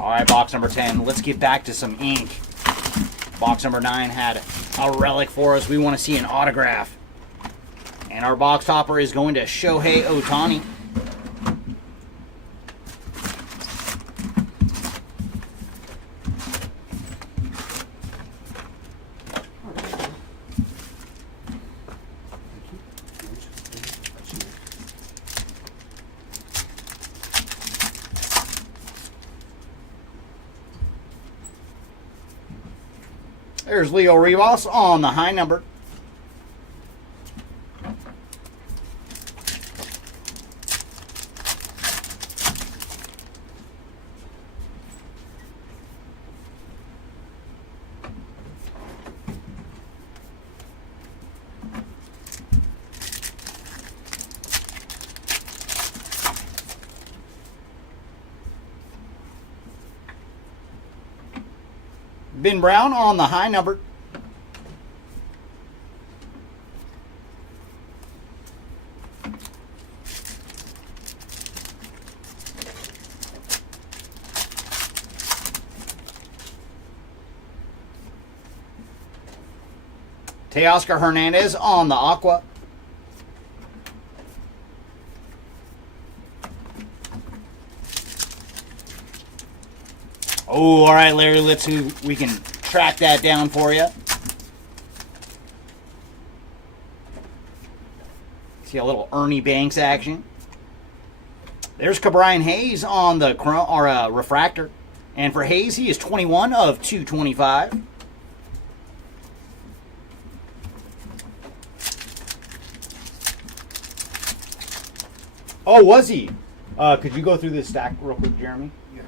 All right, box number 10. Let's get back to some ink. Box number 9 had a relic for us. We want to see an autograph. And our box topper is going to Shohei Ohtani. There's Leo Rivas on the high number. Ben Brown on the high number. Teoscar Hernandez on the aqua. Oh, all right, Larry, let's see if we can track that down for you. See a little Ernie Banks action. There's Cabrian Hayes on the refractor. And for Hayes, he is 21 of 225. Oh, was he? Could you go through this stack real quick, Jeremy? Yeah.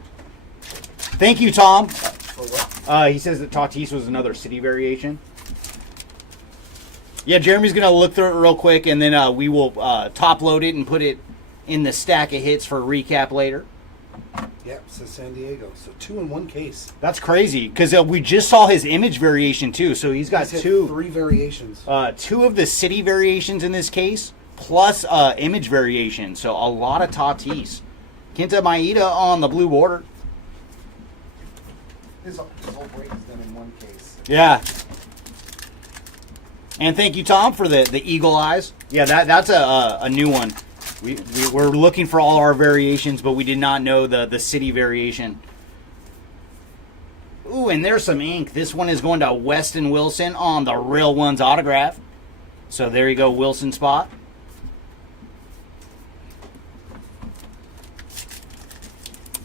Thank you, Tom. For what? He says that Tatis was another city variation. Yeah, Jeremy's going to look through it real quick, and then we will top load it and put it in the stack of hits for recap later. Yep, says San Diego. So 2 in 1 case. That's crazy, because we just saw his image variation, too. So he's got He's hit two. 3 variations. 2 of the city variations in this case, plus image variation. So a lot of Tatis. Kenta Maeda on the blue border. His whole break is done in 1 case. Yeah. And thank you, Tom, for the eagle eyes. Yeah, that's a new one. We're looking for all our variations, but we did not know the city variation. Ooh, and there's some ink. This one is going to Weston Wilson on the Real Ones autograph. So there you go, Wilson spot.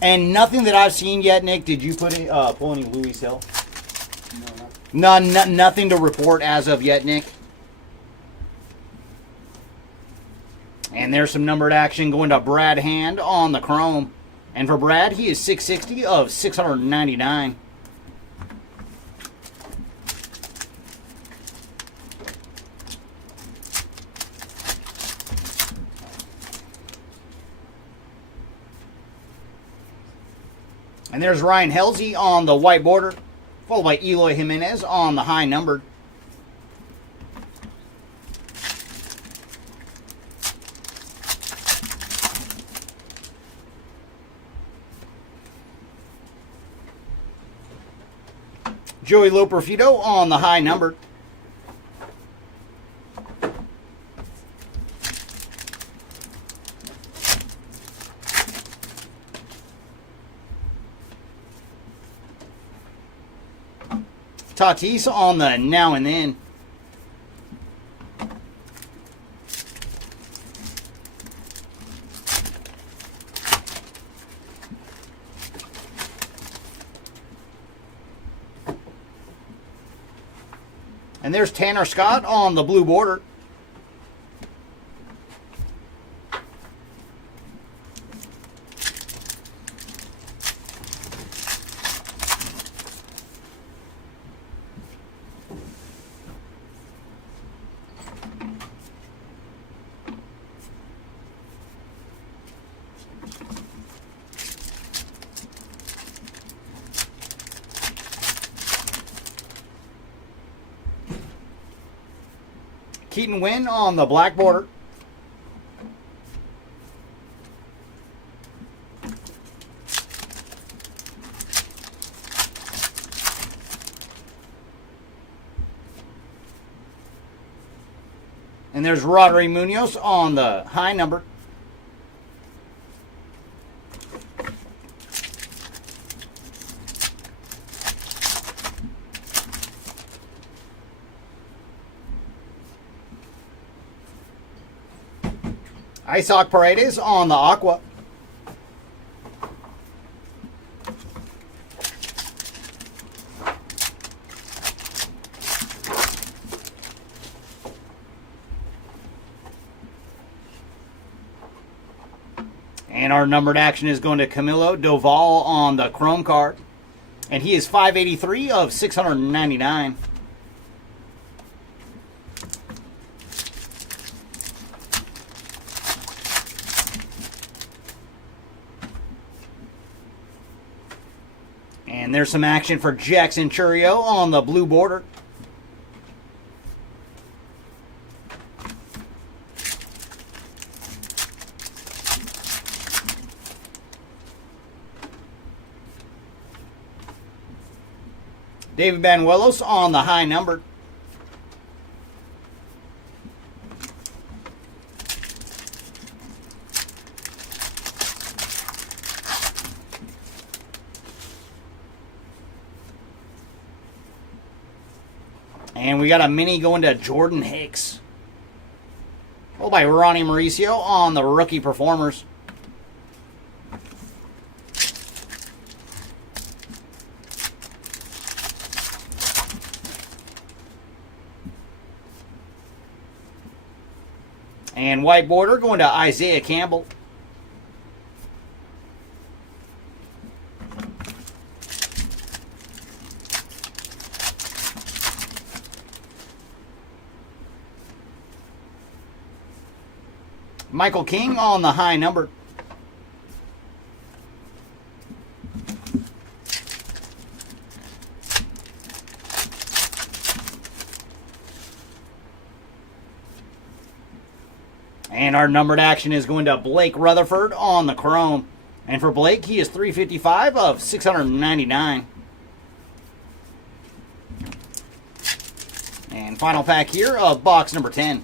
And nothing that I've seen yet, Nick. Did you pull any Louis Hill? No, nothing to report as of yet, Nick. And there's some numbered action going to Brad Hand on the chrome. And for Brad, he is 660 of 699. And there's Ryan Halsey on the white border, followed by Eloy Jimenez on the high numbered. Joey Loperfido on the high numbered. Tatis on the now and then. And there's Tanner Scott on the blue border. Keaton Wynn on the black border. And there's Rodri Munoz on the high number. Isaac Paredes on the aqua. And our numbered action is going to Camilo Doval on the chrome card. And he is 583 of 699. And there's some action for Jackson Churio on the blue border. David Banuelos on the high number. And we got a mini going to Jordan Hicks. Followed by Ronnie Mauricio on the rookie performers. And white border going to Isaiah Campbell. Michael King on the high number. And our numbered action is going to Blake Rutherford on the chrome. And for Blake, he is 355 of 699. And final pack here of box number 10.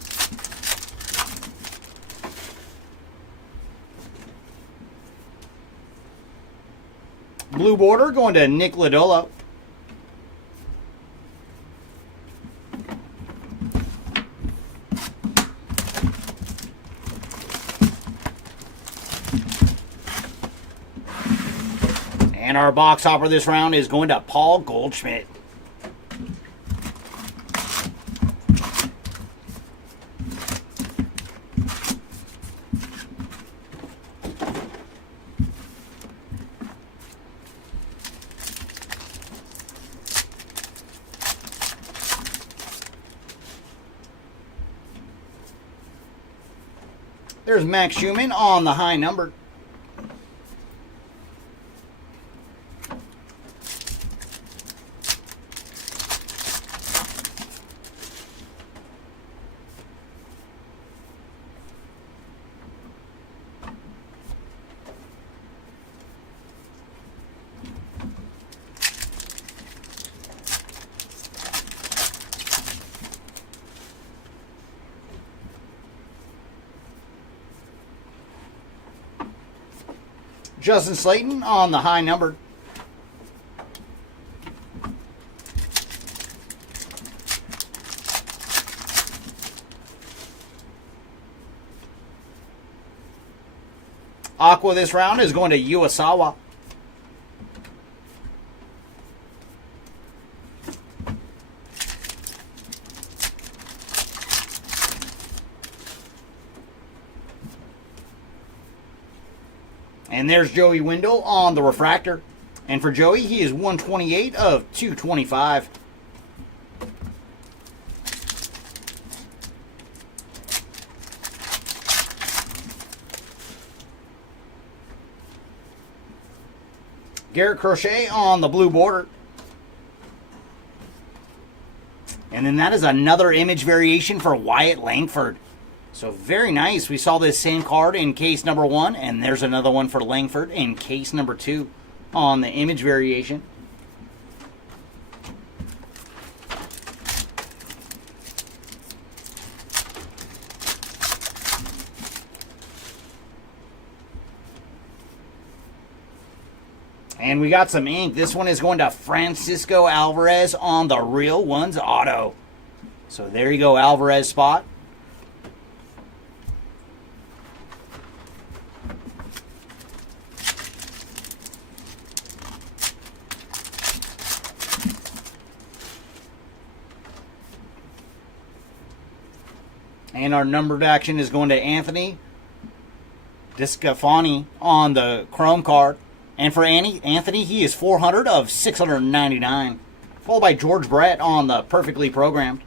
Blue border going to Nick Lodolo. And our box hopper this round is going to Paul Goldschmidt. There's Max Schumann on the high number. Justin Slayton on the high number. Aqua this round is going to Uesawa. And there's Joey Wendell on the refractor. And for Joey, he is 128 of 225. Garrett Crochet on the blue border. And then that is another image variation for Wyatt Langford. So very nice. We saw this same card in case number 1, and there's another one for Langford in case number 2 on the image variation. And we got some ink. This one is going to Francisco Alvarez on the Real Ones auto. So there you go, Alvarez spot. And our numbered action is going to Anthony Discafani on the Chrome card. And for Anthony, he is 400 of 699. Followed by George Brett on the Perfectly Programmed.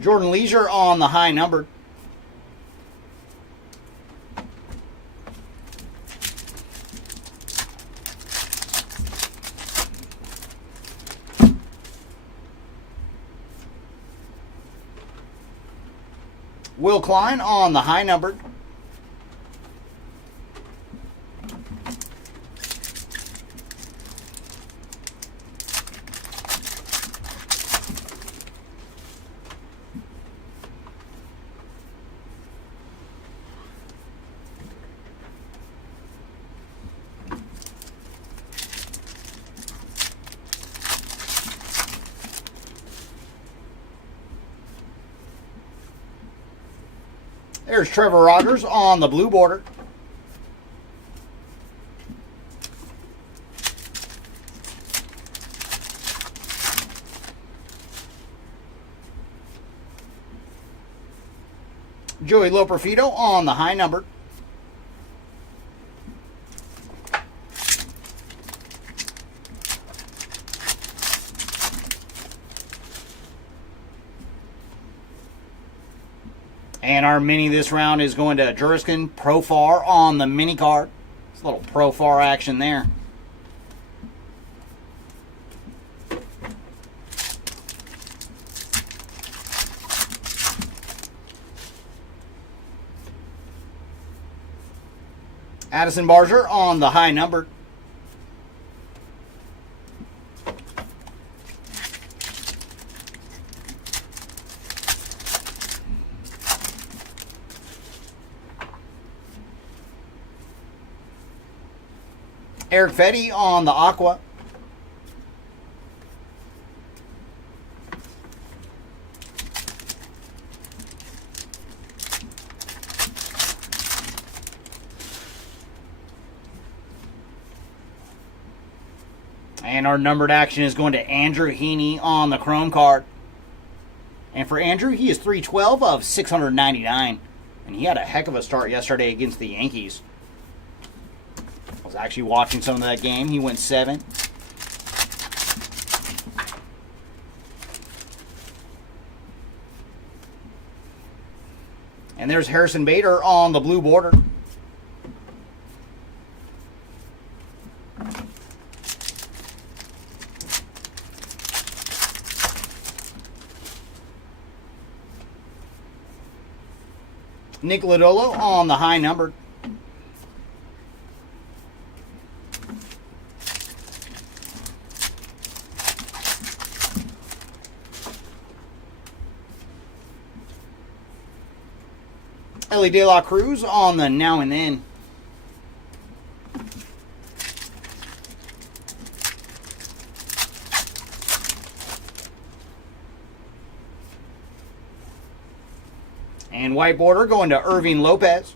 Jordan Leisure on the high numbered. Will Klein on the high numbered. There's Trevor Rogers on the blue border. Joey Loperfido on the high number. And our mini this round is going to Juriskin Profar on the mini card. It's a little Profar action there. Addison Barger on the high number. Eric Fetty on the aqua. And our numbered action is going to Andrew Heaney on the chrome card. And for Andrew, he is 312 of 699. And he had a heck of a start yesterday against the Yankees. I was actually watching some of that game. He went 7. And there's Harrison Bader on the blue border. Nick Lodolo on the high numbered. Ellie De La Cruz on the now and then. And white border going to Irving Lopez.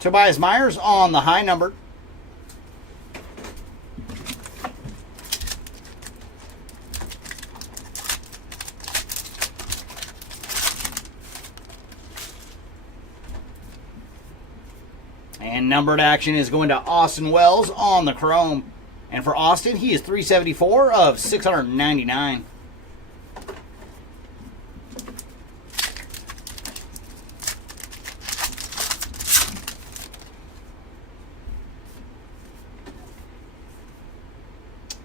Tobias Myers on the high number. And numbered action is going to Austin Wells on the chrome. And for Austin, he is 374 of 699.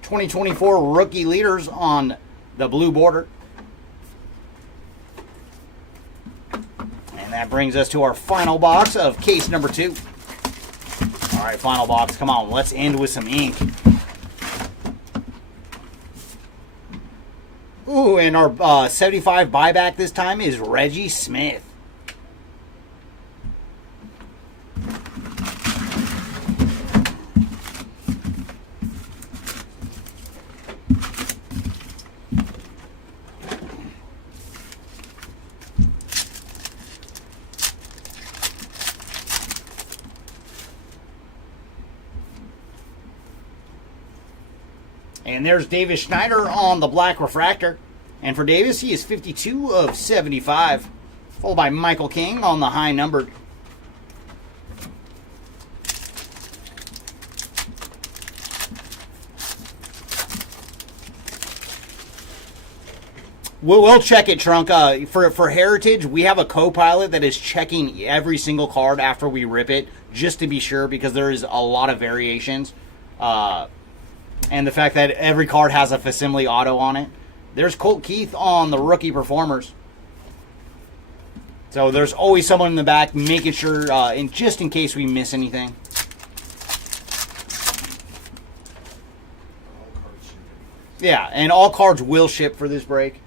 (2024) rookie leaders on the blue border. And that brings us to our final box of case number 2. All right, final box. Come on, let's end with some ink. Ooh, and our 75 buyback this time is Reggie Smith. And there's Davis Schneider on the black refractor. And for Davis, he is 52 of 75. Followed by Michael King on the high numbered. We'll check it, Trunk. For Heritage, we have a co-pilot that is checking every single card after we rip it, just to be sure, because there is a lot of variations. And the fact that every card has a facsimile auto on it. There's Colt Keith on the rookie performers. So there's always someone in the back making sure, just in case we miss anything. Yeah, and all cards will ship for this break.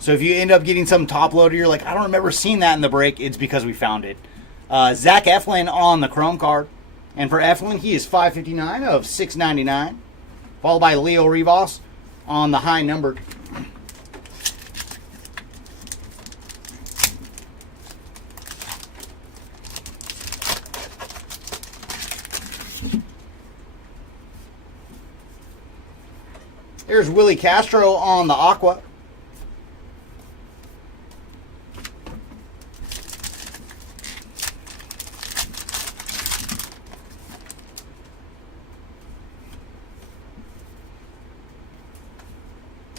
So if you end up getting some top loader, you're like, I don't remember seeing that in the break, it's because we found it. Zach Eflin on the chrome card. And for Eflin, he is 559 of 699. Followed by Leo Rivas on the high numbered. Here's Willie Castro on the aqua.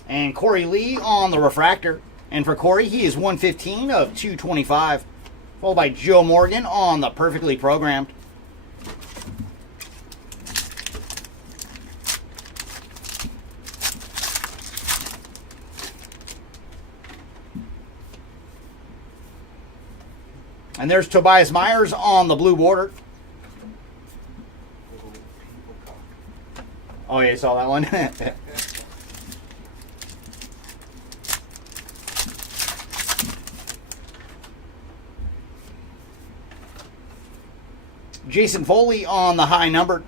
And Corey Lee on the refractor. And for Corey, he is 115 of 225. Followed by Joe Morgan on the perfectly programmed. And there's Tobias Myers on the blue border. Little people cock. Oh, yeah, you saw that one? Jason Foley on the high number.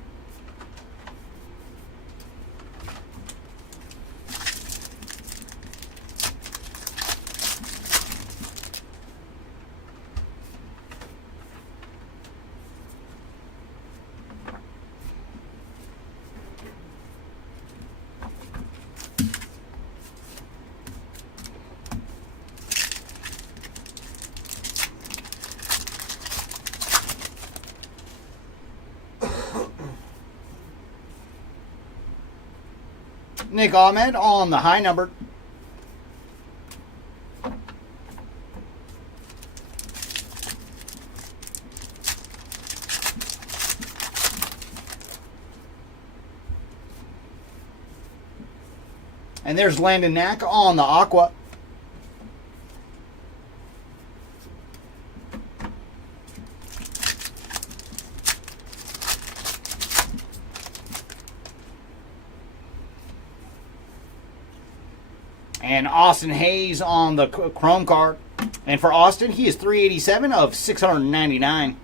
Nick Ahmed on the high number. And there's Landon Knack on the aqua. And Austin Hayes on the chrome card. And for Austin, he is 387 of 699.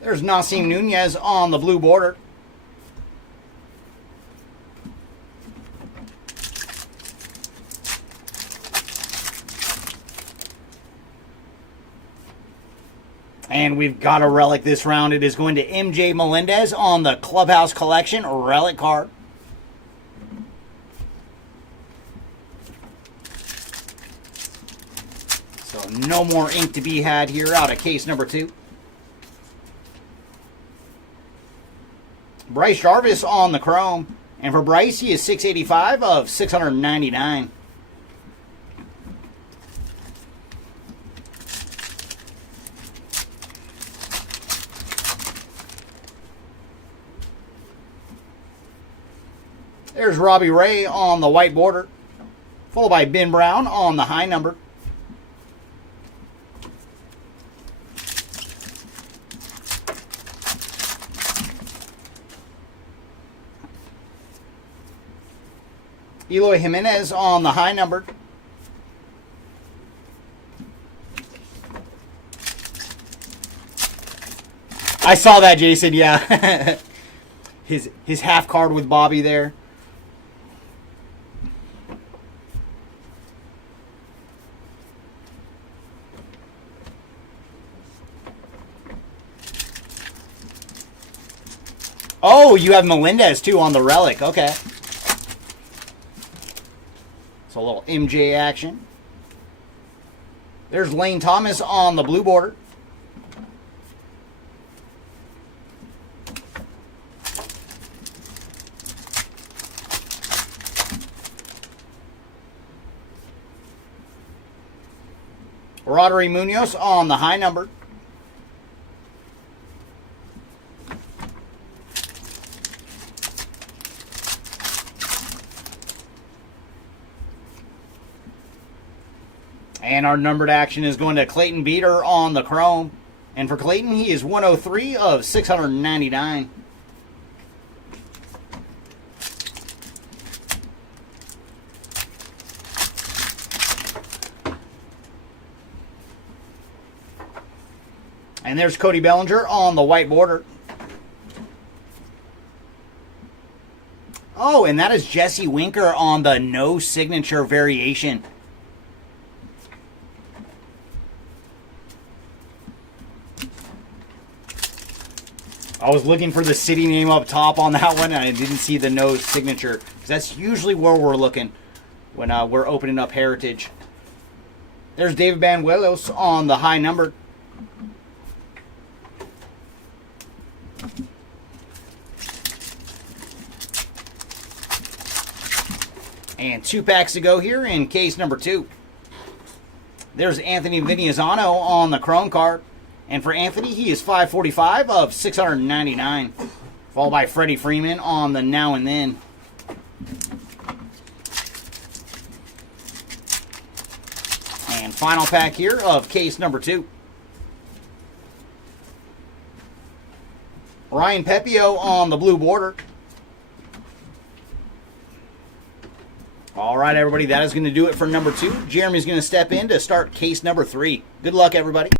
There's Nasim Nunez on the blue border. And we've got a relic this round. It is going to MJ Melendez on the Clubhouse Collection relic card. So no more ink to be had here out of case number 2. Bryce Jarvis on the chrome. And for Bryce, he is 685 of 699. There's Robbie Ray on the white border, followed by Ben Brown on the high number. Eloy Jimenez on the high number. I saw that, Jason, yeah. his half card with Bobby there. Oh, you have Melendez, too, on the relic. Okay. So a little MJ action. There's Lane Thomas on the blue border. Rodri Munoz on the high number. And our numbered action is going to Clayton Beater on the chrome. And for Clayton, he is 103 of 699. And there's Cody Bellinger on the white border. Oh, and that is Jesse Winker on the no signature variation. I was looking for the city name up top on that one, and I didn't see the no signature. Because that's usually where we're looking when we're opening up Heritage. There's David Banuelos on the high number. And 2 packs to go here in case number 2. There's Anthony Viniazano on the chrome card. And for Anthony, he is 545 of 699. Followed by Freddie Freeman on the Now and Then. And final pack here of case number 2. Ryan Pepio on the blue border. All right, everybody, that is going to do it for number 2. Jeremy's going to step in to start case number 3. Good luck, everybody.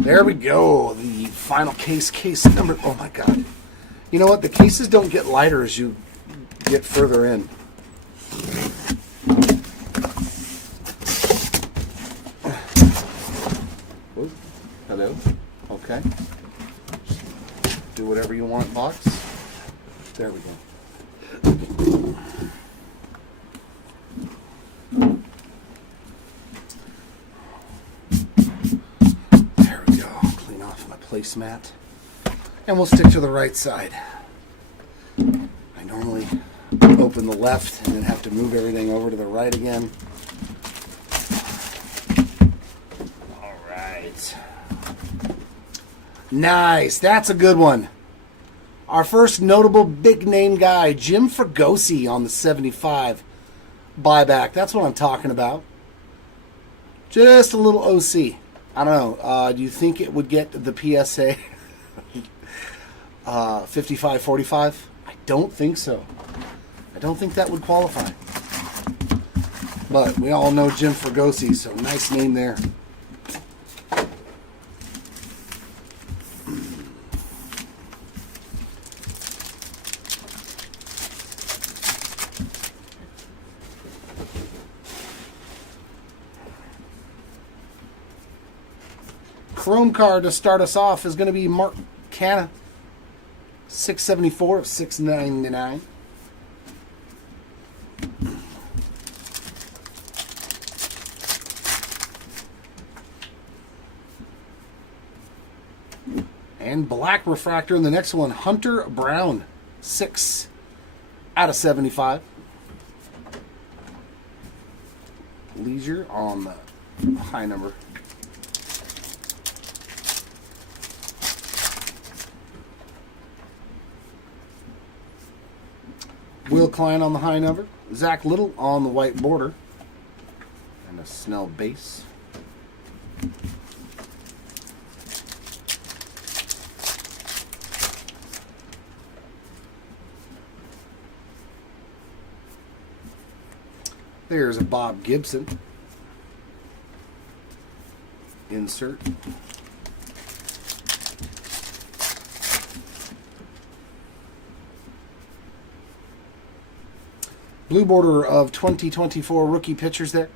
There we go. The final case number. Oh my God. You know what? The cases don't get lighter as you get further in. Ooh, hello. Okay. Do whatever you want, box. There we go. Placemat, and we'll stick to the right side. I normally open the left and then have to move everything over to the right again. All right. Nice. That's a good one. Our first notable big name guy, Jim Fregosi on the 75 buyback. That's what I'm talking about. Just a little OC. I don't know. Do you think it would get the PSA 55-45? I don't think so. I don't think that would qualify. But we all know Jim Fregosi, so nice name there. Chrome card to start us off is going to be Mark Canna, 674 of 699. And black refractor in the next one, Hunter Brown, 6 out of 75. Leisure on the high number. Will Klein on the high number. Zach Little on the white border. And a Snell base. There's a Bob Gibson. Insert. Blue border of 2024 rookie pitchers there.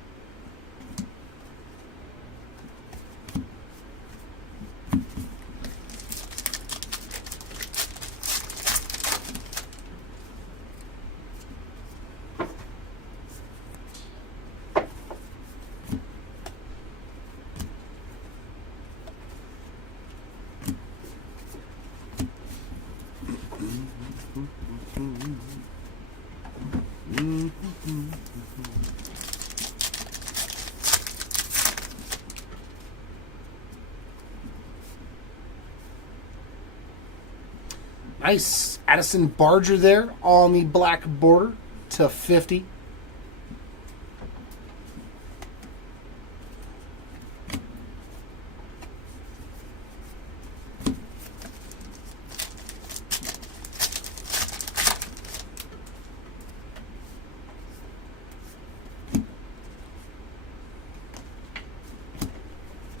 Nice Addison Barger there on the black border to 50.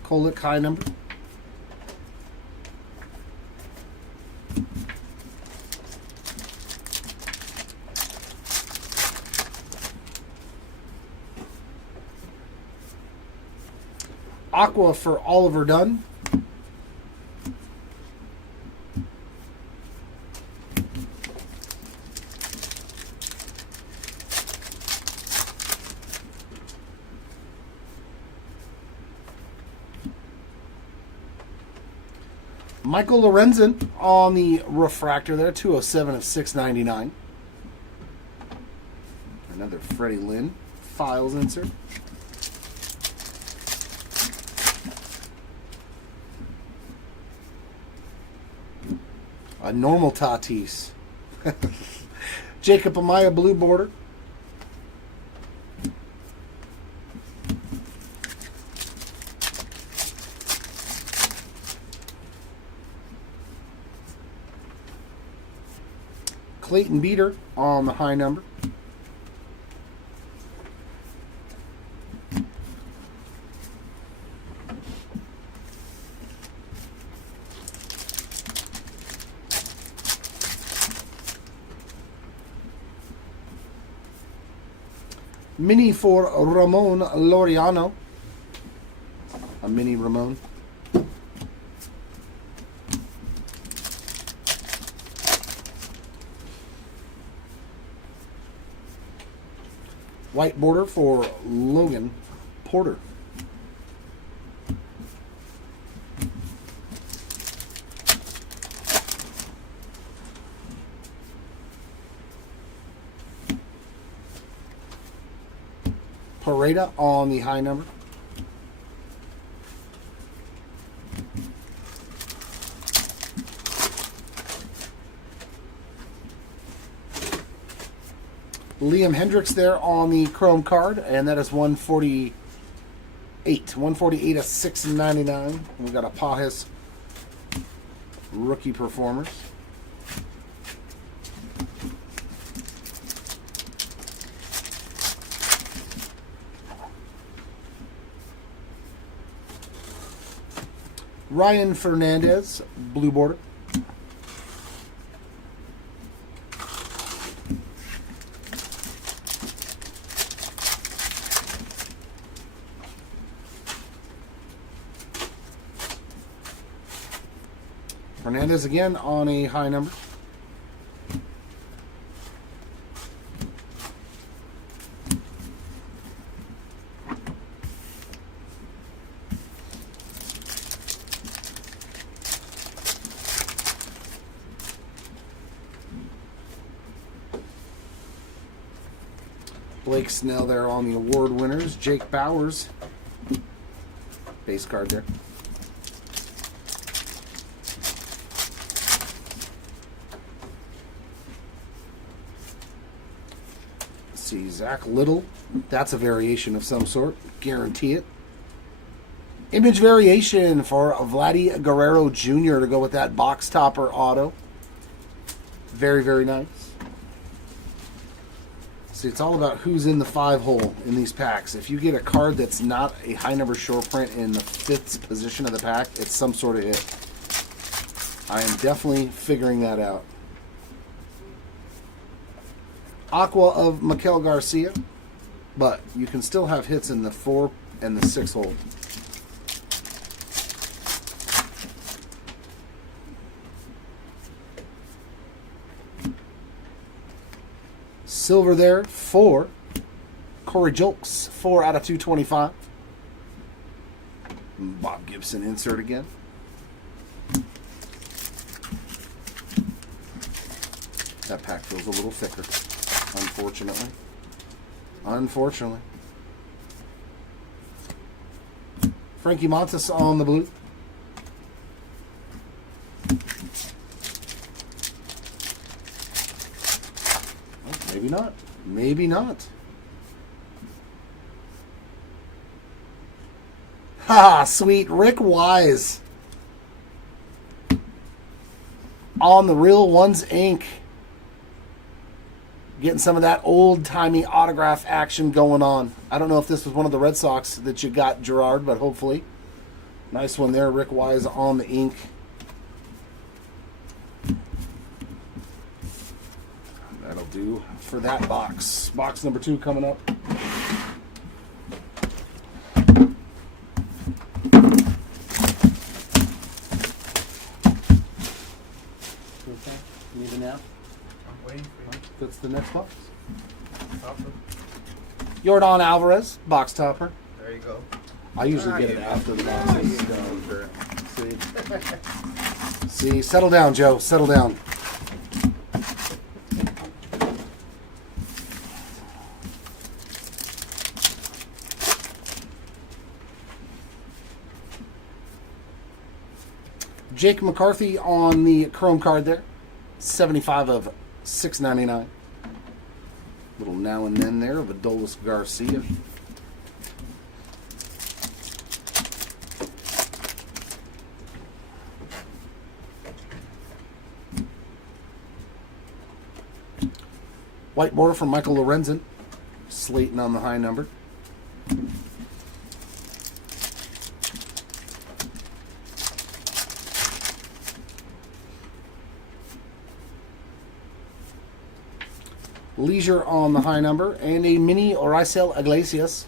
Kolick high number. Aqua for Oliver Dunn. Michael Lorenzen on the refractor there, 207 of 699. Another Freddie Lynn files insert. A normal Tatis. Jacob Amaya blue border. Clayton Beater on the high number. Mini for Ramon Laureano. A mini Ramon. White border for Logan Porter. Pareda on the high number. Liam Hendricks there on the chrome card, and that is 148. 148 of 699. We got a Pajes rookie performers. Ryan Fernandez, blue border. Fernandez again on a high number. Blake Snell there on the award winners. Jake Bowers, base card there. See, Zach Little, that's a variation of some sort, guarantee it. Image variation for Vladdy Guerrero Jr. to go with that box topper auto. Very, very nice. See, it's all about who's in the 5-hole in these packs. If you get a card that's not a high number short print in the 5th position of the pack, it's some sort of hit. I am definitely figuring that out. Aqua of Maikel Garcia, but you can still have hits in the 4 and the 6 hole. Silver there for Corey Julks, 4 out of 225. Bob Gibson insert again. That pack feels a little thicker, unfortunately. Unfortunately. Frankie Montas on the blue. Maybe not. Maybe not. Ha! Sweet. Rick Wise. On the Real Ones Inc. Getting some of that old-timey autograph action going on. I don't know if this was one of the Red Sox that you got, Gerard, but hopefully. Nice one there, Rick Wise on the ink. That'll do for that box. Box number 2 coming up. Okay, need a nap? I'm waiting for you. That's the next box. Topper. Yordan Alvarez, box topper. There you go. I usually get it after the box is done. See, settle down, Joe. Settle down. Jake McCarthy on the chrome card there. 75 of 699. Little now and then there of Adolis Garcia. White border from Michael Lorenzen. Slayton on the high number. Leisure on the high number, and a mini Oraisel Iglesias.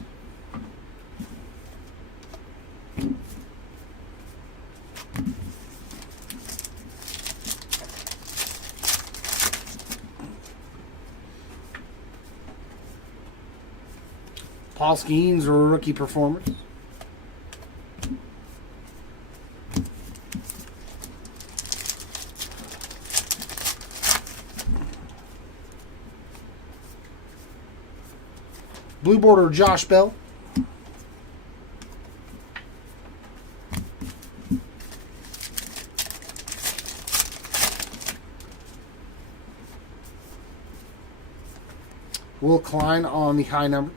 Paul Skeens, rookie performers. Blue border, Josh Bell. Will Klein on the high number.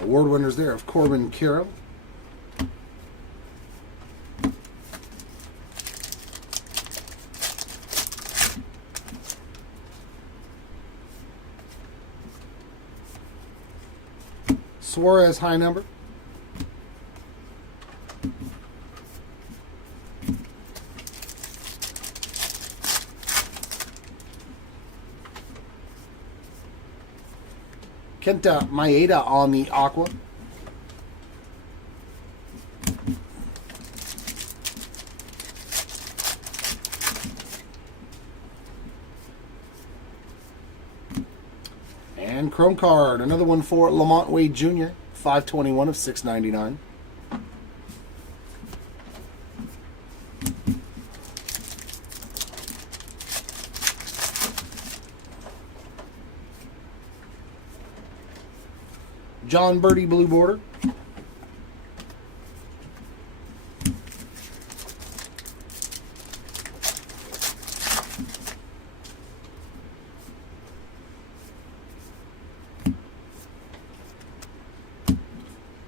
Award winners there of Corbin Carroll. Suarez high number. Kenta Maeda on the aqua. And chrome card, another one for Lamont Wade Jr., 521 of 699. John Birdie blue border.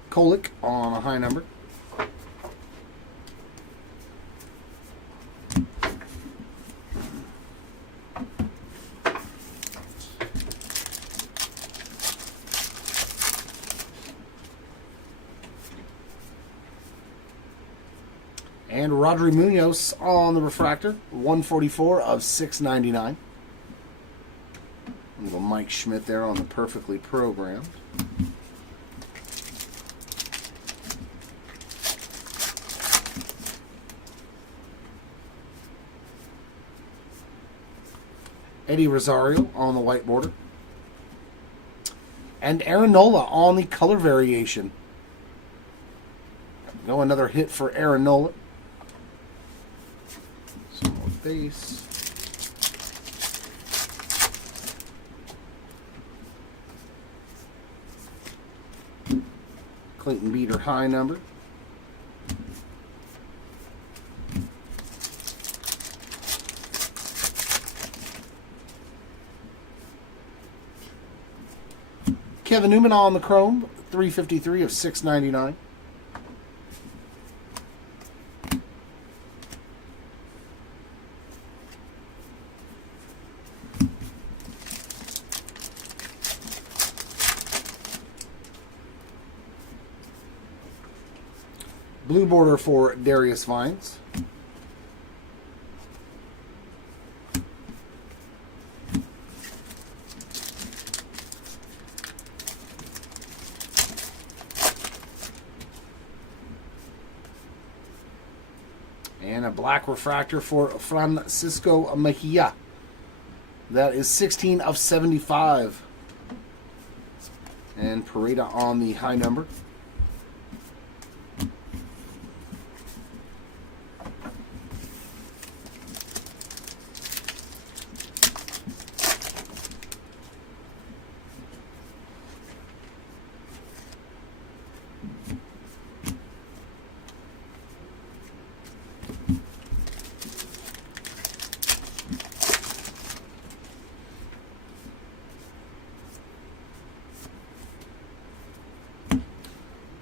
Kolick on a high number. And Rodri Munoz on the refractor, 144 of 699. A little Mike Schmidt there on the perfectly programmed. Eddie Rosario on the white border. And Aaron Nola on the color variation. Go another hit for Aaron Nola. Some more base. Clayton Beater high number. Kevin Newman on the chrome, 353 of 699. Blue border for Darius Vines. And a black refractor for Francisco Mejia. That is 16 of 75. And Pareda on the high number.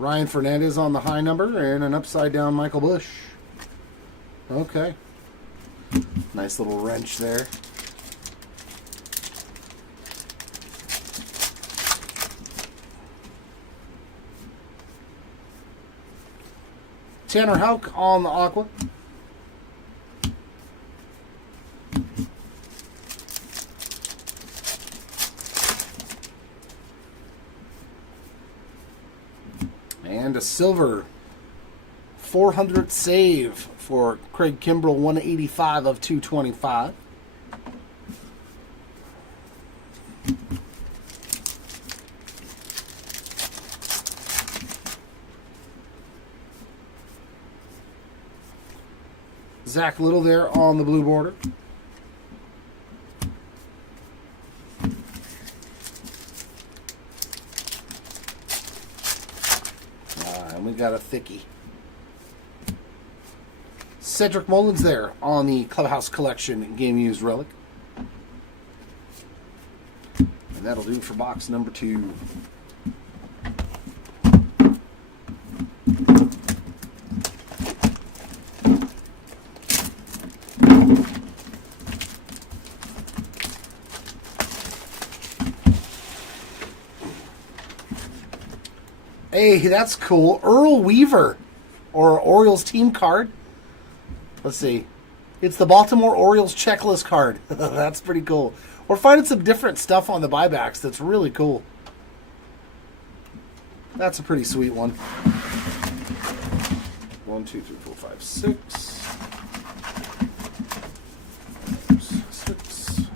Ryan Fernandez on the high number and an upside down Michael Bush. Okay. Nice little wrench there. Tanner Houck on the aqua. And a silver 400 save for Craig Kimbrell, 185 of 225. Zach Little there on the blue border. And we got a thickie. Cedric Mullins there on the Clubhouse Collection Game Used Relic. And that'll do for box number 2. Hey, that's cool. Earl Weaver, or Orioles team card. Let's see. It's the Baltimore Orioles checklist card. That's pretty cool. We're finding some different stuff on the buybacks that's really cool. That's a pretty sweet one. 1, 2, 3, 4, 5, 6. 6.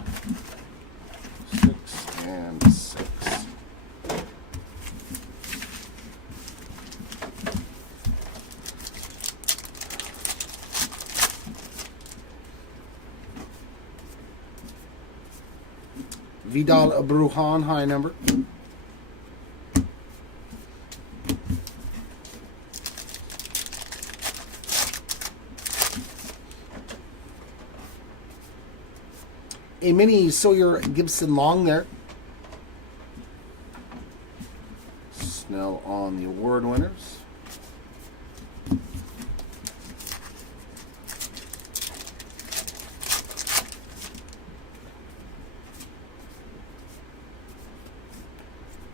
6 and 6. Vidal Brujan, high number. A mini Sawyer Gibson long there. Snell on the award winners.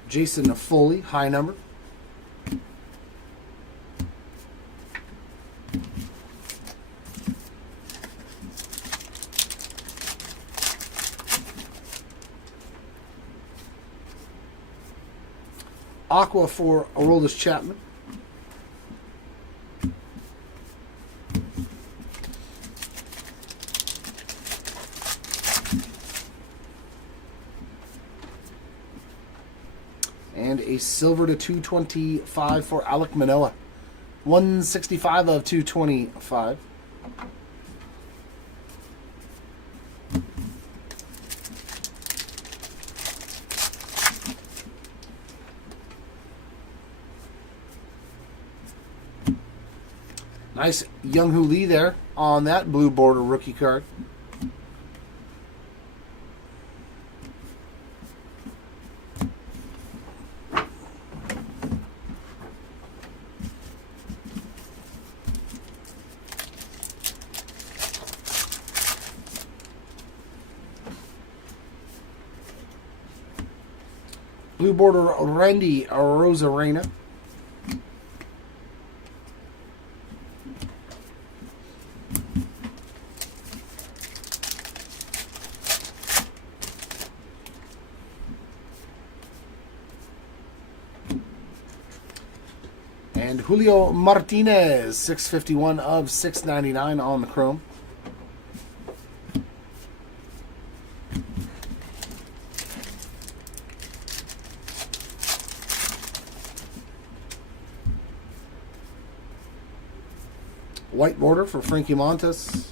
Jason Foley, high number. Aqua for Aroldis Chapman. And a silver to 225 for Alek Manoah. 165 of 225. Nice Young-Hoo Lee there on that blue border rookie card. Blue border Randy Rosarena. And Julio Martinez, 651 of 699 on the chrome. White border for Frankie Montas.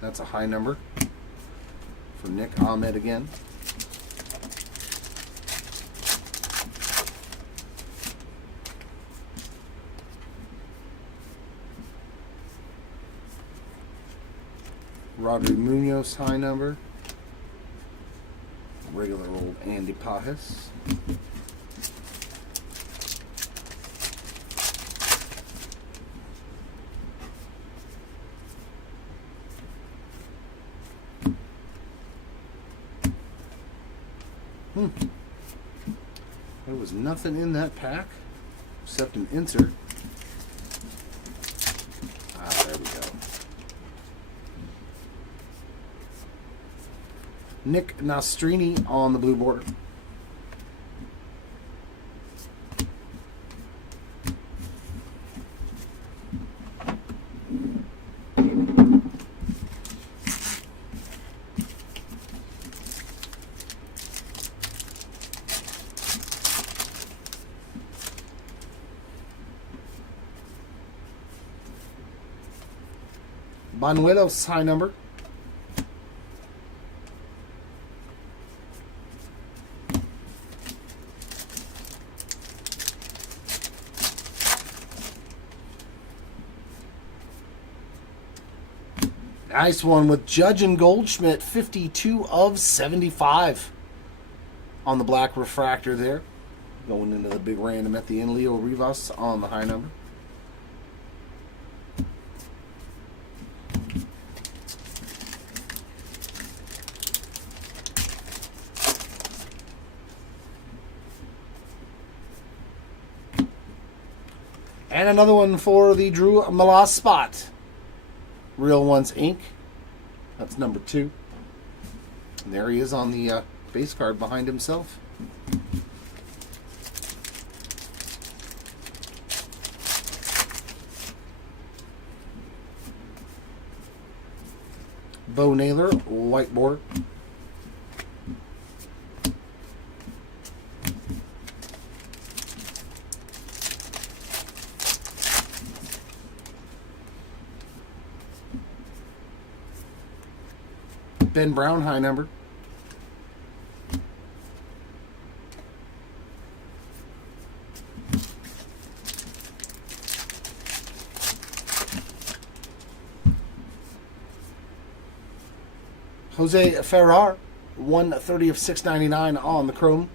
That's a high number. For Nick Ahmed again. Rodri Munoz, high number. Regular old Andy Pajes. There was nothing in that pack except an insert. There we go. Nick Nastrini on the blue border. Banuelos, high number. Nice one with Judge and Goldschmidt, 52 of 75 on the black refractor there. Going into the big random at the end, Leo Rivas on the high number. And another one for the Drew Malas spot. Real Ones Inc. That's number 2. And there he is on the base card behind himself. Bo Naylor, white border. Ben Brown, high number. Jose Ferrar, 130 of 699 on the chrome.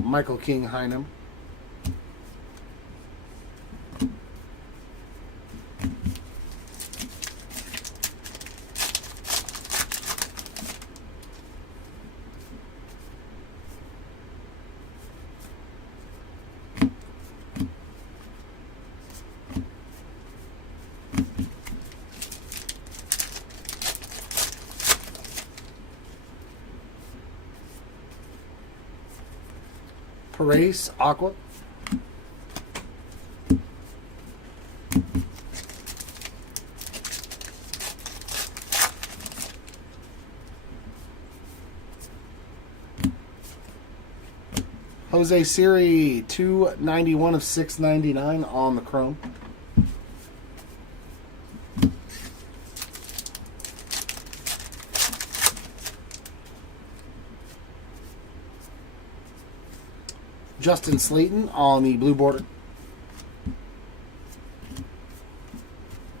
Michael King, high number. Paredes, aqua. Jose Siri, 291 of 699 on the chrome. Justin Slayton on the blue border.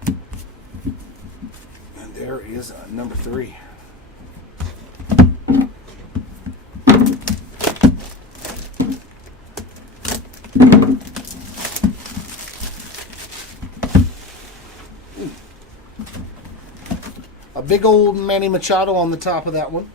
And there is number 3. A big old Manny Machado on the top of that one.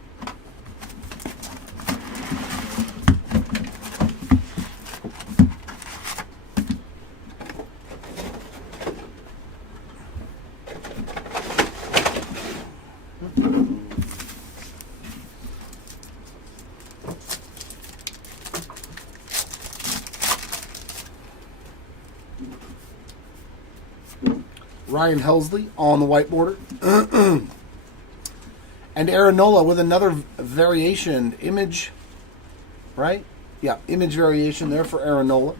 Ryan Helsley on the white border. And Aaron Nola with another variation image, right? Yeah, image variation there for Aaron Nola.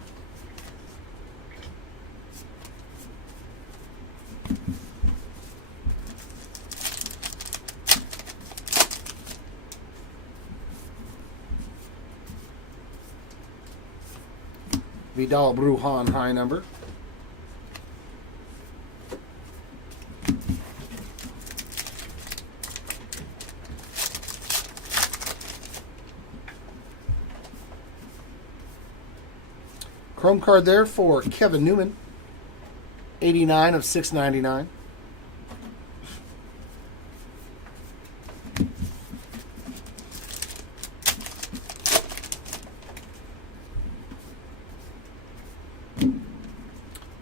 Vidal Brujan high number. Chrome card there for Kevin Newman. 89 of 699.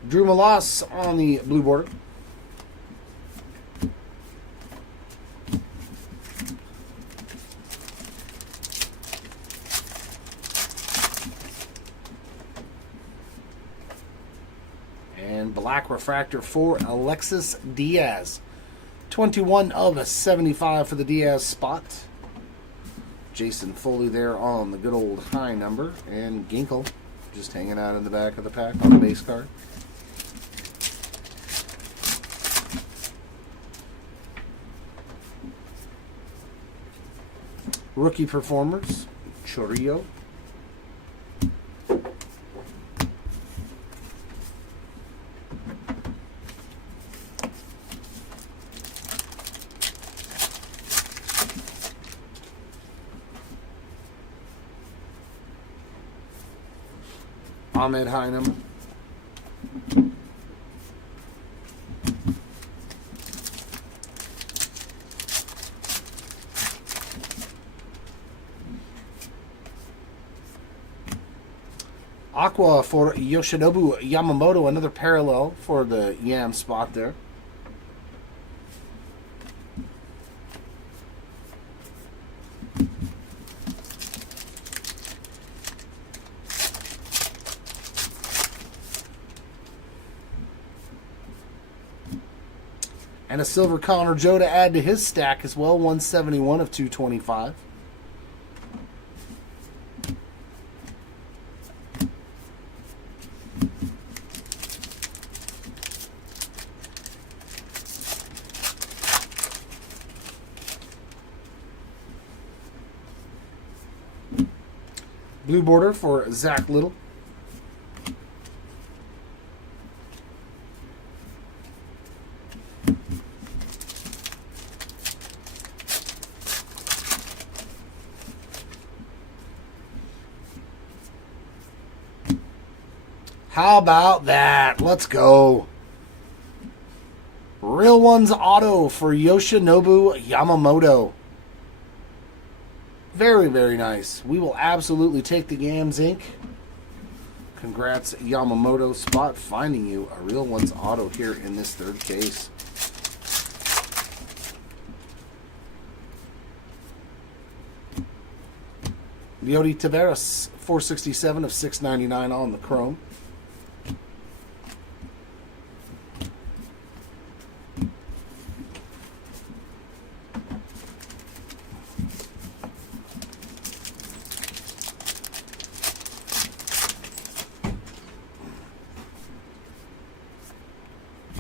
Drew Malas on the blue border. And black refractor for Alexis Diaz. 21 of 75 for the Diaz spot. Jason Foley there on the good old high number. And Ginkel just hanging out in the back of the pack on the base card. Rookie performers, Chorillo. Ahmed Hynum. Aqua for Yoshinobu Yamamoto, another parallel for the Yam spot there. And a silver Connor Joe to add to his stack as well, 171 of 225. Blue border for Zach Little. How about that? Let's go. Real Ones auto for Yoshinobu Yamamoto. Very, very nice. We will absolutely take the Yams Inc. Congrats, Yamamoto. Spot finding you a Real Ones auto here in this third case. Leody Taveras, 467 of 699 on the chrome.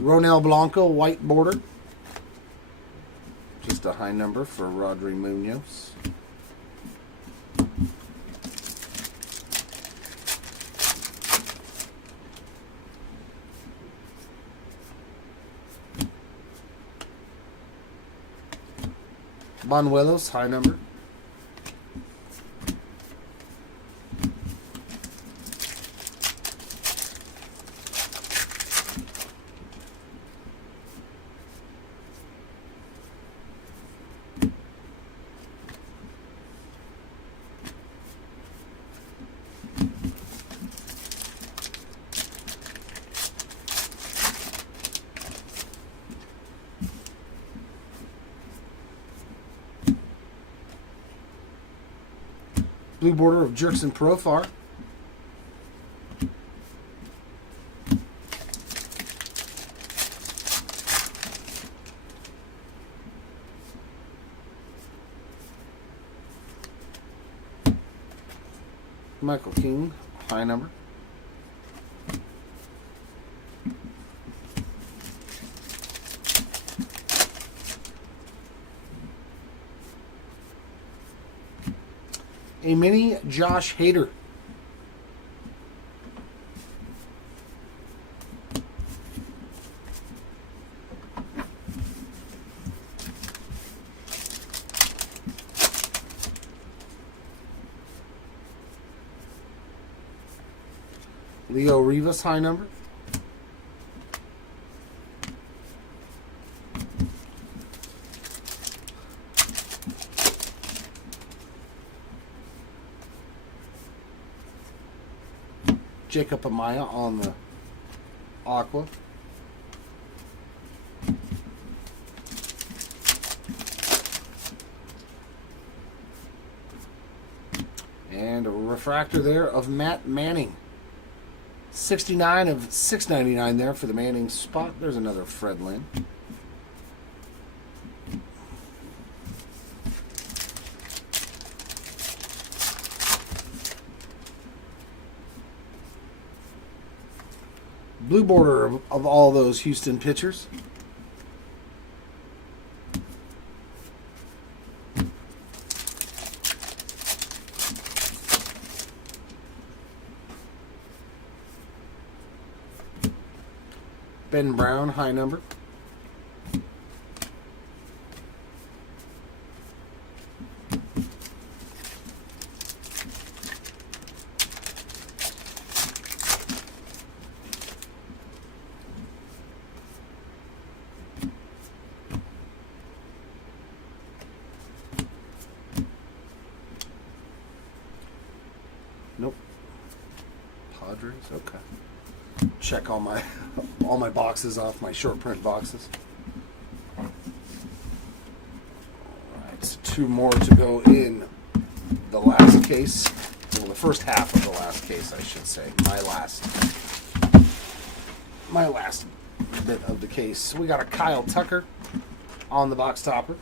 Ronel Blanco, white border. Just a high number for Rodri Munoz. Banuelos, high number. Blue border of Jerkson Profar. Michael King, high number. A mini Josh Hader. Leo Rivas, high number. Jacob Amaya on the aqua. And a refractor there of Matt Manning. 69 of 699 there for the Manning spot. There's another Fred Lynn. Blue border of all those Houston pitchers. Ben Brown, high number. Nope. Padres, okay. Check all my boxes off, my short print boxes. Alright, so two more to go in the last case. Well, the first half of the last case, I should say. My last bit of the case. We got a Kyle Tucker on the box topper.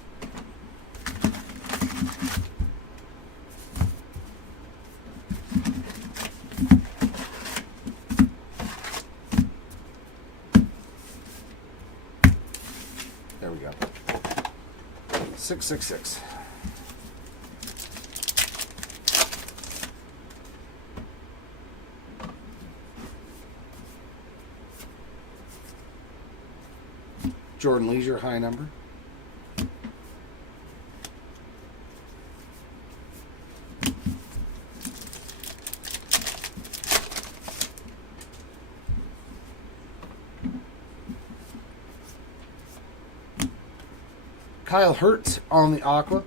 There we go. 666. Jordan Leisure, high number. Kyle Hertz on the aqua.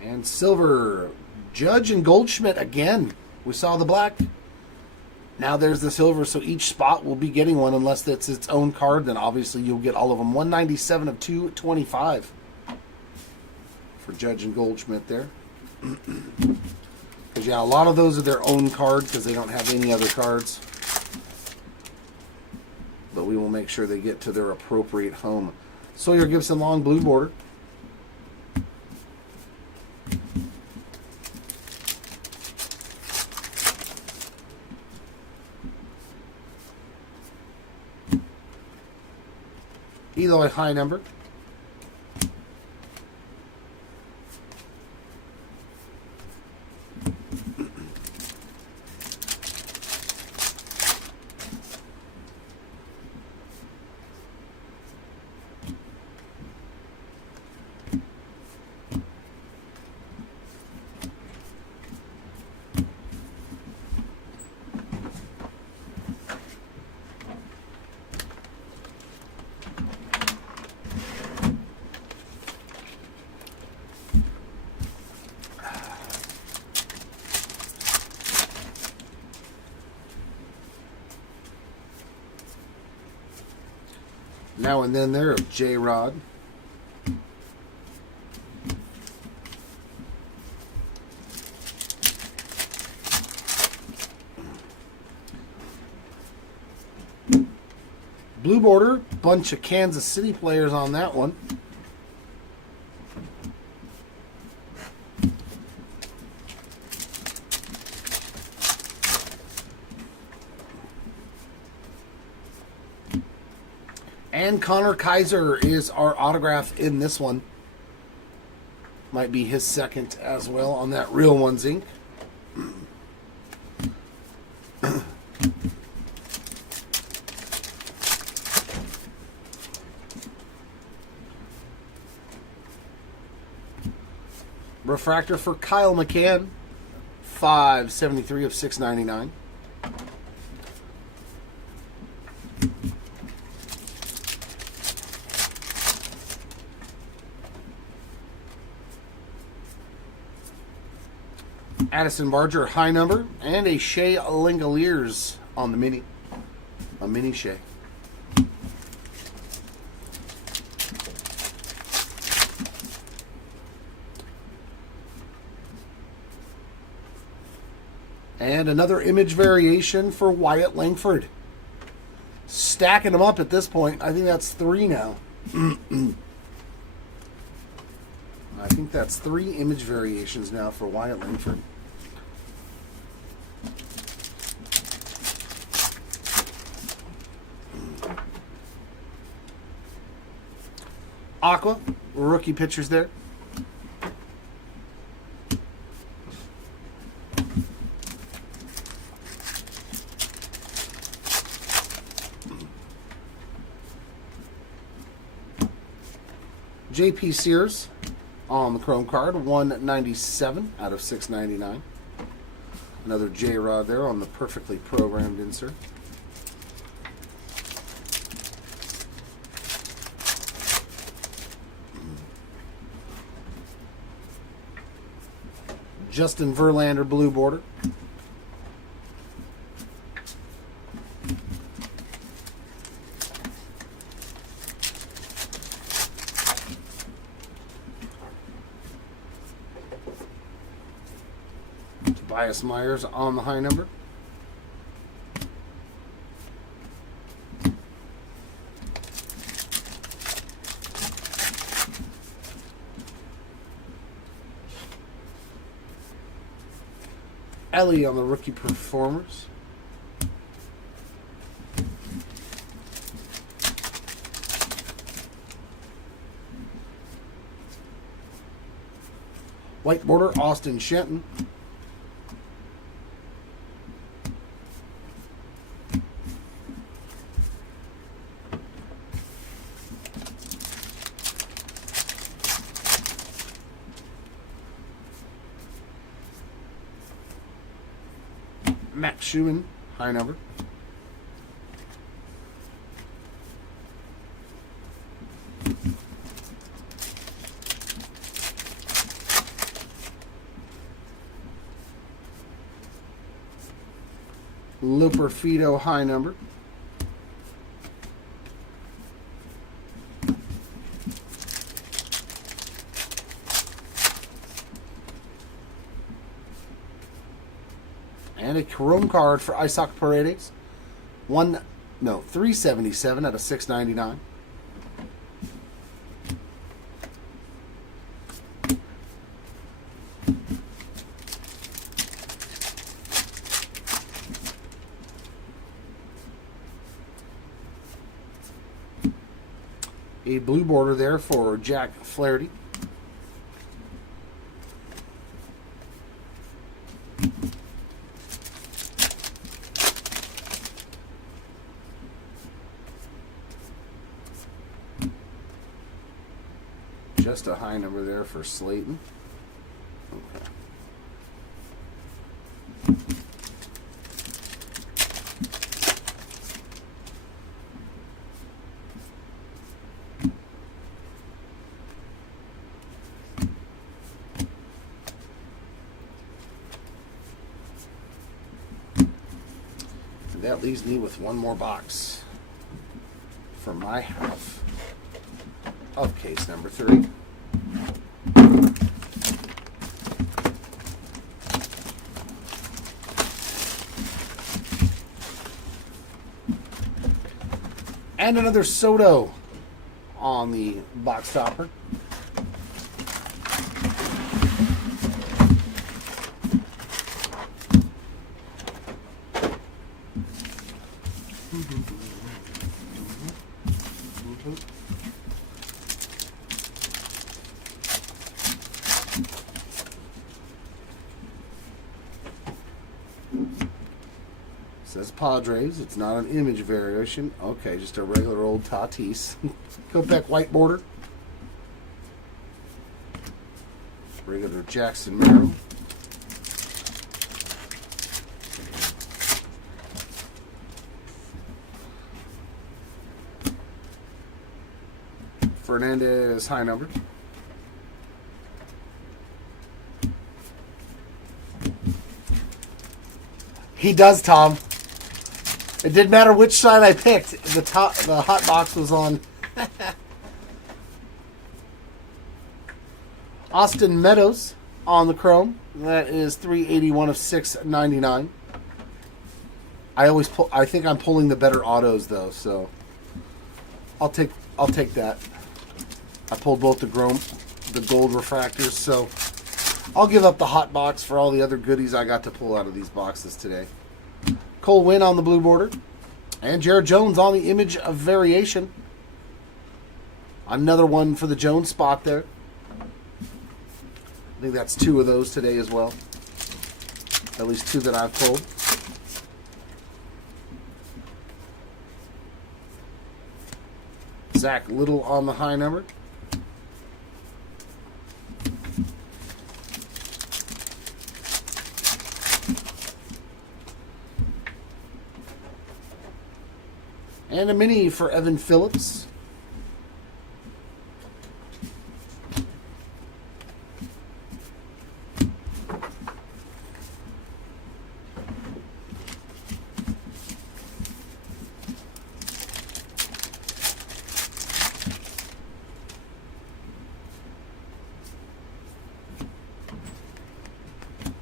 And silver, Judge and Goldschmidt again. We saw the black. Now there's the silver, so each spot will be getting one unless it's its own card. Then obviously you'll get all of them. 197 of 225 for Judge and Goldschmidt there. Because, yeah, a lot of those are their own card because they don't have any other cards. But we will make sure they get to their appropriate home. Sawyer Gibson long blue border. Eloy high number. Now and then there of J-Rod. Blue border, bunch of Kansas City players on that one. And Connor Kaiser is our autograph in this one. Might be his second as well on that Real Ones ink. Refractor for Kyle McCann, 573 of 699. Addison Barger high number, and a Shea Langoliers on the mini. A mini Shea. And another image variation for Wyatt Langford. Stacking them up at this point. I think that's 3 now. I think that's 3 image variations now for Wyatt Langford. Aqua, rookie pitchers there. JP Sears on the Chrome card, 197 out of 699. Another J-Rod there on the perfectly programmed insert. Justin Verlander blue border. Tobias Myers on the high number. Ellie on the rookie performers. White border, Austin Shenton. Max Schumann, high number. Looper Fido, high number. And a Chrome card for Isaac Paredes. 377 out of 699. A blue border there for Jack Flaherty. Just a high number there for Slayton. Okay. And that leaves me with one more box for my half of case number 3. And another Soto on the box topper. Says Padres. It's not an image variation. Okay, just a regular old Tatis. Kopech white border. Regular Jackson Merrill. Fernandez high number. He does, Tom. It didn't matter which side I picked. The hot box was on. Austin Meadows on the chrome. That is 381 of 699. I think I'm pulling the better autos though, so I'll take that. I pulled both the gold refractors, so I'll give up the hot box for all the other goodies I got to pull out of these boxes today. Cole Winn on the blue border. And Jared Jones on the image of variation. Another one for the Jones spot there. I think that's 2 of those today as well. At least 2 that I've pulled. Zach Little on the high number. And a mini for Evan Phillips.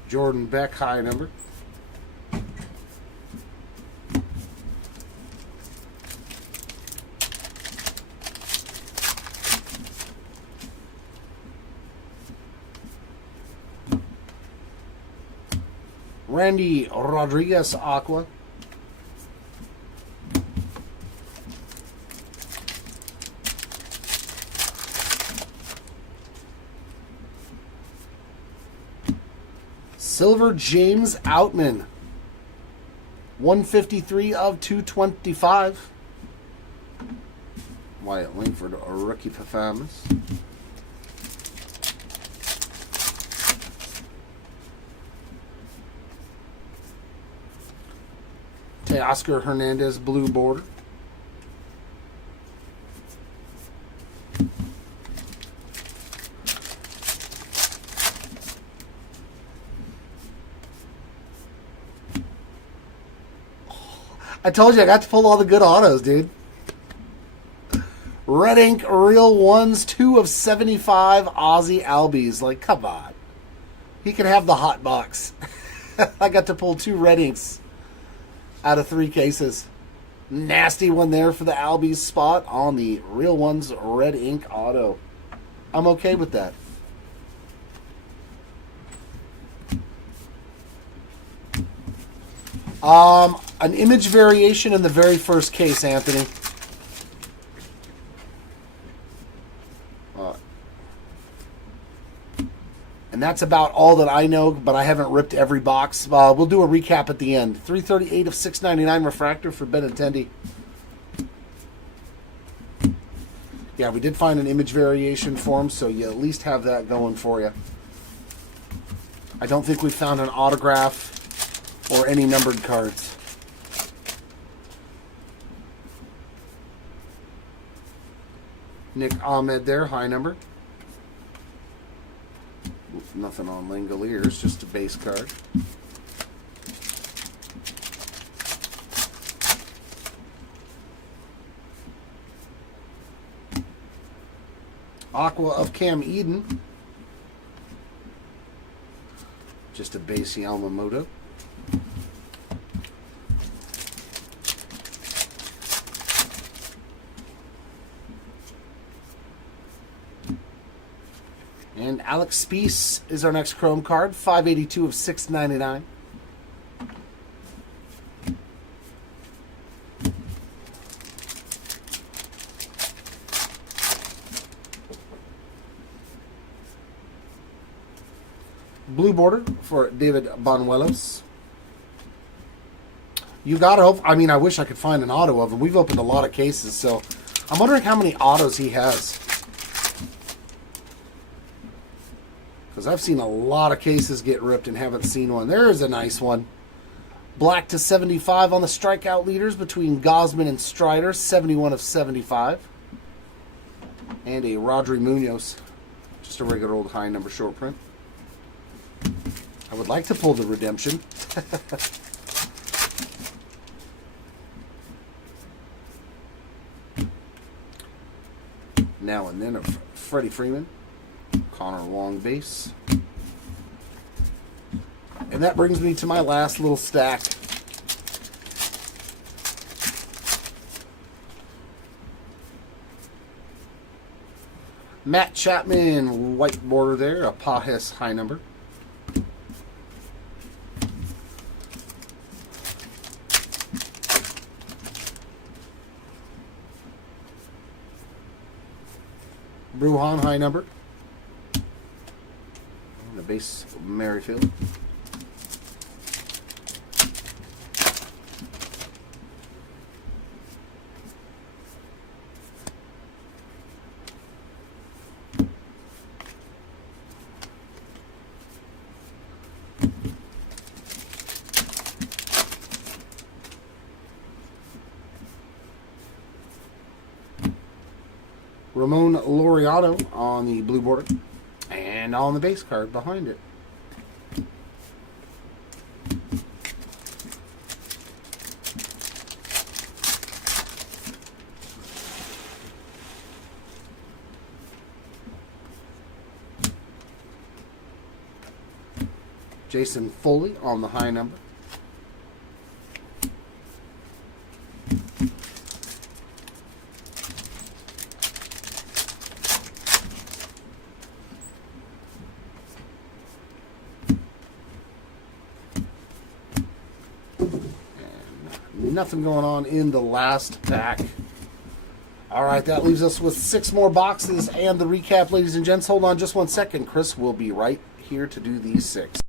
Jordan Beck high number. Randy Rodriguez Aqua. Silver James Outman. 153 of 225. Wyatt Langford, a rookie performance. Teoscar Hernandez blue border. I told you I got to pull all the good autos, dude. Red Ink Real Ones, 2 of 75 Ozzy Albies. Like, come on. He can have the hot box. I got to pull 2 Red Inks out of 3 cases. Nasty one there for the Albies spot on the Real Ones Red Ink auto. I'm okay with that. An image variation in the very first case, Anthony. And that's about all that I know, but I haven't ripped every box. We'll do a recap at the end. 338 of 699 refractor for Benintendi. Yeah, we did find an image variation for him, so you at least have that going for you. I don't think we found an autograph or any numbered cards. Nick Ahmed there, high number. Nothing on Langoliers, just a base card. Aqua of Cam Eden. Just a base Yamamoto. And Alex Spiess is our next Chrome card. 582 of 699. Blue border for David Banuelos. You gotta hope. I mean, I wish I could find an auto of him. We've opened a lot of cases, so I'm wondering how many autos he has. Because I've seen a lot of cases get ripped and haven't seen one. There's a nice one. Black to 75 on the strikeout leaders between Gosman and Strider. 71 of 75. And a Rodri Munoz. Just a regular old high number short print. I would like to pull the redemption. Now and then of Freddie Freeman. Connor Wong base. And that brings me to my last little stack. Matt Chapman, white border there, a Pajes high number. Bruhan high number. And the base Merrifield. Ramon Laureano on the blue border and on the base card behind it. Jason Foley on the high number. Nothing going on in the last pack. All right, that leaves us with 6 more boxes and the recap, ladies and gents. Hold on just 1 second. Chris will be right here to do these 6.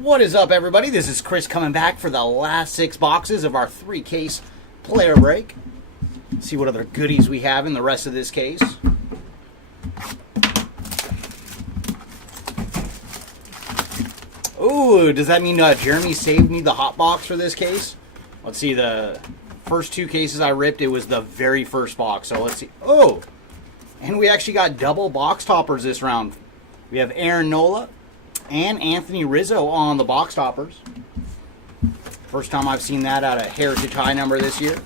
What is up, everybody? This is Chris coming back for the last 6 boxes of our 3-case player break. See what other goodies we have in the rest of this case. Ooh, does that mean Jeremy saved me the hot box for this case? Let's see, the first 2 cases I ripped, it was the very first box. So let's see. Oh, and we actually got double box toppers this round. We have Aaron Nola and Anthony Rizzo on the box toppers. First time I've seen that out of Heritage High number this year.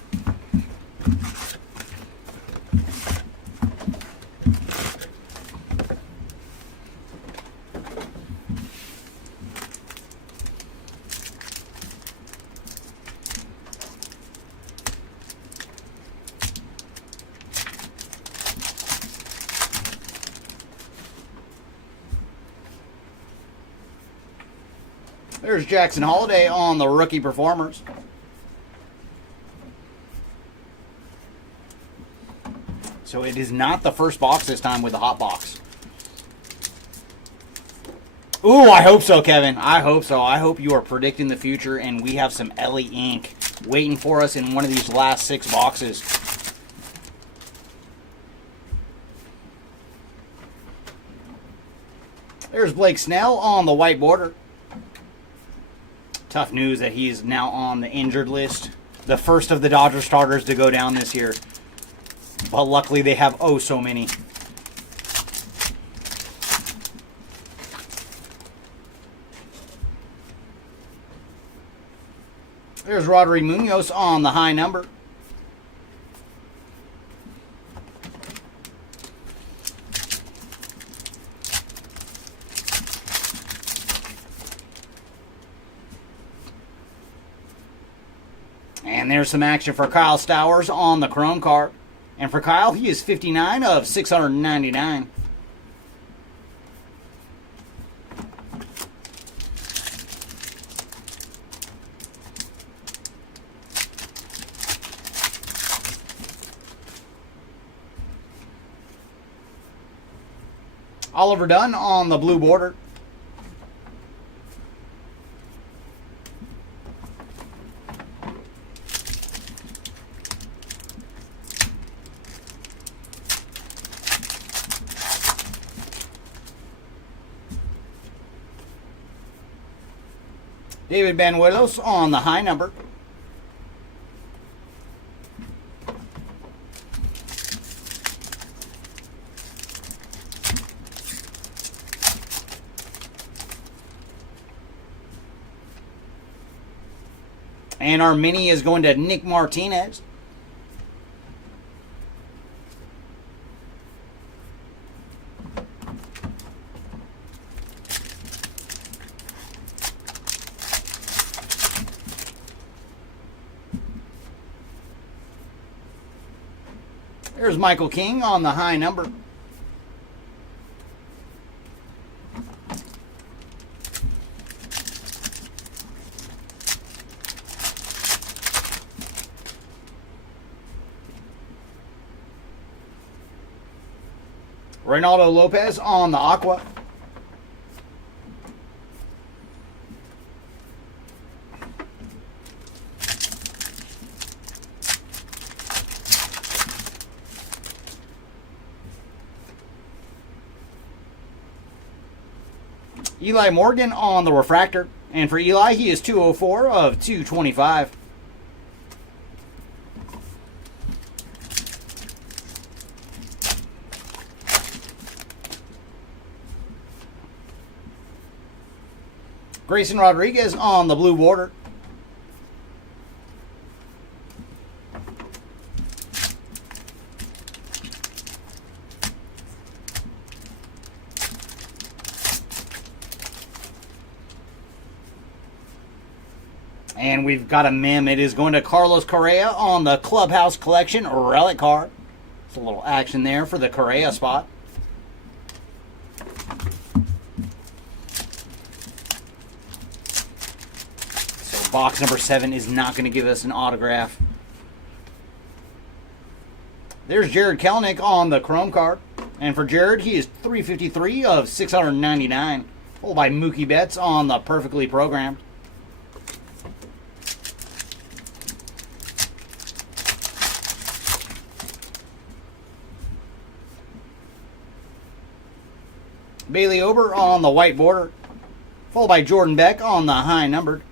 There's Jackson Holiday on the rookie performers. So it is not the first box this time with the hot box. Ooh, I hope so, Kevin. I hope so. I hope you are predicting the future and we have some Ellie ink waiting for us in one of these last 6 boxes. There's Blake Snell on the white border. Tough news that he's now on the injured list. The first of the Dodger starters to go down this year. But luckily they have oh so many. There's Rodri Munoz on the high number. And there's some action for Kyle Stowers on the chrome card. And for Kyle, he is 59 of 699. Oliver Dunn on the blue border. David Benuelos on the high number. And our mini is going to Nick Martinez. There's Michael King on the high number. Reynaldo Lopez on the aqua. Eli Morgan on the refractor. And for Eli, he is 204 of 225. Grayson Rodriguez on the blue border. And we've got a mem. It is going to Carlos Correa on the Clubhouse Collection relic card. It's a little action there for the Correa spot. So box number 7 is not going to give us an autograph. There's Jared Kelenic on the chrome card. And for Jared, he is 353 of 699. Followed by Mookie Betts on the perfectly programmed. Bailey Ober on the white border, followed by Jordan Beck on the high numbered.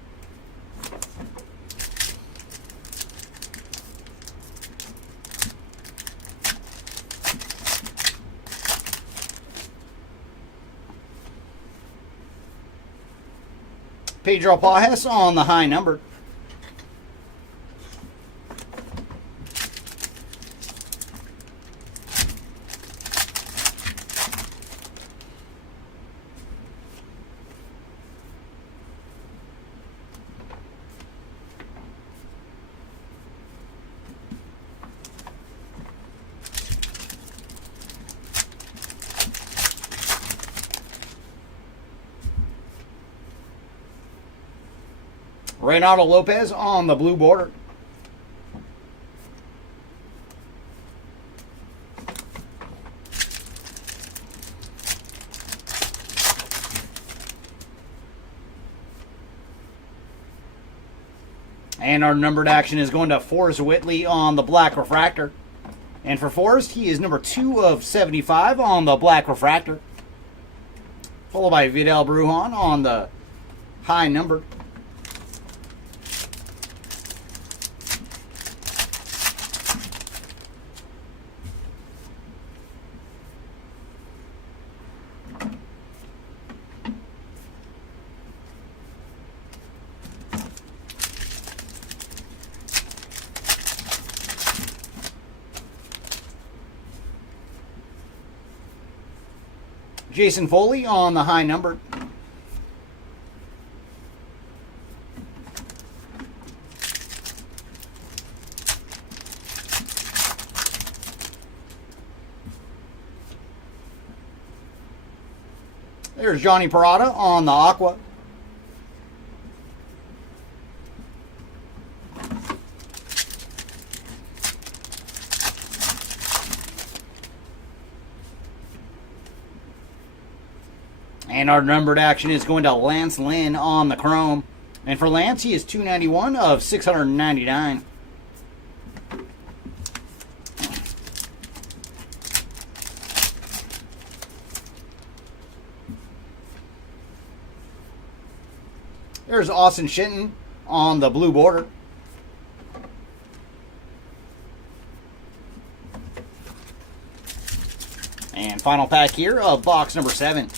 Pedro Pajes on the high numbered. Reynaldo Lopez on the blue border. And our numbered action is going to Forrest Whitley on the black refractor. And for Forrest, he is number 2 of 75 on the black refractor. Followed by Vidal Brujan on the high numbered. Jason Foley on the high number. There's Johnny Parada on the aqua. And our numbered action is going to Lance Lynn on the chrome. And for Lance, he is 291 of 699. There's Austin Shinton on the blue border. And final pack here of box number 7.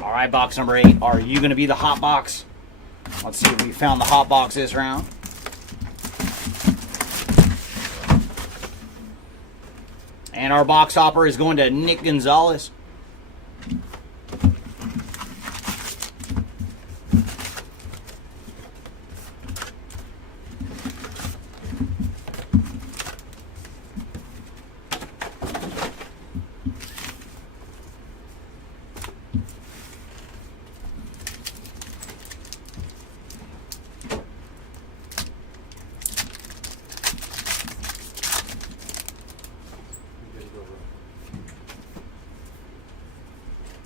All right, box number 8. Are you going to be the hot box? Let's see if we found the hot box this round. And our box hopper is going to Nick Gonzalez.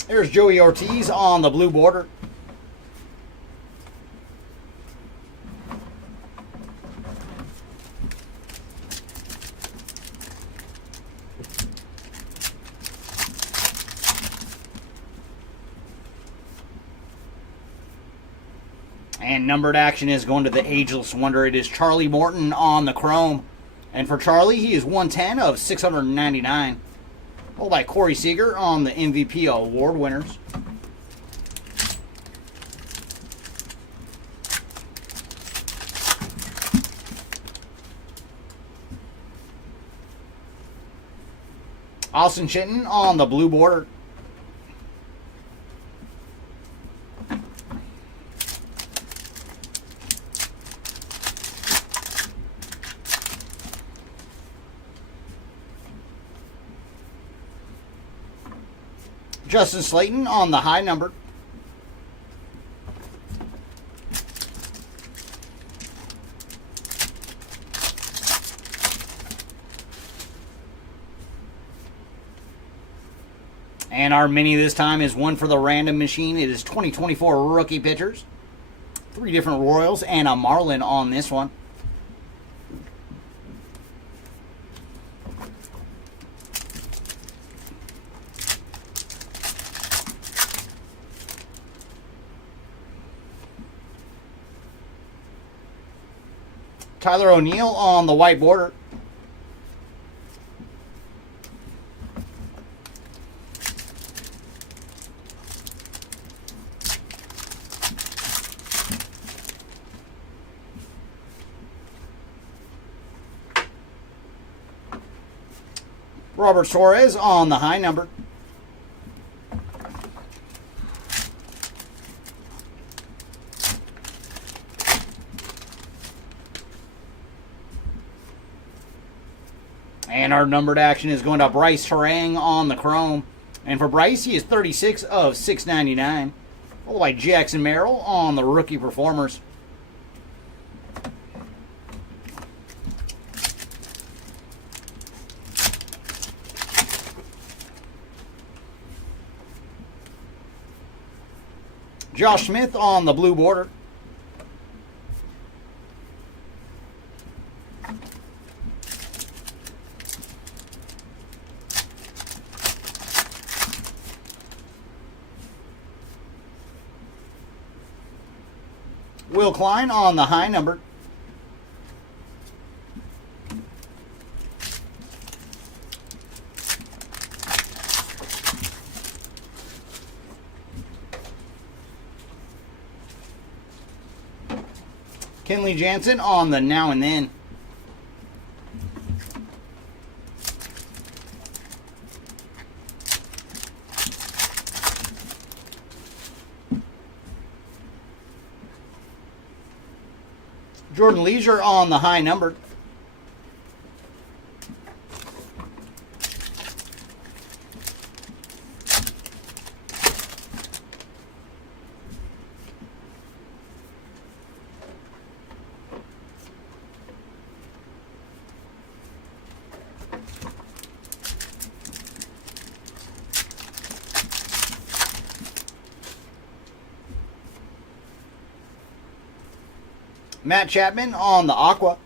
There's Joey Ortiz on the blue border. And numbered action is going to the ageless wonder. It is Charlie Morton on the chrome. And for Charlie, he is 110 of 699. Followed by Corey Seager on the MVP award winners. Austin Shinton on the blue border. Justin Slayton on the high number. And our mini this time is one for the random machine. It is 2024 rookie pitchers. 3 different Royals and a Marlin on this one. Tyler O'Neill on the white border. Robert Suarez on the high number. And our numbered action is going to Bryce Harang on the chrome. And for Bryce, he is 36 of 699. Followed by Jackson Merrill on the rookie performers. Josh Smith on the blue border. Will Klein on the high number. Kenley Jansen on the now and then. Jordan Leisure on the high number. Matt Chapman on the aqua.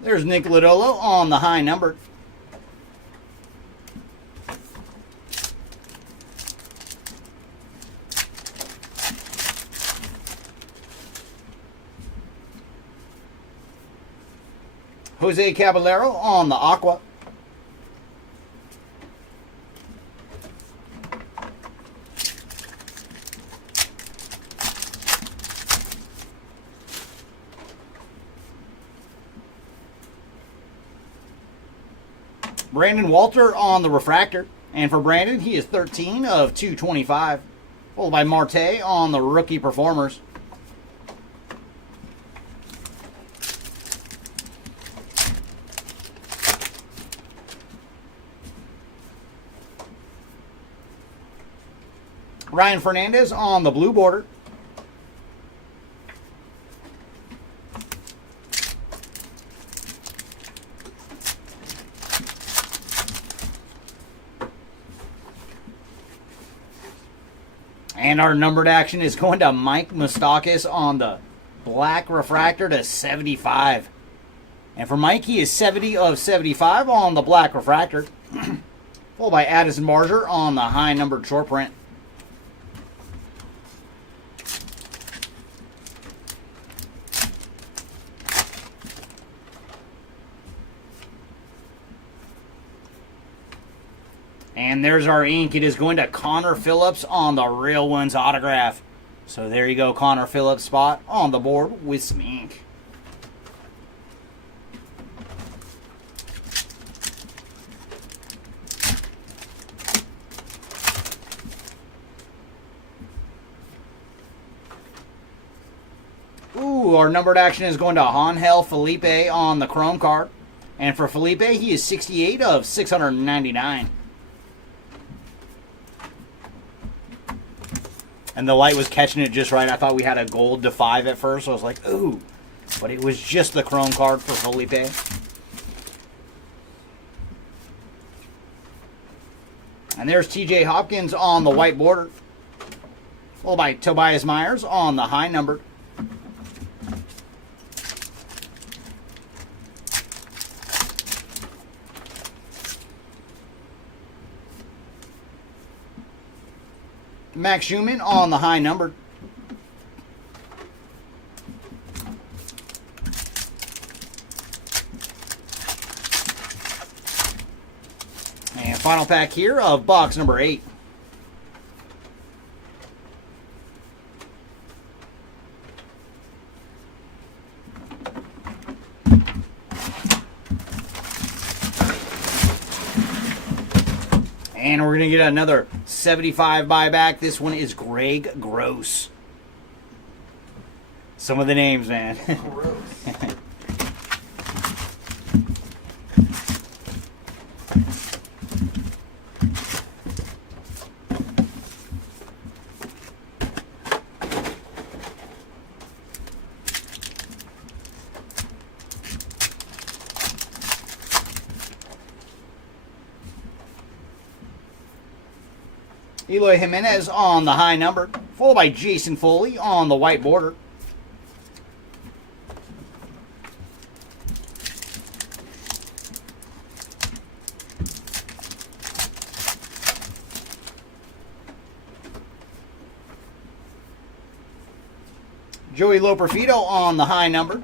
There's Nick Lodolo on the high number. Jose Caballero on the aqua. Brandon Walter on the refractor. And for Brandon, he is 13 of 225. Followed by Marte on the rookie performers. Ryan Fernandez on the blue border. And our numbered action is going to Mike Moustakas on the black refractor to 75. And for Mike, he is 70 of 75 on the black refractor. Followed by Addison Barger on the high numbered short print. And there's our ink. It is going to Connor Phillips on the Real Ones autograph. So there you go, Connor Phillips spot on the board with some ink. Ooh, our numbered action is going to Angel Felipe on the chrome card. And for Felipe, he is 68 of 699. And the light was catching it just right. I thought we had a gold to 5 at first. So I was like, ooh. But it was just the chrome card for Felipe. And there's TJ Hopkins on the white border. Followed by Tobias Myers on the high number. Max Schumann on the high number. And final pack here of box number 8. And we're going to get another 75 buyback. This one is Greg Gross. Some of the names, man. Gross. Eloy Jimenez on the high number, followed by Jason Foley on the white border. Joey Loperfido on the high number.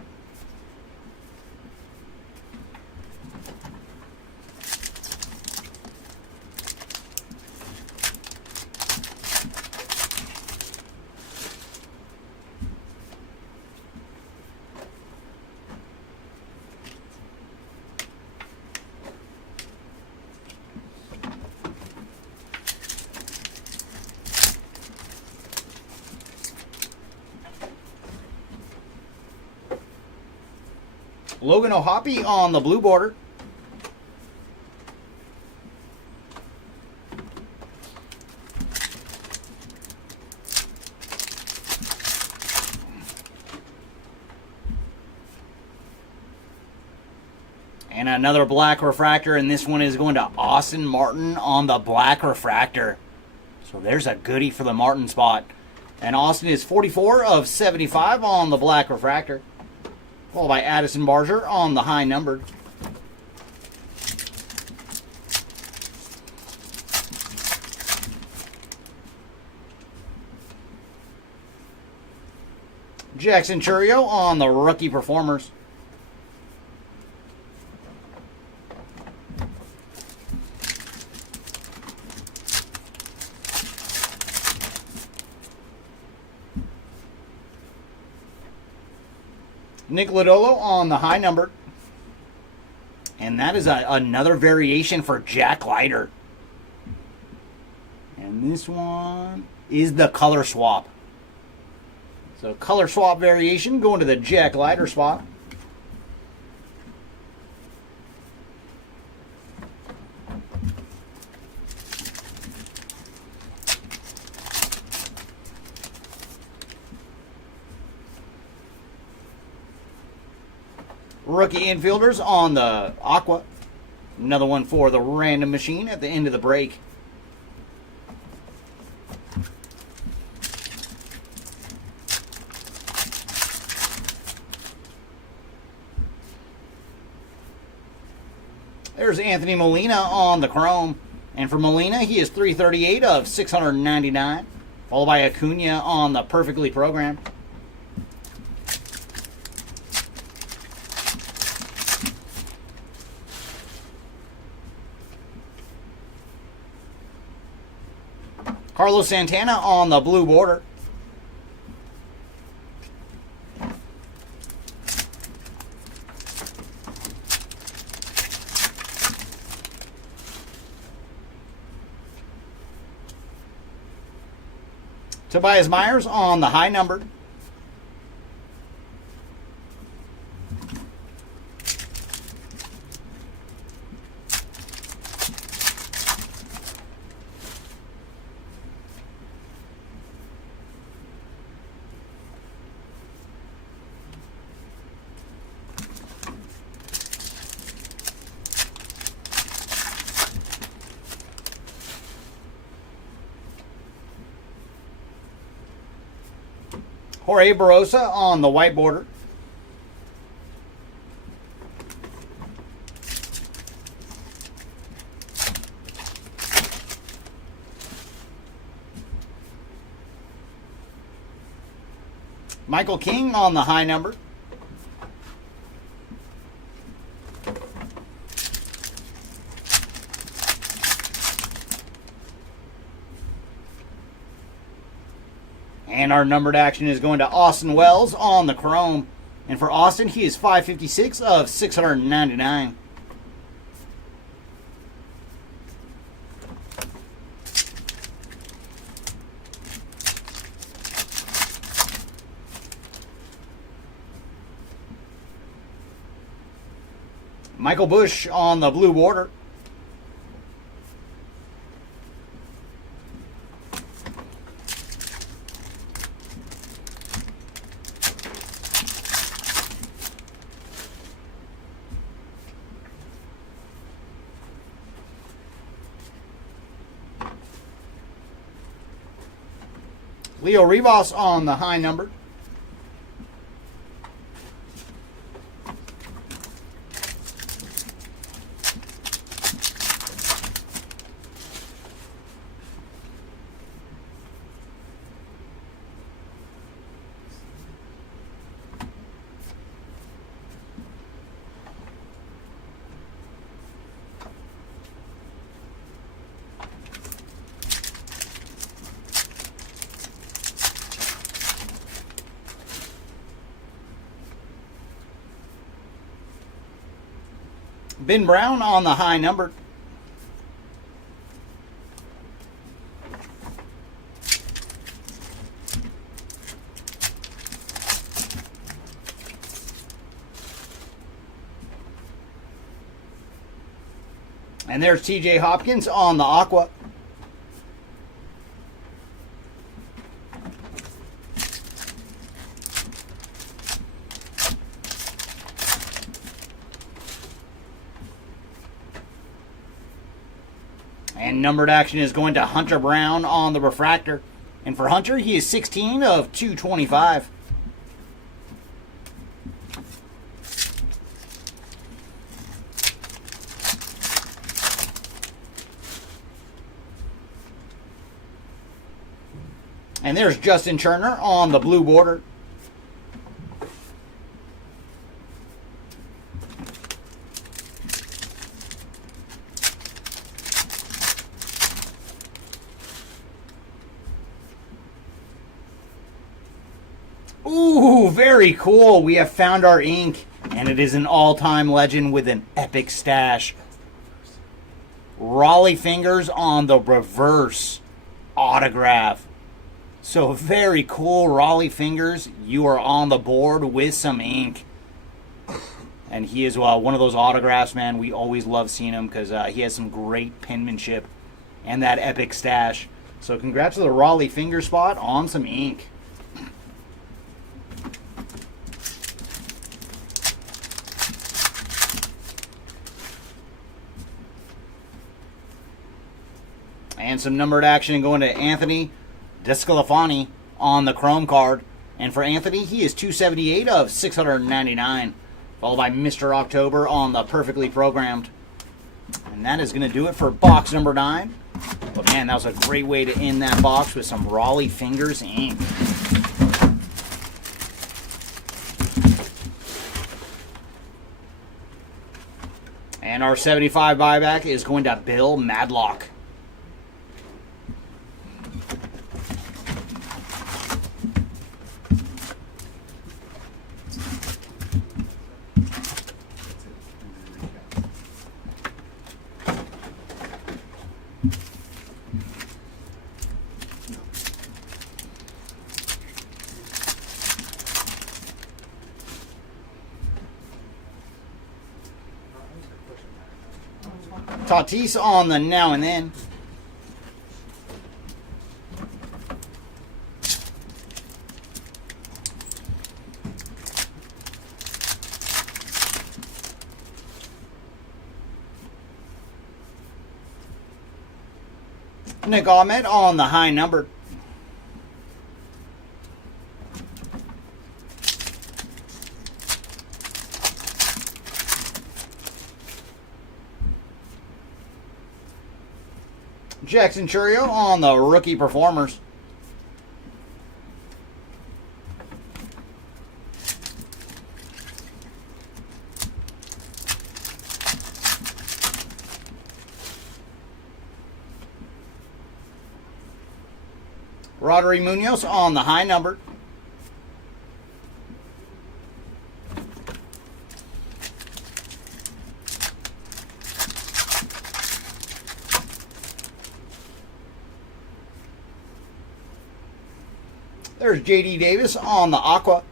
Logan O'Hoppe on the blue border. And another black refractor, and this one is going to Austin Martin on the black refractor. So there's a goodie for the Martin spot. And Austin is 44 of 75 on the black refractor. Followed by Addison Barger on the high numbered. Jackson Churio on the rookie performers. Nick Lodolo on the high number. And that is another variation for Jack Leiter. And this one is the color swap. So color swap variation going to the Jack Leiter spot. Rookie infielders on the Aqua. Another one for the random machine at the end of the break. There's Anthony Molina on the chrome. And for Molina, he is 338 of 699. Followed by Acuna on the perfectly programmed. Carlos Santana on the blue border. Tobias Myers on the high numbered. Jorge Barosa on the white border. Michael King on the high number. And our numbered action is going to Austin Wells on the chrome. And for Austin, he is 556 of 699. Michael Bush on the blue border. Leo Rivas on the high number. Ben Brown on the high number. And there's TJ Hopkins on the aqua. And numbered action is going to Hunter Brown on the refractor. And for Hunter, he is 16 of 225. And there's Justin Turner on the blue border. Ooh, very cool. We have found our ink, and it is an all-time legend with an epic stash. Raleigh Fingers on the reverse autograph. So very cool, Raleigh Fingers. You are on the board with some ink. And he is one of those autographs, man. We always love seeing him because he has some great penmanship and that epic stash. So congrats to the Raleigh Finger spot on some ink. And some numbered action going to Anthony Descalafani on the chrome card. And for Anthony, he is 278 of 699. Followed by Mr. October on the perfectly programmed. And that is going to do it for box number 9. But man, that was a great way to end that box with some Raleigh Fingers ink. And our 75 buyback is going to Bill Madlock. Tatis on the now and then. Nick Ahmed on the high number. Jackson Churio on the rookie performers. Rodri Munoz on the high number. There's J.D. Davis on the aqua.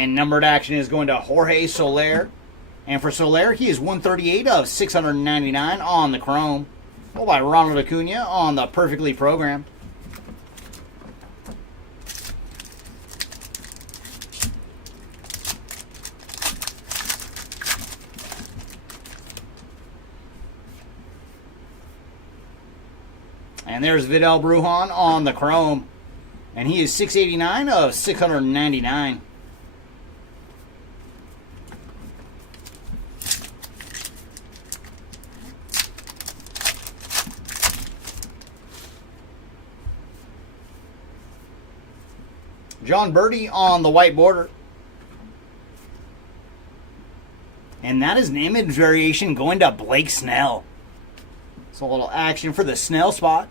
And numbered action is going to Jorge Soler. And for Soler, he is 138 of 699 on the chrome. Followed by Ronald Acuna on the perfectly programmed. And there's Vidal Brujan on the chrome. And he is 689 of 699. John Birdie on the white border. And that is an image variation going to Blake Snell. So a little action for the Snell spot.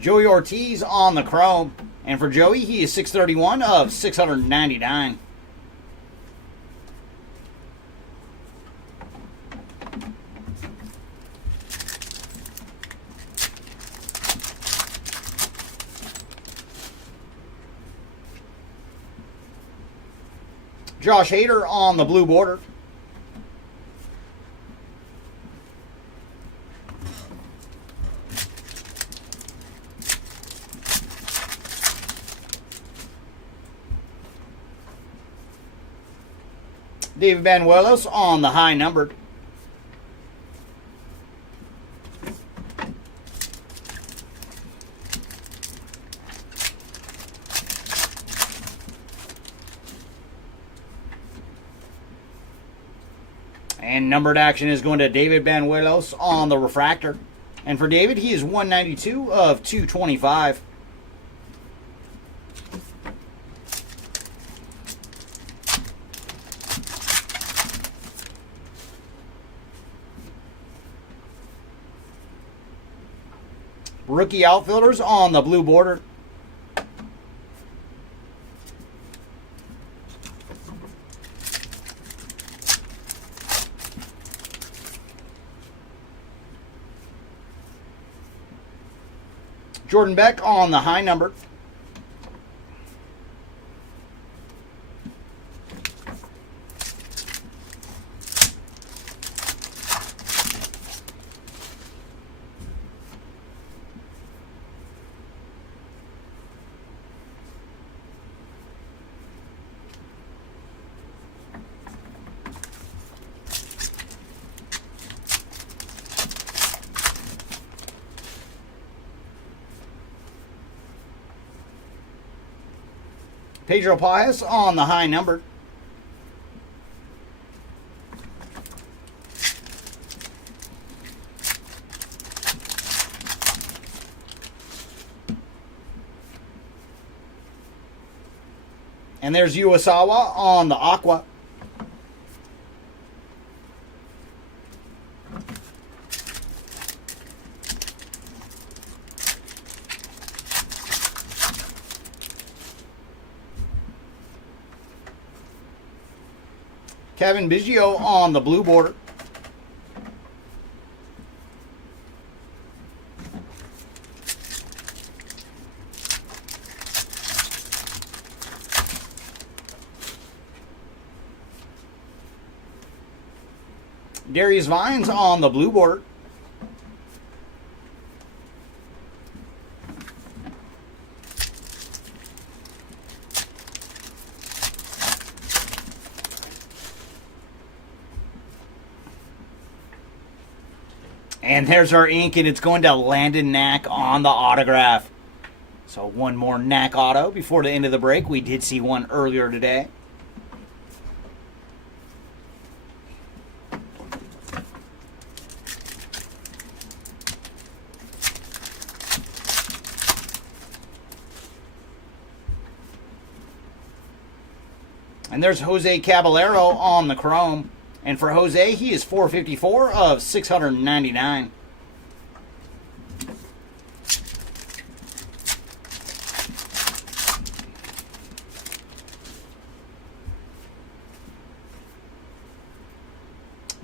Joey Ortiz on the chrome. And for Joey, he is 631 of 699. Josh Hader on the blue border. David Banuelos on the high numbered. And numbered action is going to David Banuelos on the refractor. And for David, he is 192 of 225. Rookie outfielders on the blue border. Jordan Beck on the high number. Pedro Paez on the high number. And there's Uesawa on the aqua. Kevin Biggio on the blue border. Darius Vines on the blue border. And there's our ink, and it's going to Landon Knack on the autograph. So one more Knack auto before the end of the break. We did see one earlier today. And there's Jose Caballero on the chrome. And for Jose, he is 454 of 699.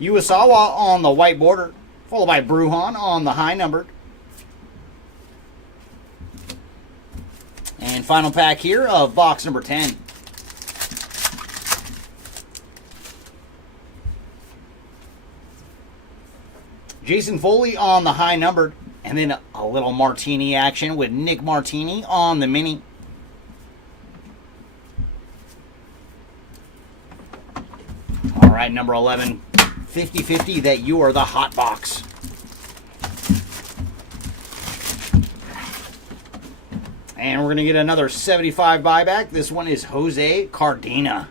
Uesawa on the white border, followed by Brujan on the high numbered. And final pack here of box number 10. Jason Foley on the high numbered, and then a little Martini action with Nick Martini on the mini. All right, number 11, 50-50 that you are the hot box. And we're going to get another 75 buyback. This one is Jose Cardina.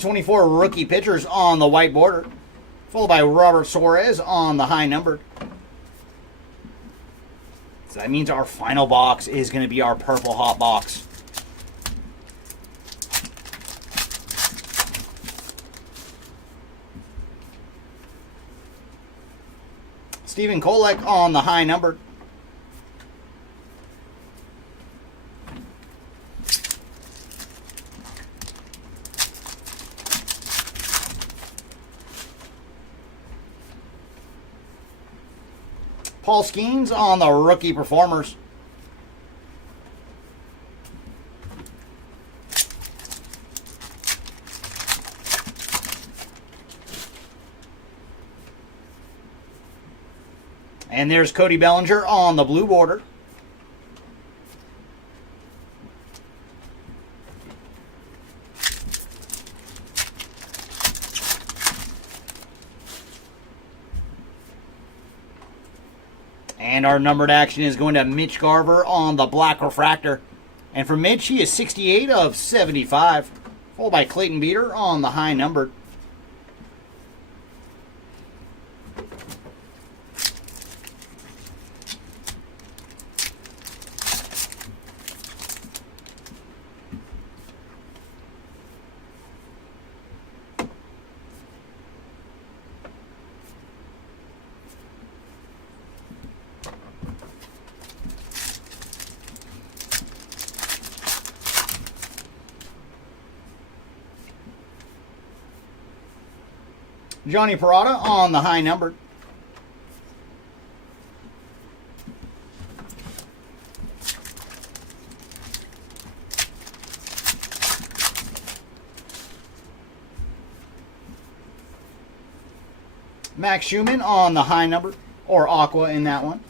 '24 rookie pitchers on the white border, followed by Robert Suarez on the high numbered. So that means our final box is going to be our purple hot box. Stephen Kolek on the high numbered. Paul Skeens on the rookie performers. And there's Cody Bellinger on the blue border. And our numbered action is going to Mitch Garver on the black refractor. And for Mitch, he is 68 of 75. Followed by Clayton Beater on the high numbered. Johnny Parada on the high numbered. Max Schumann on the high numbered, or aqua in that one.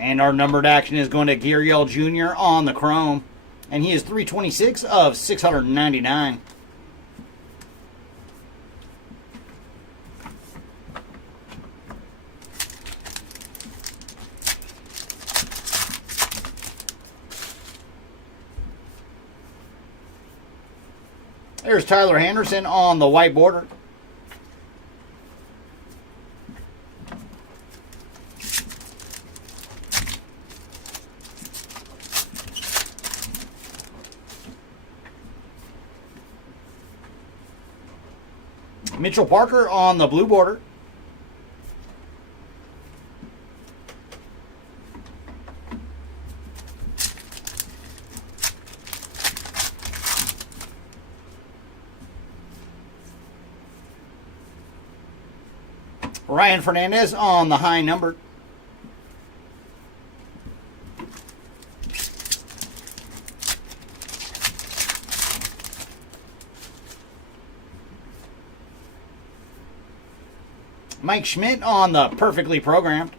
And our numbered action is going to Gurriel Jr. on the chrome. And he is 326 of 699. There's Tyler Henderson on the white border. Mitchell Parker on the blue border. Ryan Fernandez on the high numbered. Mike Schmidt on the perfectly programmed.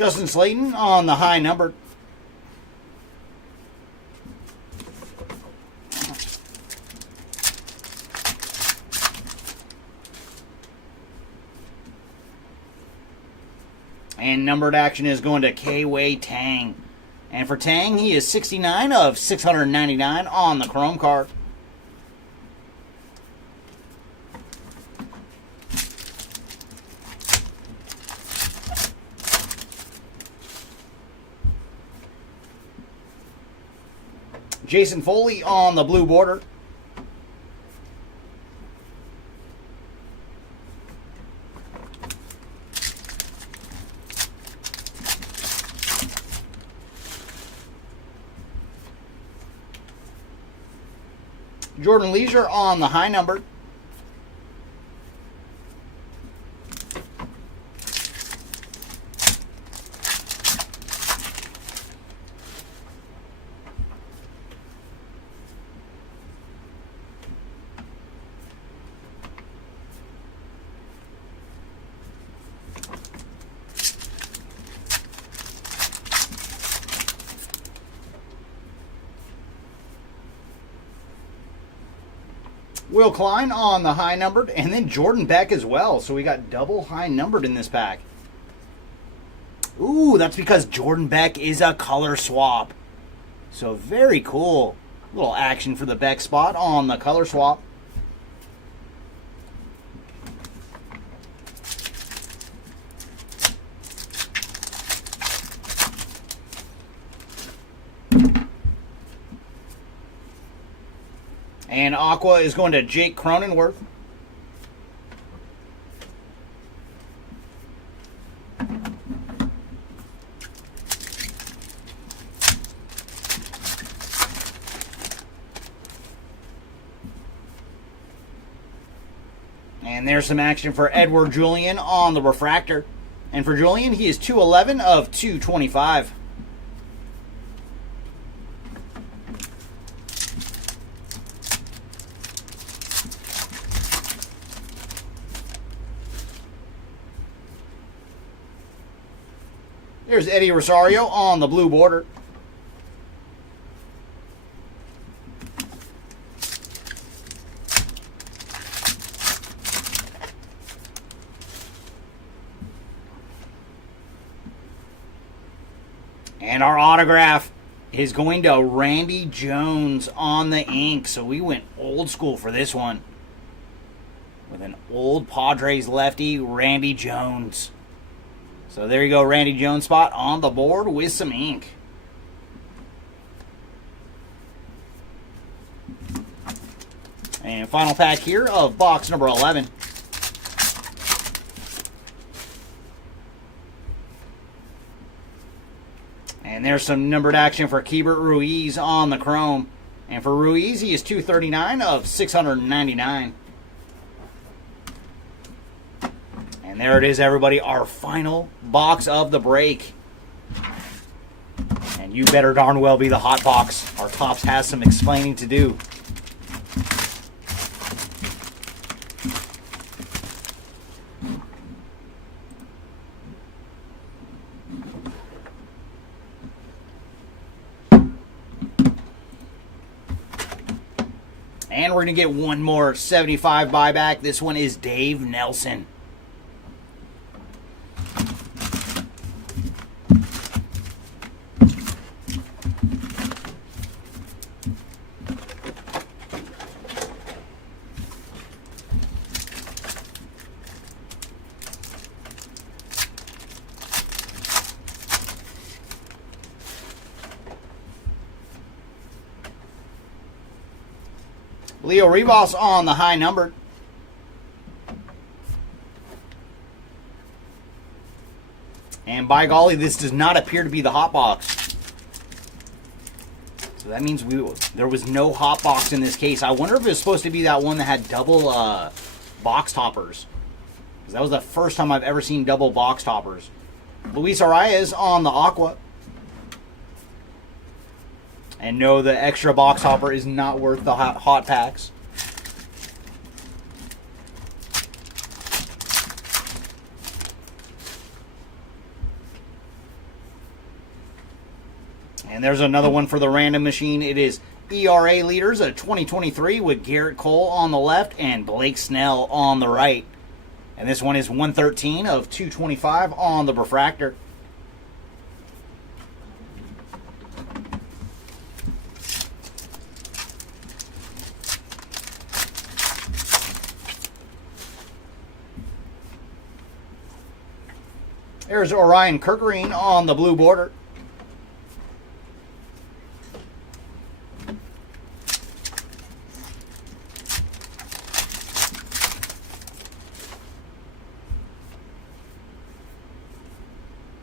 Justin Slayton on the high numbered. And numbered action is going to K-Wei Tang. And for Tang, he is 69 of 699 on the Chrome card. Jason Foley on the blue border. Jordan Leisure on the high number. Will Klein on the high numbered, and then Jordan Beck as well. So we got double high numbered in this pack. Ooh, that's because Jordan Beck is a color swap. So very cool. Little action for the Beck spot on the color swap. And Aqua is going to Jake Cronenworth. And there's some action for Edward Julian on the refractor. And for Julian, he is 211 of 225. There's Eddie Rosario on the blue border. And our autograph is going to Randy Jones on the ink. So we went old school for this one. With an old Padres lefty, Randy Jones. So there you go, Randy Jones spot on the board with some ink. And final pack here of box number 11. And there's some numbered action for Keibert Ruiz on the chrome. And for Ruiz, he is 239 of 699. And there it is, everybody, our final box of the break. And you better darn well be the hot box. Our Topps has some explaining to do. And we're going to get one more 75 buyback. This one is Dave Nelson. Leo Rivas on the high numbered. And by golly, this does not appear to be the hot box. So that means there was no hot box in this case. I wonder if it was supposed to be that one that had double box toppers. Because that was the first time I've ever seen double box toppers. Luis Arias on the aqua. And no, the extra box hopper is not worth the hot packs. And there's another one for the random machine. It is ERA leaders of 2023 with Garrett Cole on the left and Blake Snell on the right. And this one is 113 of 225 on the refractor. There's Orion Kirkering on the blue border.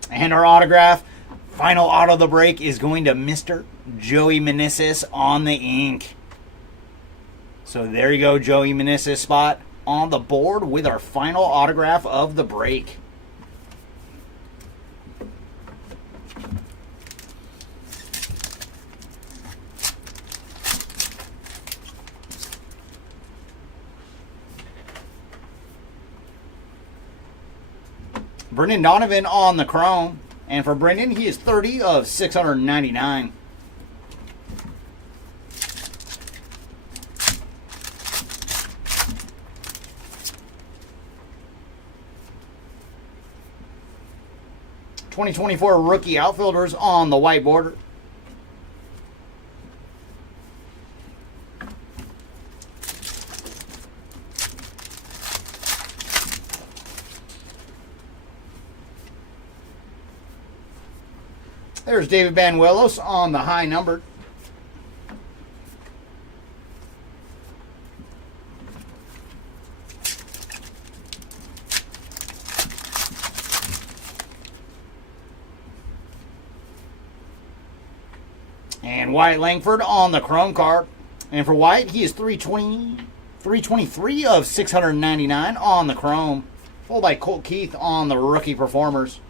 And our autograph, final auto of the break, is going to Mr. Joey Meneses on the ink. So there you go, Joey Meneses spot on the board with our final autograph of the break. Brendan Donovan on the chrome. And for Brendan, he is 30 of 699. '24 rookie outfielders on the white border. There's David Banuelos on the high number. And Wyatt Langford on the chrome card. And for Wyatt, he is 323 of 699 on the chrome. Followed by Colt Keith on the rookie performers.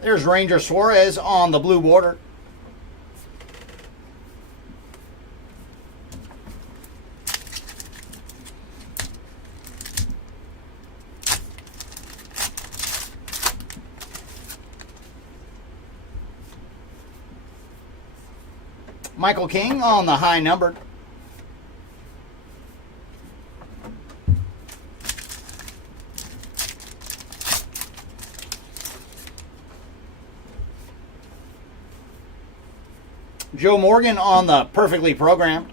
There's Ranger Suarez on the blue border. Michael King on the high number. Joe Morgan on the perfectly programmed.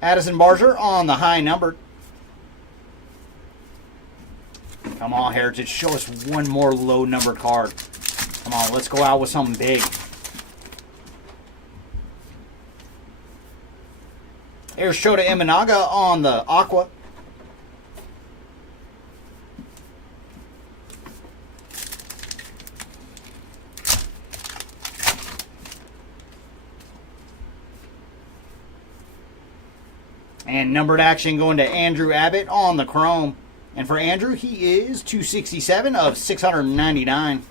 Addison Barger on the high number. Come on, Heritage. Show us one more low numbered card. Come on, let's go out with something big. Here's Shota Imanaga on the aqua. And numbered action going to Andrew Abbott on the chrome. And for Andrew, he is 267 of 699.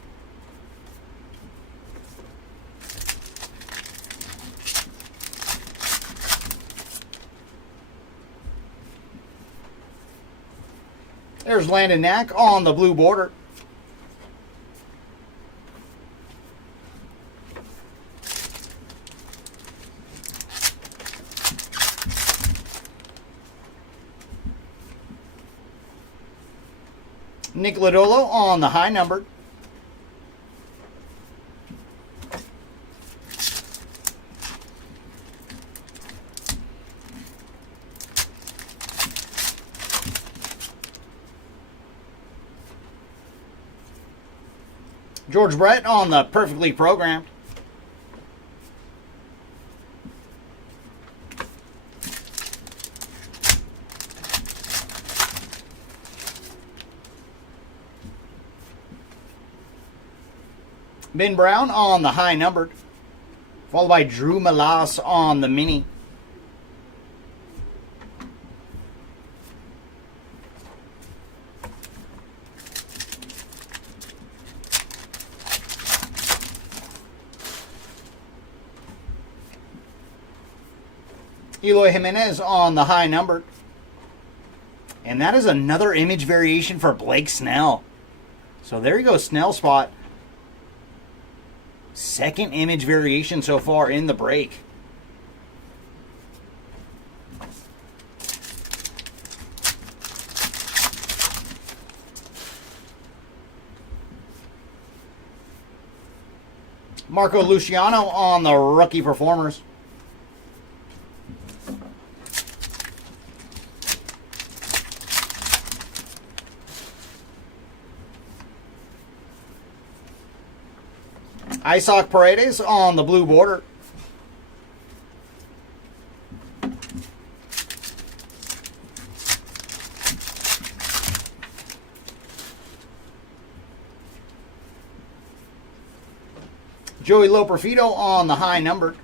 There's Landon Knack on the blue border. Nick Lodolo on the high number. George Brett on the perfectly programmed. Ben Brown on the high numbered. Followed by Drew Malas on the mini. Eloy Jimenez on the high number. And that is another image variation for Blake Snell. So there you go, Snell spot. Second image variation so far in the break. Marco Luciano on the rookie performers. Isaac Paredes on the blue border. Joey Loperfido on the high number.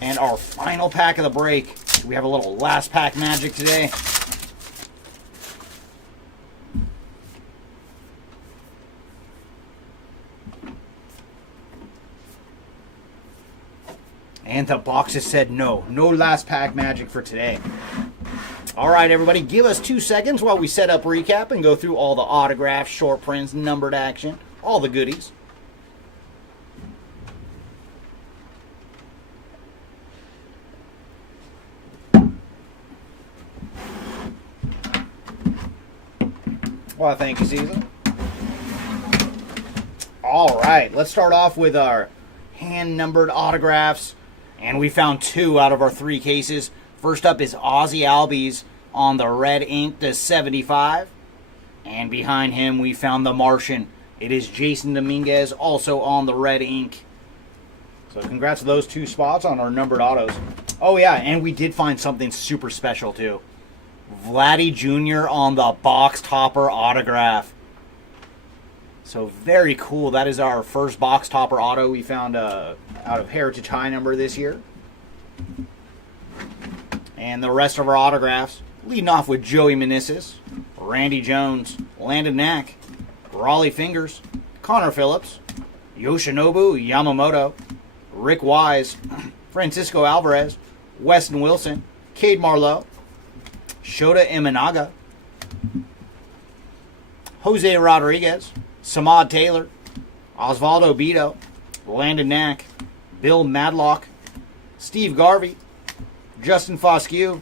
And our final pack of the break. We have a little last pack magic today. And the boxes said no. No last pack magic for today. All right, everybody, give us 2 seconds while we set up recap and go through all the autographs, short prints, numbered action, all the goodies. Well, thank you, Caesar. All right, let's start off with our hand-numbered autographs. And we found 2 out of our 3 cases. First up is Ozzy Albies on the red ink to 75. And behind him we found the Martian. It is Jason Dominguez also on the red ink. So congrats to those 2 spots on our numbered autos. Oh yeah, and we did find something super special too. Vladdy Jr. on the box topper autograph. So very cool. That is our first box topper auto we found out of Heritage High number this year. And the rest of our autographs, leading off with Joey Meneses, Randy Jones, Landon Knack, Raleigh Fingers, Connor Phillips, Yoshinobu Yamamoto, Rick Wise, Francisco Alvarez, Weston Wilson, Cade Marlowe, Shota Imanaga, Jose Rodriguez, Samad Taylor, Osvaldo Bido, Landon Knack, Bill Madlock, Steve Garvey, Justin Foscue,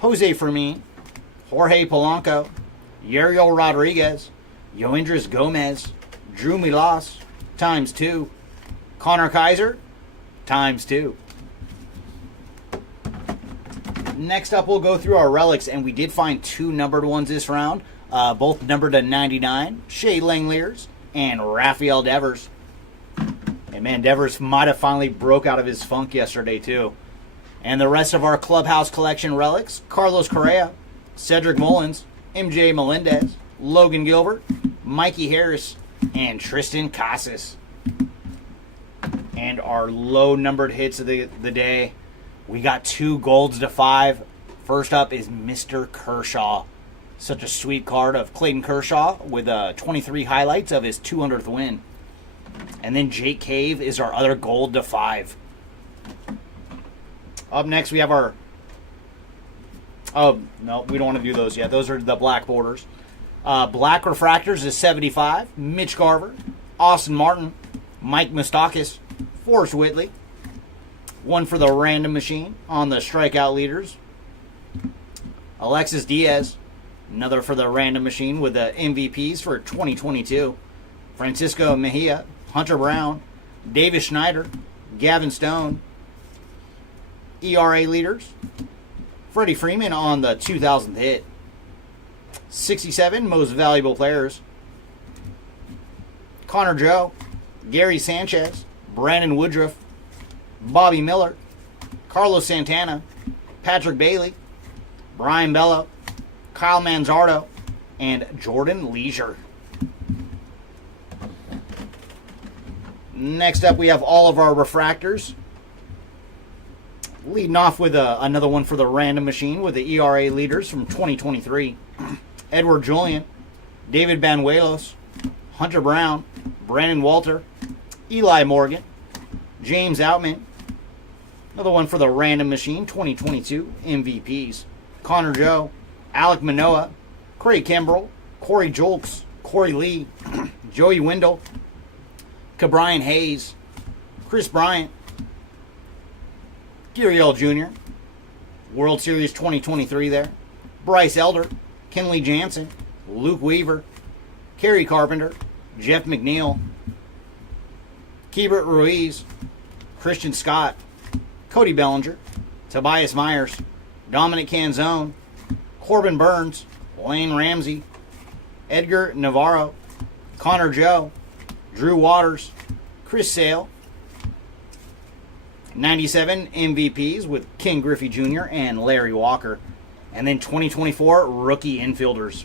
Jose Fermin, Jorge Polanco, Yariel Rodriguez, Yoendris Gomez, Drew Milas, ×2, Connor Kaiser, ×2. Next up, we'll go through our relics, and we did find 2 numbered ones this round, both numbered to 99, Shea Langeliers and Rafael Devers. And man, Devers might have finally broke out of his funk yesterday too. And the rest of our Clubhouse Collection relics, Carlos Correa, Cedric Mullins, MJ Melendez, Logan Gilbert, Mikey Harris, and Tristan Casas. And our low numbered hits of the day, we got 2 golds to 5. First up is Mr. Kershaw. Such a sweet card of Clayton Kershaw with 23 highlights of his 200th win. And then Jake Cave is our other gold to 5. Up next, we have our... Oh, no, we don't want to do those yet. Those are the black borders. Black Refractors is 75. Mitch Garver, Austin Martin, Mike Moustakas, Forrest Whitley. One for the random machine on the strikeout leaders. Alexis Diaz. Another for the random machine with the MVPs for 2022. Francisco Mejia, Hunter Brown, Davis Schneider, Gavin Stone. ERA leaders. Freddie Freeman on the 2000th hit. 67 most valuable players. Connor Joe, Gary Sanchez, Brandon Woodruff, Bobby Miller, Carlos Santana, Patrick Bailey, Brian Bello, Kyle Manzardo, and Jordan Leisure. Next up, we have all of our refractors. Leading off with another one for the random machine with the ERA leaders from 2023. Edward Julian, David Banuelos, Hunter Brown, Brandon Walter, Eli Morgan, James Outman. Another one for the Random Machine 2022 MVPs. Connor Joe, Alec Manoa, Craig Kimbrell, Corey Julks, Corey Lee, Joey Wendell, Cabrian Hayes, Chris Bryant, Gurriel Jr., World Series 2023 there, Bryce Elder, Kenley Jansen, Luke Weaver, Kerry Carpenter, Jeff McNeil, Keibert Ruiz, Christian Scott, Cody Bellinger, Tobias Myers, Dominic Canzone, Corbin Burns, Lane Ramsey, Edgar Navarro, Connor Joe, Drew Waters, Chris Sale, 97 MVPs with Ken Griffey Jr. and Larry Walker, and then 2024 rookie infielders.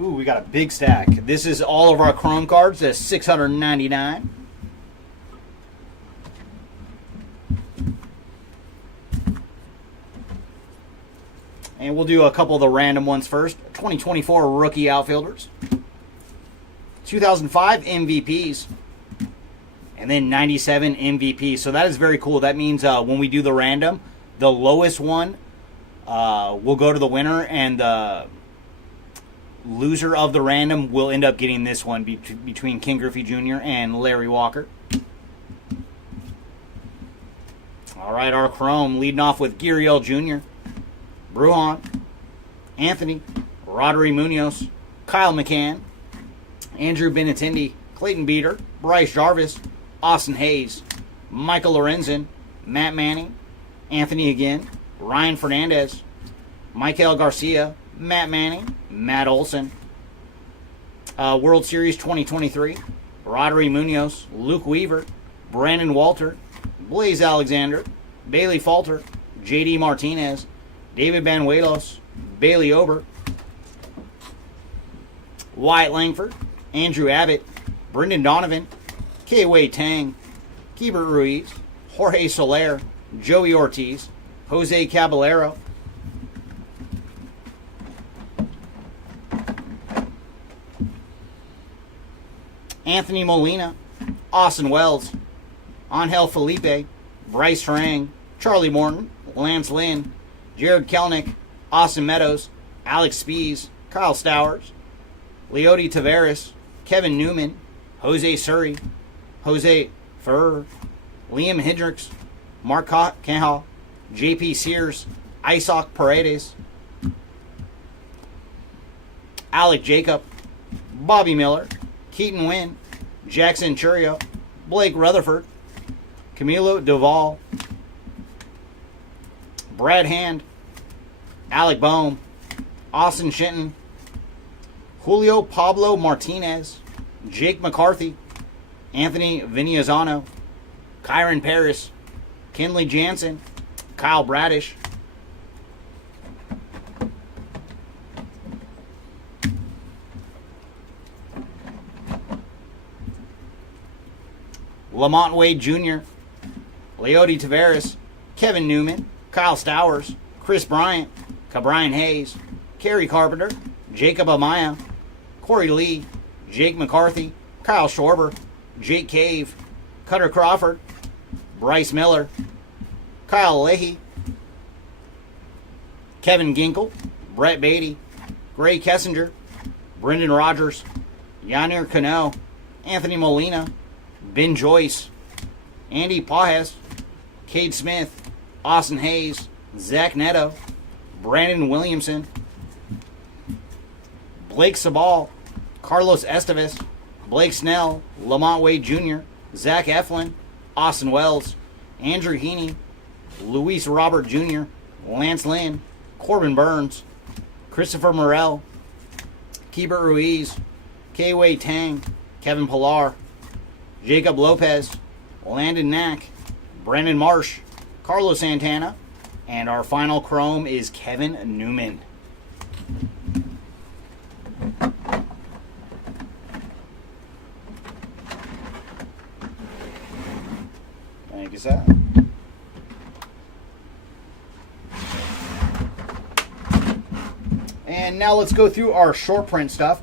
Ooh, we got a big stack. This is all of our Chrome cards. That's $699. And we'll do a couple of the random ones first. 2024 rookie outfielders. 2005 MVPs. And then 97 MVPs. So that is very cool. That means when we do the random, the lowest one will go to the winner, and the loser of the random will end up getting this one between Ken Griffey Jr. and Larry Walker. All right, our Chrome leading off with Gurriel Jr., Bruhan, Anthony, Roddery Munoz, Kyle McCann, Andrew Benintendi, Clayton Beater, Bryce Jarvis, Austin Hayes, Michael Lorenzen, Matt Manning, Anthony again, Ryan Fernandez, Michael Garcia, Matt Manning, Matt Olson, World Series 2023, Roddery Munoz, Luke Weaver, Brandon Walter, Blaze Alexander, Bailey Falter, J.D. Martinez, David Banuelos, Bailey Ober, Wyatt Langford, Andrew Abbott, Brendan Donovan, K-Wei Tang, Keibert Ruiz, Jorge Soler, Joey Ortiz, Jose Caballero, Anthony Molina, Austin Wells, Angel Felipe, Bryce Harang, Charlie Morton, Lance Lynn, Jared Kelnick, Austin Meadows, Alex Spees, Kyle Stowers, Leody Taveras, Kevin Newman, Jose Surrey, Jose Ferrer, Liam Hendricks, Mark Cahill, JP Sears, Isaac Paredes, Alec Jacob, Bobby Miller, Keaton Wynn, Jackson Churio, Blake Rutherford, Camilo Doval, Brad Hand, Alec Boehm, Austin Shenton, Julio Pablo Martinez, Jake McCarthy, Anthony Viniazano, Kyron Paris, Kenley Jansen, Kyle Bradish, Lamont Wade Jr., Leody Taveras, Kevin Newman, Kyle Stowers, Chris Bryant, Cabrian Hayes, Kerry Carpenter, Jacob Amaya, Corey Lee, Jake McCarthy, Kyle Schwarber, Jake Cave, Cutter Crawford, Bryce Miller, Kyle Leahy, Kevin Ginkle, Brett Beatty, Gray Kessinger, Brendan Rogers, Yanir Cano, Anthony Molina, Ben Joyce, Andy Pajes, Cade Smith, Austin Hayes, Zach Neto, Brandon Williamson, Blake Sabal, Carlos Estevez, Blake Snell, Lamont Wade Jr., Zach Eflin, Austin Wells, Andrew Heaney, Luis Robert Jr., Lance Lynn, Corbin Burns, Christopher Morel, Keibert Ruiz, K-Wei Tang, Kevin Pillar, Jacob Lopez, Landon Knack, Brandon Marsh, Carlos Santana, and our final Chrome is Kevin Newman. Thank you, sir. And now let's go through our short print stuff.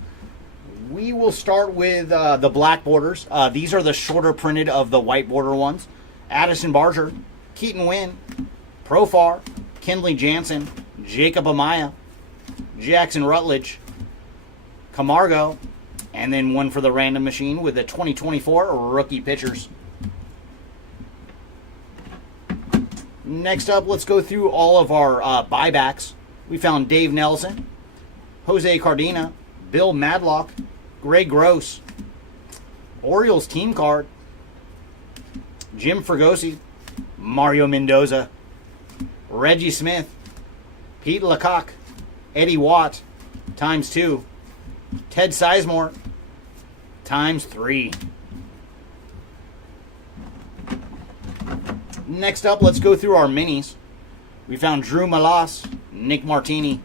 We will start with the black borders. These are the shorter printed of the white border ones. Addison Barger, Keaton Wynn, Profar, Kenley Jansen, Jacob Amaya, Jackson Rutledge, Camargo, and then one for the random machine with the 2024 rookie pitchers. Next up, let's go through all of our buybacks. We found Dave Nelson, Jose Cardina, Bill Madlock, Greg Gross, Orioles team card, Jim Fregosi, Mario Mendoza, Reggie Smith, Pete Lecoq, Eddie Watt, ×2, Ted Sizemore, ×3. Next up, let's go through our minis. We found Drew Malas, Nick Martini,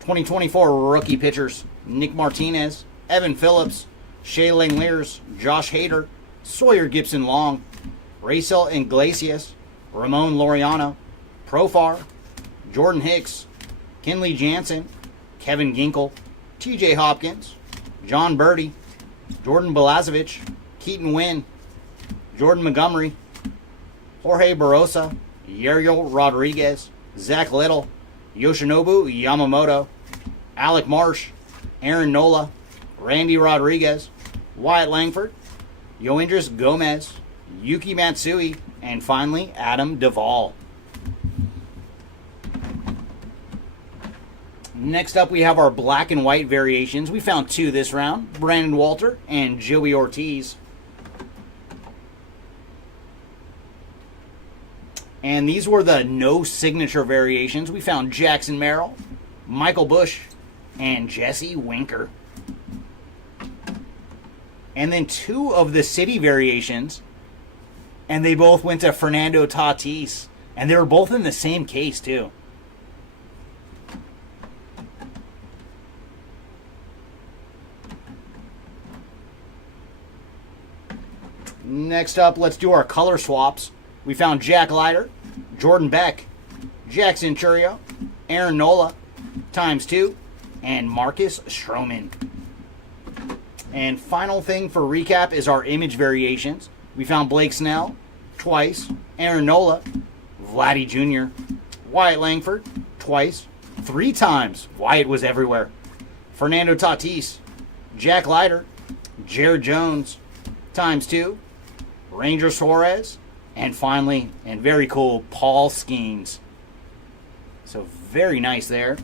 2024 rookie pitchers, Nick Martinez, Evan Phillips, Shea Langeliers, Josh Hader, Sawyer Gibson Long, Racel Iglesias, Ramon Laureano, Profar, Jordan Hicks, Kenley Jansen, Kevin Ginkel, TJ Hopkins, John Birdie, Jordan Balazovic, Keaton Wynn, Jordan Montgomery, Jorge Barosa, Yeriel Rodriguez, Zach Little, Yoshinobu Yamamoto, Alec Marsh, Aaron Nola, Randy Rodriguez, Wyatt Langford, Yoendris Gomez, Yuki Matsui, and finally Adam Duvall. Next up, we have our black and white variations. We found 2 this round, Brandon Walter and Joey Ortiz. And these were the no signature variations. We found Jackson Merrill, Michael Bush, and Jesse Winker. And then 2 of the city variations, and they both went to Fernando Tatis. And they were both in the same case, too. Next up, let's do our color swaps. We found Jack Leiter, Jordan Beck, Jackson Churio, Aaron Nola, ×2, and Marcus Stroman. And final thing for recap is our image variations. We found Blake Snell, twice, Aaron Nola, Vladdy Jr., Wyatt Langford, twice, 3 times. Wyatt was everywhere. Fernando Tatis, Jack Leiter, Jared Jones, ×2, Ranger Suarez, and finally, and very cool, Paul Skeens. So very nice there.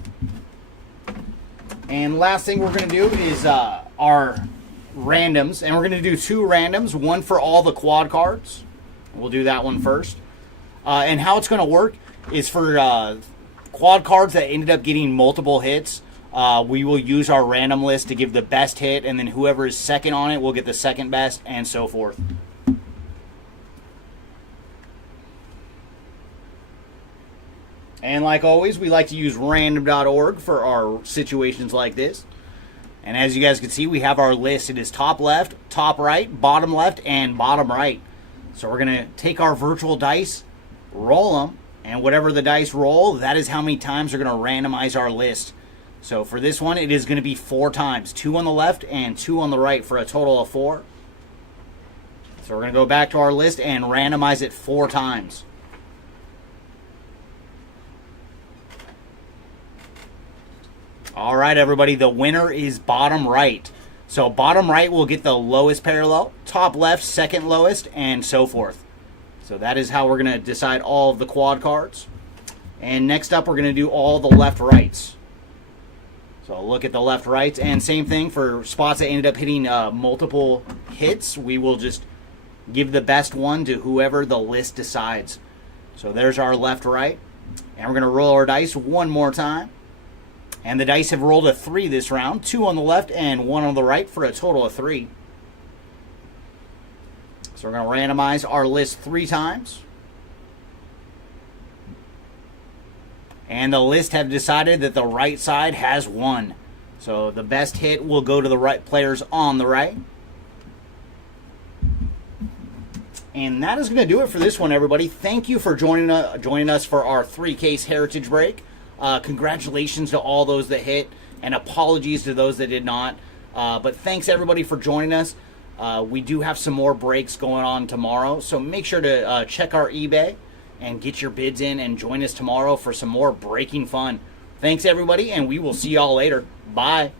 And last thing we're going to do is our randoms. And we're going to do 2 randoms, one for all the quad cards. We'll do that one first. And how it's going to work is for quad cards that ended up getting multiple hits, we will use our random list to give the best hit, and then whoever is second on it will get the second best, and so forth. And like always, we like to use random.org for our situations like this. And as you guys can see, we have our list. It is top left, top right, bottom left, and bottom right. So we're going to take our virtual dice, roll them, and whatever the dice roll, that is how many times we're going to randomize our list. So for this one, it is going to be 4 times. 2 on the left and 2 on the right for a total of 4. So we're going to go back to our list and randomize it 4 times. All right, everybody, the winner is bottom right. So bottom right will get the lowest parallel, top left, second lowest, and so forth. So that is how we're going to decide all of the quad cards. And next up, we're going to do all the left rights. So look at the left rights, and same thing for spots that ended up hitting multiple hits. We will just give the best one to whoever the list decides. So there's our left right. And we're going to roll our dice one more time. And the dice have rolled a 3 this round. 2 on the left and 1 on the right for a total of 3. So we're going to randomize our list 3 times. And the list have decided that the right side has won. So the best hit will go to the right players on the right. And that is going to do it for this one, everybody. Thank you for joining us for our 3-case heritage break. Congratulations to all those that hit. and apologies to those that did not. But thanks everybody for joining us. We do have some more breaks going on tomorrow, so make sure to check our eBay and get your bids in and join us tomorrow for some more breaking fun. Thanks everybody, and we will see y'all later. Bye.